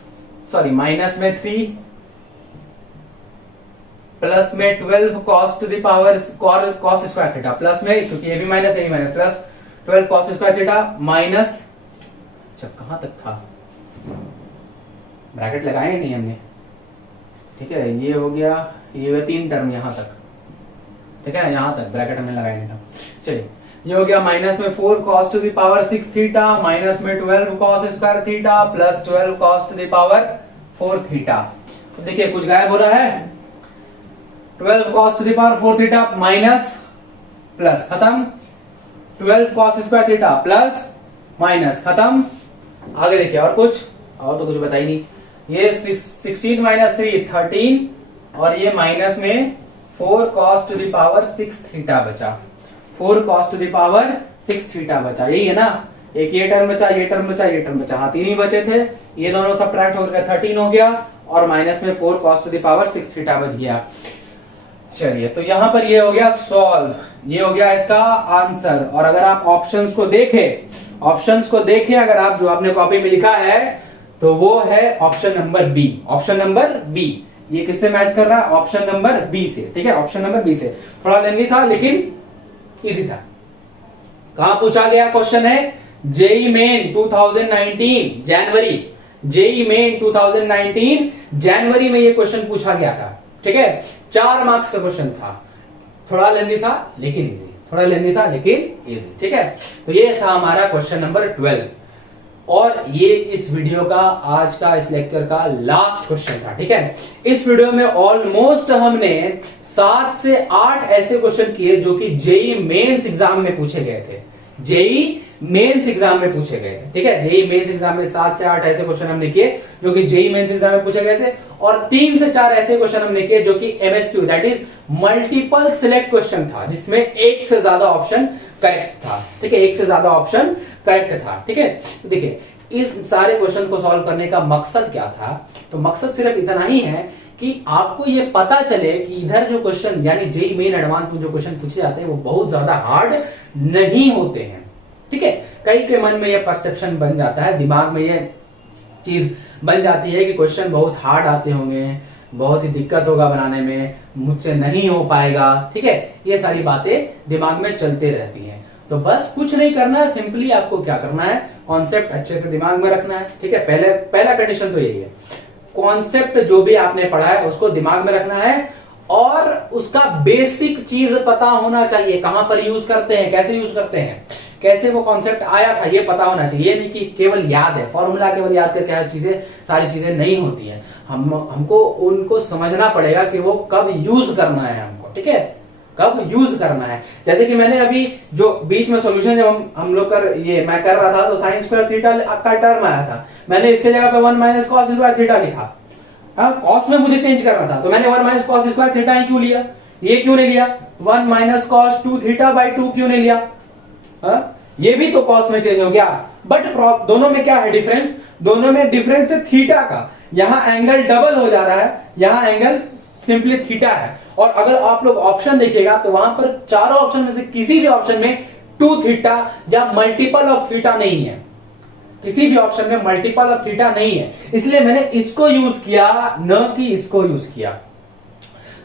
sorry minus में 3 प्लस में 12 cos to the power cos square theta, plus में क्योंकि ये भी minus plus 12 cos square theta minus, अच्छा कहां तक था, ब्रैकेट लगाए नहीं हमने, ठीक है। ये हो गया, ये 3 टर्म यहां तक, ठीक है ना, यहां तक ब्रैकेट हमने लगाया नहीं था। चलिए ये हो गया माइनस में 4 cos to the power 6 theta minus में 12 cos square theta plus 12 cos to the power 4 theta. तो देखिए कुछ गायब हो रहा है, 12 cos to the power 4 theta minus plus खत्म, 12 cos square theta plus minus खत्म। आगे देखिए और तो कुछ बचा ही नहीं, ये 16 माइनस 3 13 और ये माइनस में 4 cos to the power 6 theta बचा, 4 cos to the power 6 theta बचा, यही है ना। एक ये टर्म बचा, ये टर्म बचा, ये टर्म बचा, हाँ 3 ही बचे थे, ये दोनों सब्ट्रैक्ट हो गया 13 हो गया और माइनस में 4 cos to the power 6 theta बच गया। चलिए तो यहां पर ये हो गया सॉल्व, ये हो गया इसका आंसर। और अगर आप ऑप्शंस को देखें अगर आप जो आपने कॉपी में लिखा है तो वो है option number B, option number B. ये किससे मैच कर रहा है, ऑप्शन नंबर बी से, ठीक है, ऑप्शन नंबर बी से। थोड़ा लेंदी था लेकिन इजी था। कहां पूछा गया क्वेश्चन है, जेई मेन 2019 जनवरी, जेई मेन 2019 जनवरी में ये क्वेश्चन पूछा गया था, ठीक है। 4 मार्क्स का क्वेश्चन था, थोड़ा लेंदी था लेकिन इजी, थोड़ा लेंदी था लेकिन इजी, ठीक है। तो ये था हमारा क्वेश्चन नंबर 12 और ये इस वीडियो का आज का इस लेक्चर का लास्ट क्वेश्चन था, ठीक है। इस वीडियो में ऑलमोस्ट हमने 7 से 8 ऐसे क्वेश्चन किए जो कि जेई मेंस एग्जाम में पूछे गए थे, जेई मेंस एग्जाम में पूछे गए थे, ठीक है। जेई मेंस एग्जाम में 7 से 8 ऐसे क्वेश्चन हमने किए जो कि जेई मेंस एग्जाम में पूछे गए थे और 3 से 4 ऐसे क्वेश्चन हमने किए जो कि MSQ that is multiple select question था, जिसमें एक से ज्यादा ऑप्शन करेक्ट था, ठीक है, एक से ज्यादा ऑप्शन करेक्ट था, ठीक है। तो देखिए इस सारे क्वेश्चन को सॉल्व करने का मकसद क्या था, तो मकसद सिर्फ इतना ही है कि आपको ये पता चले कि इधर जो क्वेश्चन यानी जेई मेन एडवांस में जो क्वेश्चन पूछे जाते हैं वो बहुत ज्यादा हार्ड नहीं होते हैं, ठीक है। कई के मन में ये परसेप्शन बन जाता है, दिमाग में ये चीज बन जाती है कि क्वेश्चन बहुत हार्ड आते होंगे, बहुत ही दिक्कत होगा बनाने में, मुझसे नहीं हो पाएगा, ठीक है। ये सारी बातें दिमाग में चलते रहती हैं। तो बस कुछ नहीं करना है, सिंपली आपको क्या करना है, कॉन्सेप्ट अच्छे से दिमाग में रखना है, ठीक है। पहला कंडीशन तो यही है, कॉन्सेप्ट जो भी आपने पढ़ा है उसको दिमाग में रखना है और उसका बेसिक चीज पता होना चाहिए, कहां पर यूज करते हैं, कैसे यूज करते हैं, कैसे वो कॉन्सेप्ट आया था ये पता होना चाहिए। ये नहीं कि केवल याद है, फॉर्मूला केवल याद करके हर चीजें सारी चीजें नहीं होती हैं। हमको उनको समझना पड़ेगा कि वो कब यूज करना है हमको, ठीक है, कब यूज करना है। जैसे कि मैंने अभी जो बीच में सॉल्यूशन जब हम लोग मैं कर रहा था तो साइन स्क्वायर थीटा का टर्म आया था, मैंने इसके जगह पे 1 माइनस कॉस स्क्वायर थीटा लिखा। कॉस में मुझे चेंज करना था तो मैंने 1 माइनस कॉस स्क्वायर थीटा ही क्यों लिया, ये क्यों नहीं लिया 1 माइनस कॉस 2 थीटा बाई 2 क्यों नहीं लिया, ये भी तो कॉस में चेंज हो गया। बट दोनों में क्या है डिफरेंस, दोनों में डिफरेंस है थीटा का, यहां एंगल डबल हो जा रहा है, यहां एंगल सिंपली थीटा है। और अगर आप लोग ऑप्शन देखिएगा तो वहां पर चारों ऑप्शन में से किसी भी ऑप्शन में 2 थीटा या मल्टीपल ऑफ थीटा नहीं है, किसी भी ऑप्शन में मल्टीपल ऑफ थीटा नहीं है, इसलिए मैंने इसको यूज किया न कि इसको यूज किया।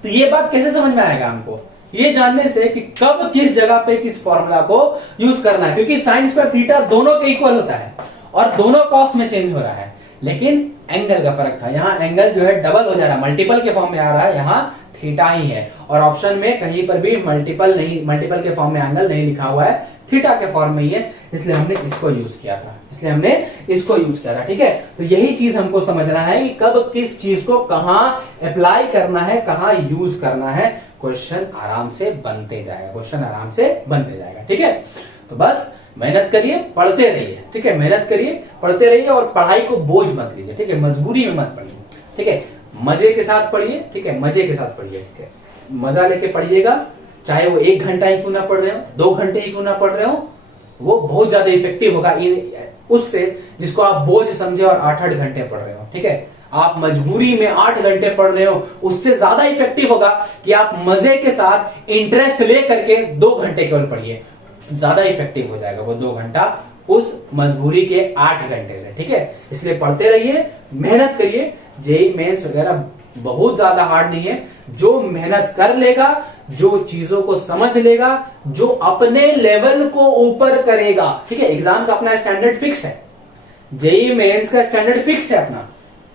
तो ये बात कैसे समझ में आएगा हमको, ये जानने से कि कब किस जगह पे किस फॉर्मूला को यूज करना है, क्योंकि साइन स्क्वायर थीटा दोनों के इक्वल होता है और दोनों कॉस में चेंज हो रहा है, लेकिन एंगल का फर्क था, यहां एंगल जो है डबल हो जा रहा है, मल्टीपल के फॉर्म में आ रहा है, यहां थीटा ही है। और ऑप्शन में कहीं पर भी मल्टीपल के फॉर्म में एंगल नहीं लिखा हुआ है, थीटा के फॉर्म में ही है, इसलिए हमने इसको यूज किया था, ठीक है। तो यही चीज हमको समझना है कि कब किस चीज को कहां अप्लाई करना है, कहां यूज करना है, क्वेश्चन आराम से बनते जाएगा, ठीक है। तो बस मेहनत करिए, पढ़ते रहिए, ठीक है, मेहनत करिए, पढ़ते रहिए और पढ़ाई को बोझ मत लीजिए, ठीक है, मजबूरी में मत पढ़िए, ठीक है। मजे के साथ पढ़िए, ठीक है, मजे के साथ पढ़िए, ठीक है, मजा लेके पढ़िएगा, चाहे वो 1 घंटा ही क्यों ना पढ़ रहे हो, 2 घंटे ही क्यों ना पढ़ रहे हो, वो बहुत ज्यादा इफेक्टिव होगा उससे जिसको आप बोझ समझे और 8-8 घंटे पढ़ रहे हो, ठीक है। आप मजबूरी में 8 घंटे पढ़ रहे हो, उससे ज्यादा इफेक्टिव होगा कि आप मजे के साथ इंटरेस्ट ले करके 2 घंटे केवल पढ़िए, ज्यादा इफेक्टिव हो जाएगा वो 2 घंटा उस मजबूरी के 8 घंटे से, ठीक है। इसलिए पढ़ते रहिए, मेहनत करिए। जेईई मेंस वगैरह बहुत ज्यादा हार्ड नहीं है, जो मेहनत कर लेगा, जो चीजों को समझ लेगा, जो अपने लेवल को ऊपर करेगा, ठीक है। एग्जाम का अपना स्टैंडर्ड फिक्स है, जेईई मेंस का स्टैंडर्ड फिक्स है अपना,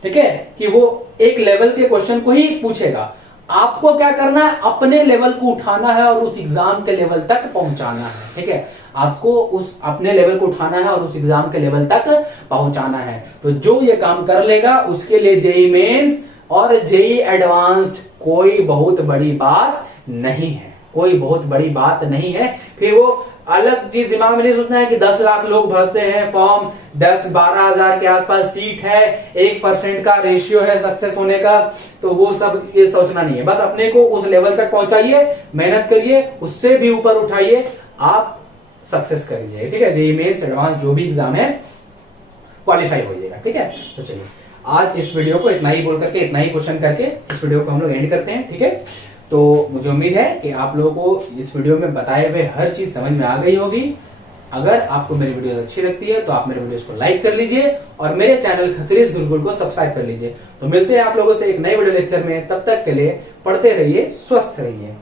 ठीक है, कि वो एक लेवल के क्वेश्चन को ही पूछेगा। आपको क्या करना है, अपने लेवल को उठाना है और उस एग्जाम के लेवल तक पहुंचाना है, ठीक है। आपको उस अपने लेवल को उठाना है और उस एग्जाम के लेवल तक पहुंचाना है। तो जो ये काम कर लेगा उसके लिए जेईई मेंस और जेईई एडवांस्ड कोई बहुत बड़ी बात नहीं है, कोई बहुत बड़ी बात नहीं है। फिर वो अलग चीज दिमाग में नहीं सोचना है कि 10 लाख लोग भरते हैं फॉर्म, 10-12 हजार के आसपास सीट है, 1% का रेशियो है सक्सेस होने का, तो वो सब ये सोचना नहीं है। बस अपने को उस लेवल तक पहुंचाइए, मेहनत करिए, उससे भी ऊपर उठाइए, आप सक्सेस करिए, ठीक है। जेईई मेंस एडवांस जो भी एग्जाम है क्वालिफाई हो जाएगा, ठीक है। तो चलिए आज इस वीडियो को इतना ही बोल करके, इतना ही क्वेश्चन करके इस वीडियो को हम लोग एंड करते हैं, ठीक है। तो मुझे उम्मीद है कि आप लोगों को इस वीडियो में बताए हुए हर चीज समझ में आ गई होगी। अगर आपको मेरी वीडियोस अच्छी लगती है तो आप मेरे वीडियोस को लाइक कर लीजिए और मेरे चैनल खत्रीज गुरुकुल को सब्सक्राइब कर लीजिए। तो मिलते हैं आप लोगों से एक नए वीडियो लेक्चर में, तब तक के लिए पढ़ते रहिए, स्वस्थ रहिए।